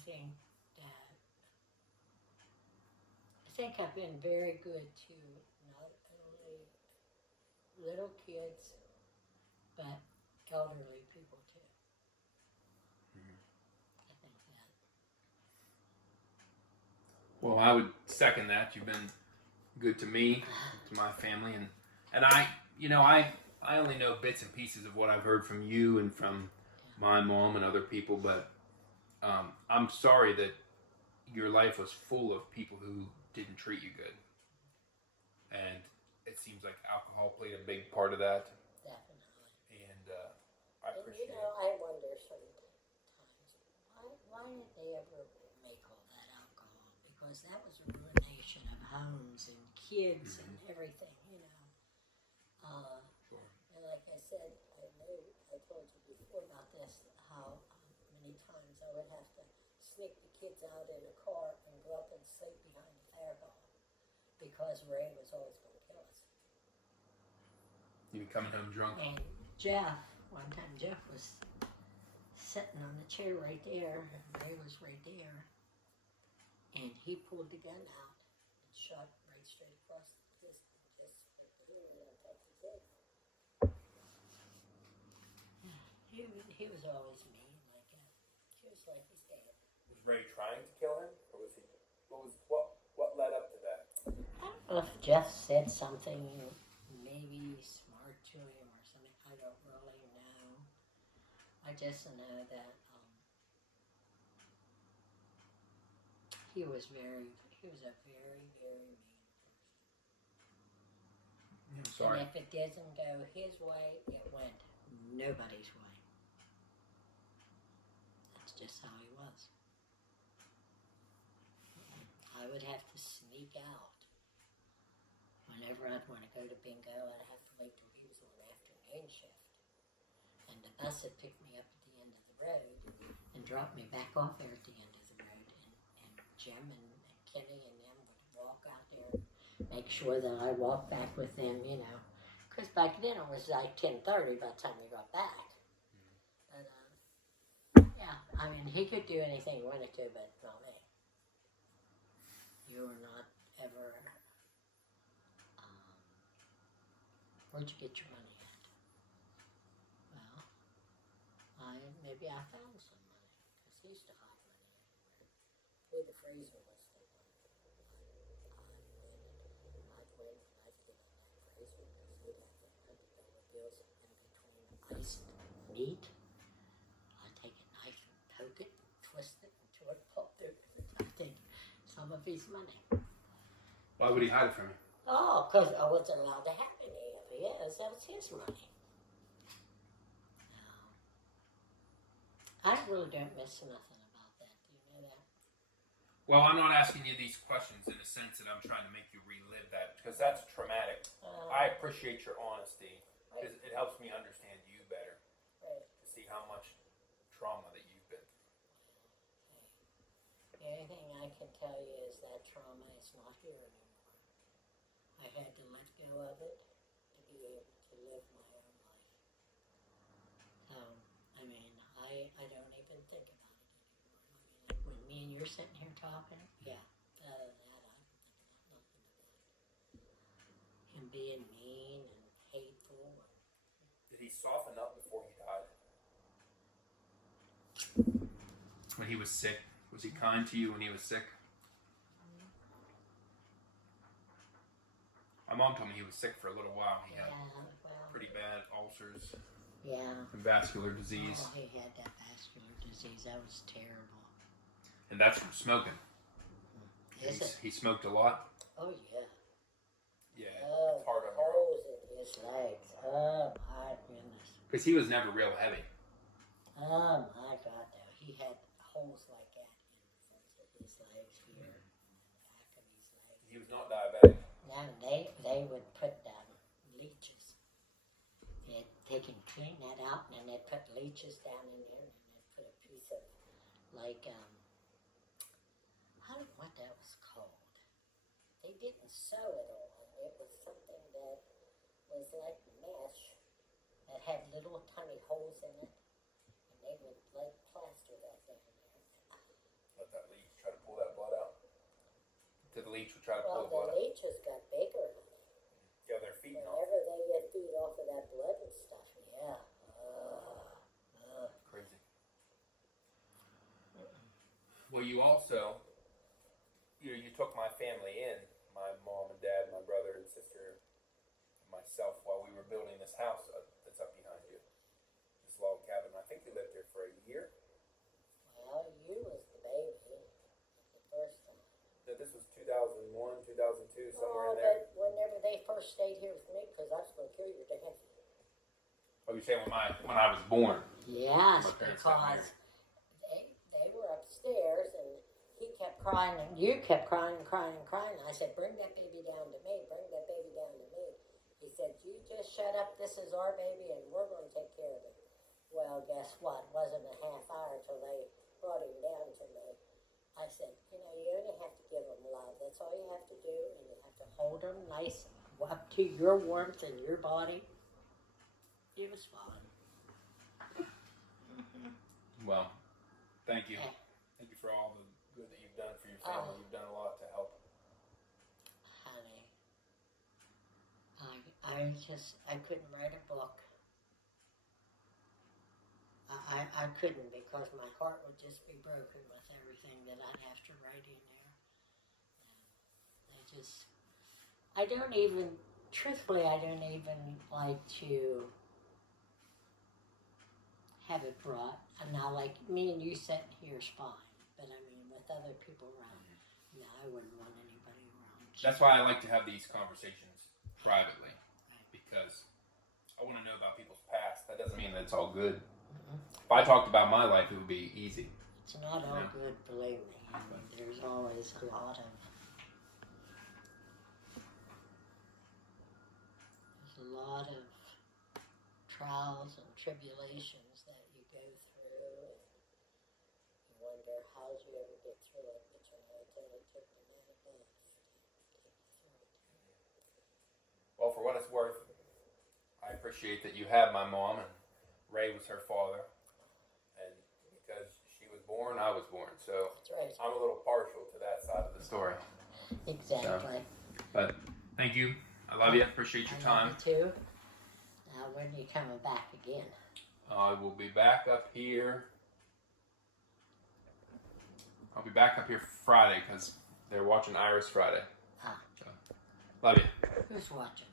think I've been very good to not only little kids, but elderly people too. I think that. Well, I would second that. You've been good to me, to my family, and I only know bits and pieces of what I've heard from you and from my mom and other people, but I'm sorry that your life was full of people who didn't treat you good, and it seems like alcohol played a big part of that. Definitely. And I appreciate it. I wonder sometimes why did they ever make all that alcohol? Because that was a ruination of homes and kids and everything, Sure. And like I said, I told you before about this, how many times I would have to sneak the kids out in a car and go up and sleep behind the fair hall because Ray was always going to kill us. You be coming home drunk. And Jeff, one time Jeff was sitting on the chair right there, and Ray was right there, and he pulled the gun out and shot right straight across just with the head on top of his head. He was always mean like that. Just like his dad. Was Ray trying to kill him, or was he? What led up to that? I don't know if Jeff said something maybe smart to him or something. I don't really know. I just know that he was a very, very mean person. I'm sorry. And if it doesn't go his way, it went nobody's way. That's just how he was. I would have to sneak out. Whenever I'd want to go to bingo, I'd have to wait till he was on afternoon shift. And the bus would pick me up at the end of the road and drop me back off there at the end of the road. And Jim and Kenny and them would walk out there, make sure that I walked back with them, you know. Because back then it was like 10:30 by the time we got back. But, yeah, I mean, he could do anything he wanted to, but not me. You were not ever... where'd you get your money at? Well, maybe I found some money, because he used to hide money everywhere. Where the freezer was still on. I'd get in that freezer, because he'd have the $100 bills in between iced meat. I'd take a knife and poke it, and twist it until it popped open. I'd take some of his money. Why would he hide it from you? Oh, because I wasn't allowed to have any of it. Yes, that was his money. No. I really don't miss nothing about that. Do you know that? Well, I'm not asking you these questions in a sense that I'm trying to make you relive that. Because that's traumatic. I appreciate your honesty, because it helps me understand you better. Right. To see how much trauma that you've been through. The only thing I can tell you is that trauma is not here anymore. I had to let go of it to be able to live my own life. So, I mean, I don't even think about it anymore. I mean, like when me and you're sitting here talking, yeah, other than that, I don't think about nothing about him being mean and hateful. Did he soften up before he died? When he was sick, was he kind to you when he was sick? My mom told me he was sick for a little while. He had pretty bad ulcers and vascular disease. Oh, he had that vascular disease. That was terrible. And that's from smoking. He smoked a lot? Oh, yeah. Yeah, Oh, it's hard on your holes in his legs. Oh, my goodness. Because he was never real heavy. Oh, my God, though. He had holes like that in front of his legs here, and the back of his legs. He was not diabetic. No, they would put leeches. They can clean that out, and then they'd put leeches down in there, and then they'd put a piece of, like, I don't know what that was called. They didn't sew it on. It was something that was like mesh that had little tiny holes in it, and they would, like, plaster that down there. Let that leech try to pull that blood out. Did the leech try to pull the Well, blood the leeches got bigger. Yeah, they're feeding off. Whenever they get feed off of that blood and stuff, yeah. Crazy. Well, you also... You took my family in, my mom and dad, my brother and sister, and myself, while we were building this house that's up behind you. This log cabin. I think we lived here for a year. Well, you was the baby the first time. No, this was 2001, 2002, somewhere in there. But whenever they first stayed here with me, because I was going to kill your dad. Oh, you're saying when I was born? Yes, My parents got because married. they were upstairs, and he kept crying, and you kept crying and crying and crying. I said, bring that baby down to me. Bring that baby down to me. He said, you just shut up. This is our baby, and we're going to take care of it. Well, guess what? It wasn't a half hour till they brought him down to me. I said, you only have to give him love. That's all you have to do, and you have to hold him nice up to your warmth and your body. It was fun. Well, thank you. Yeah. Thank you for all the good that you've done for your family. You've done a lot to help. Honey, I couldn't write a book. I couldn't, because my heart would just be broken with everything that I'd have to write in there. And I don't even, truthfully, I don't even like to have it brought. And now, like, me and you sitting here is fine. But I mean, with other people around, no, I wouldn't want anybody around. That's why I like to have these conversations privately, because I want to know about people's past. That doesn't mean that it's all good. If I talked about my life, it would be easy. It's not all good, believe me. There's always a lot of trials and tribulations that you go through, and you wonder how did you ever get through it. But you know, it only took the man above to take you through it. Well, for what it's worth, I appreciate that you have my mom, and Ray was her father. And because she was born, I was born. So That's right. I'm a little partial to that side of the story. Exactly. But thank you. I love you. Appreciate your time. I love you too. Now, when are you coming back again? I will be back up here. I'll be back up here Friday because they're watching Iris Friday. Ah. So, love you. Who's watching?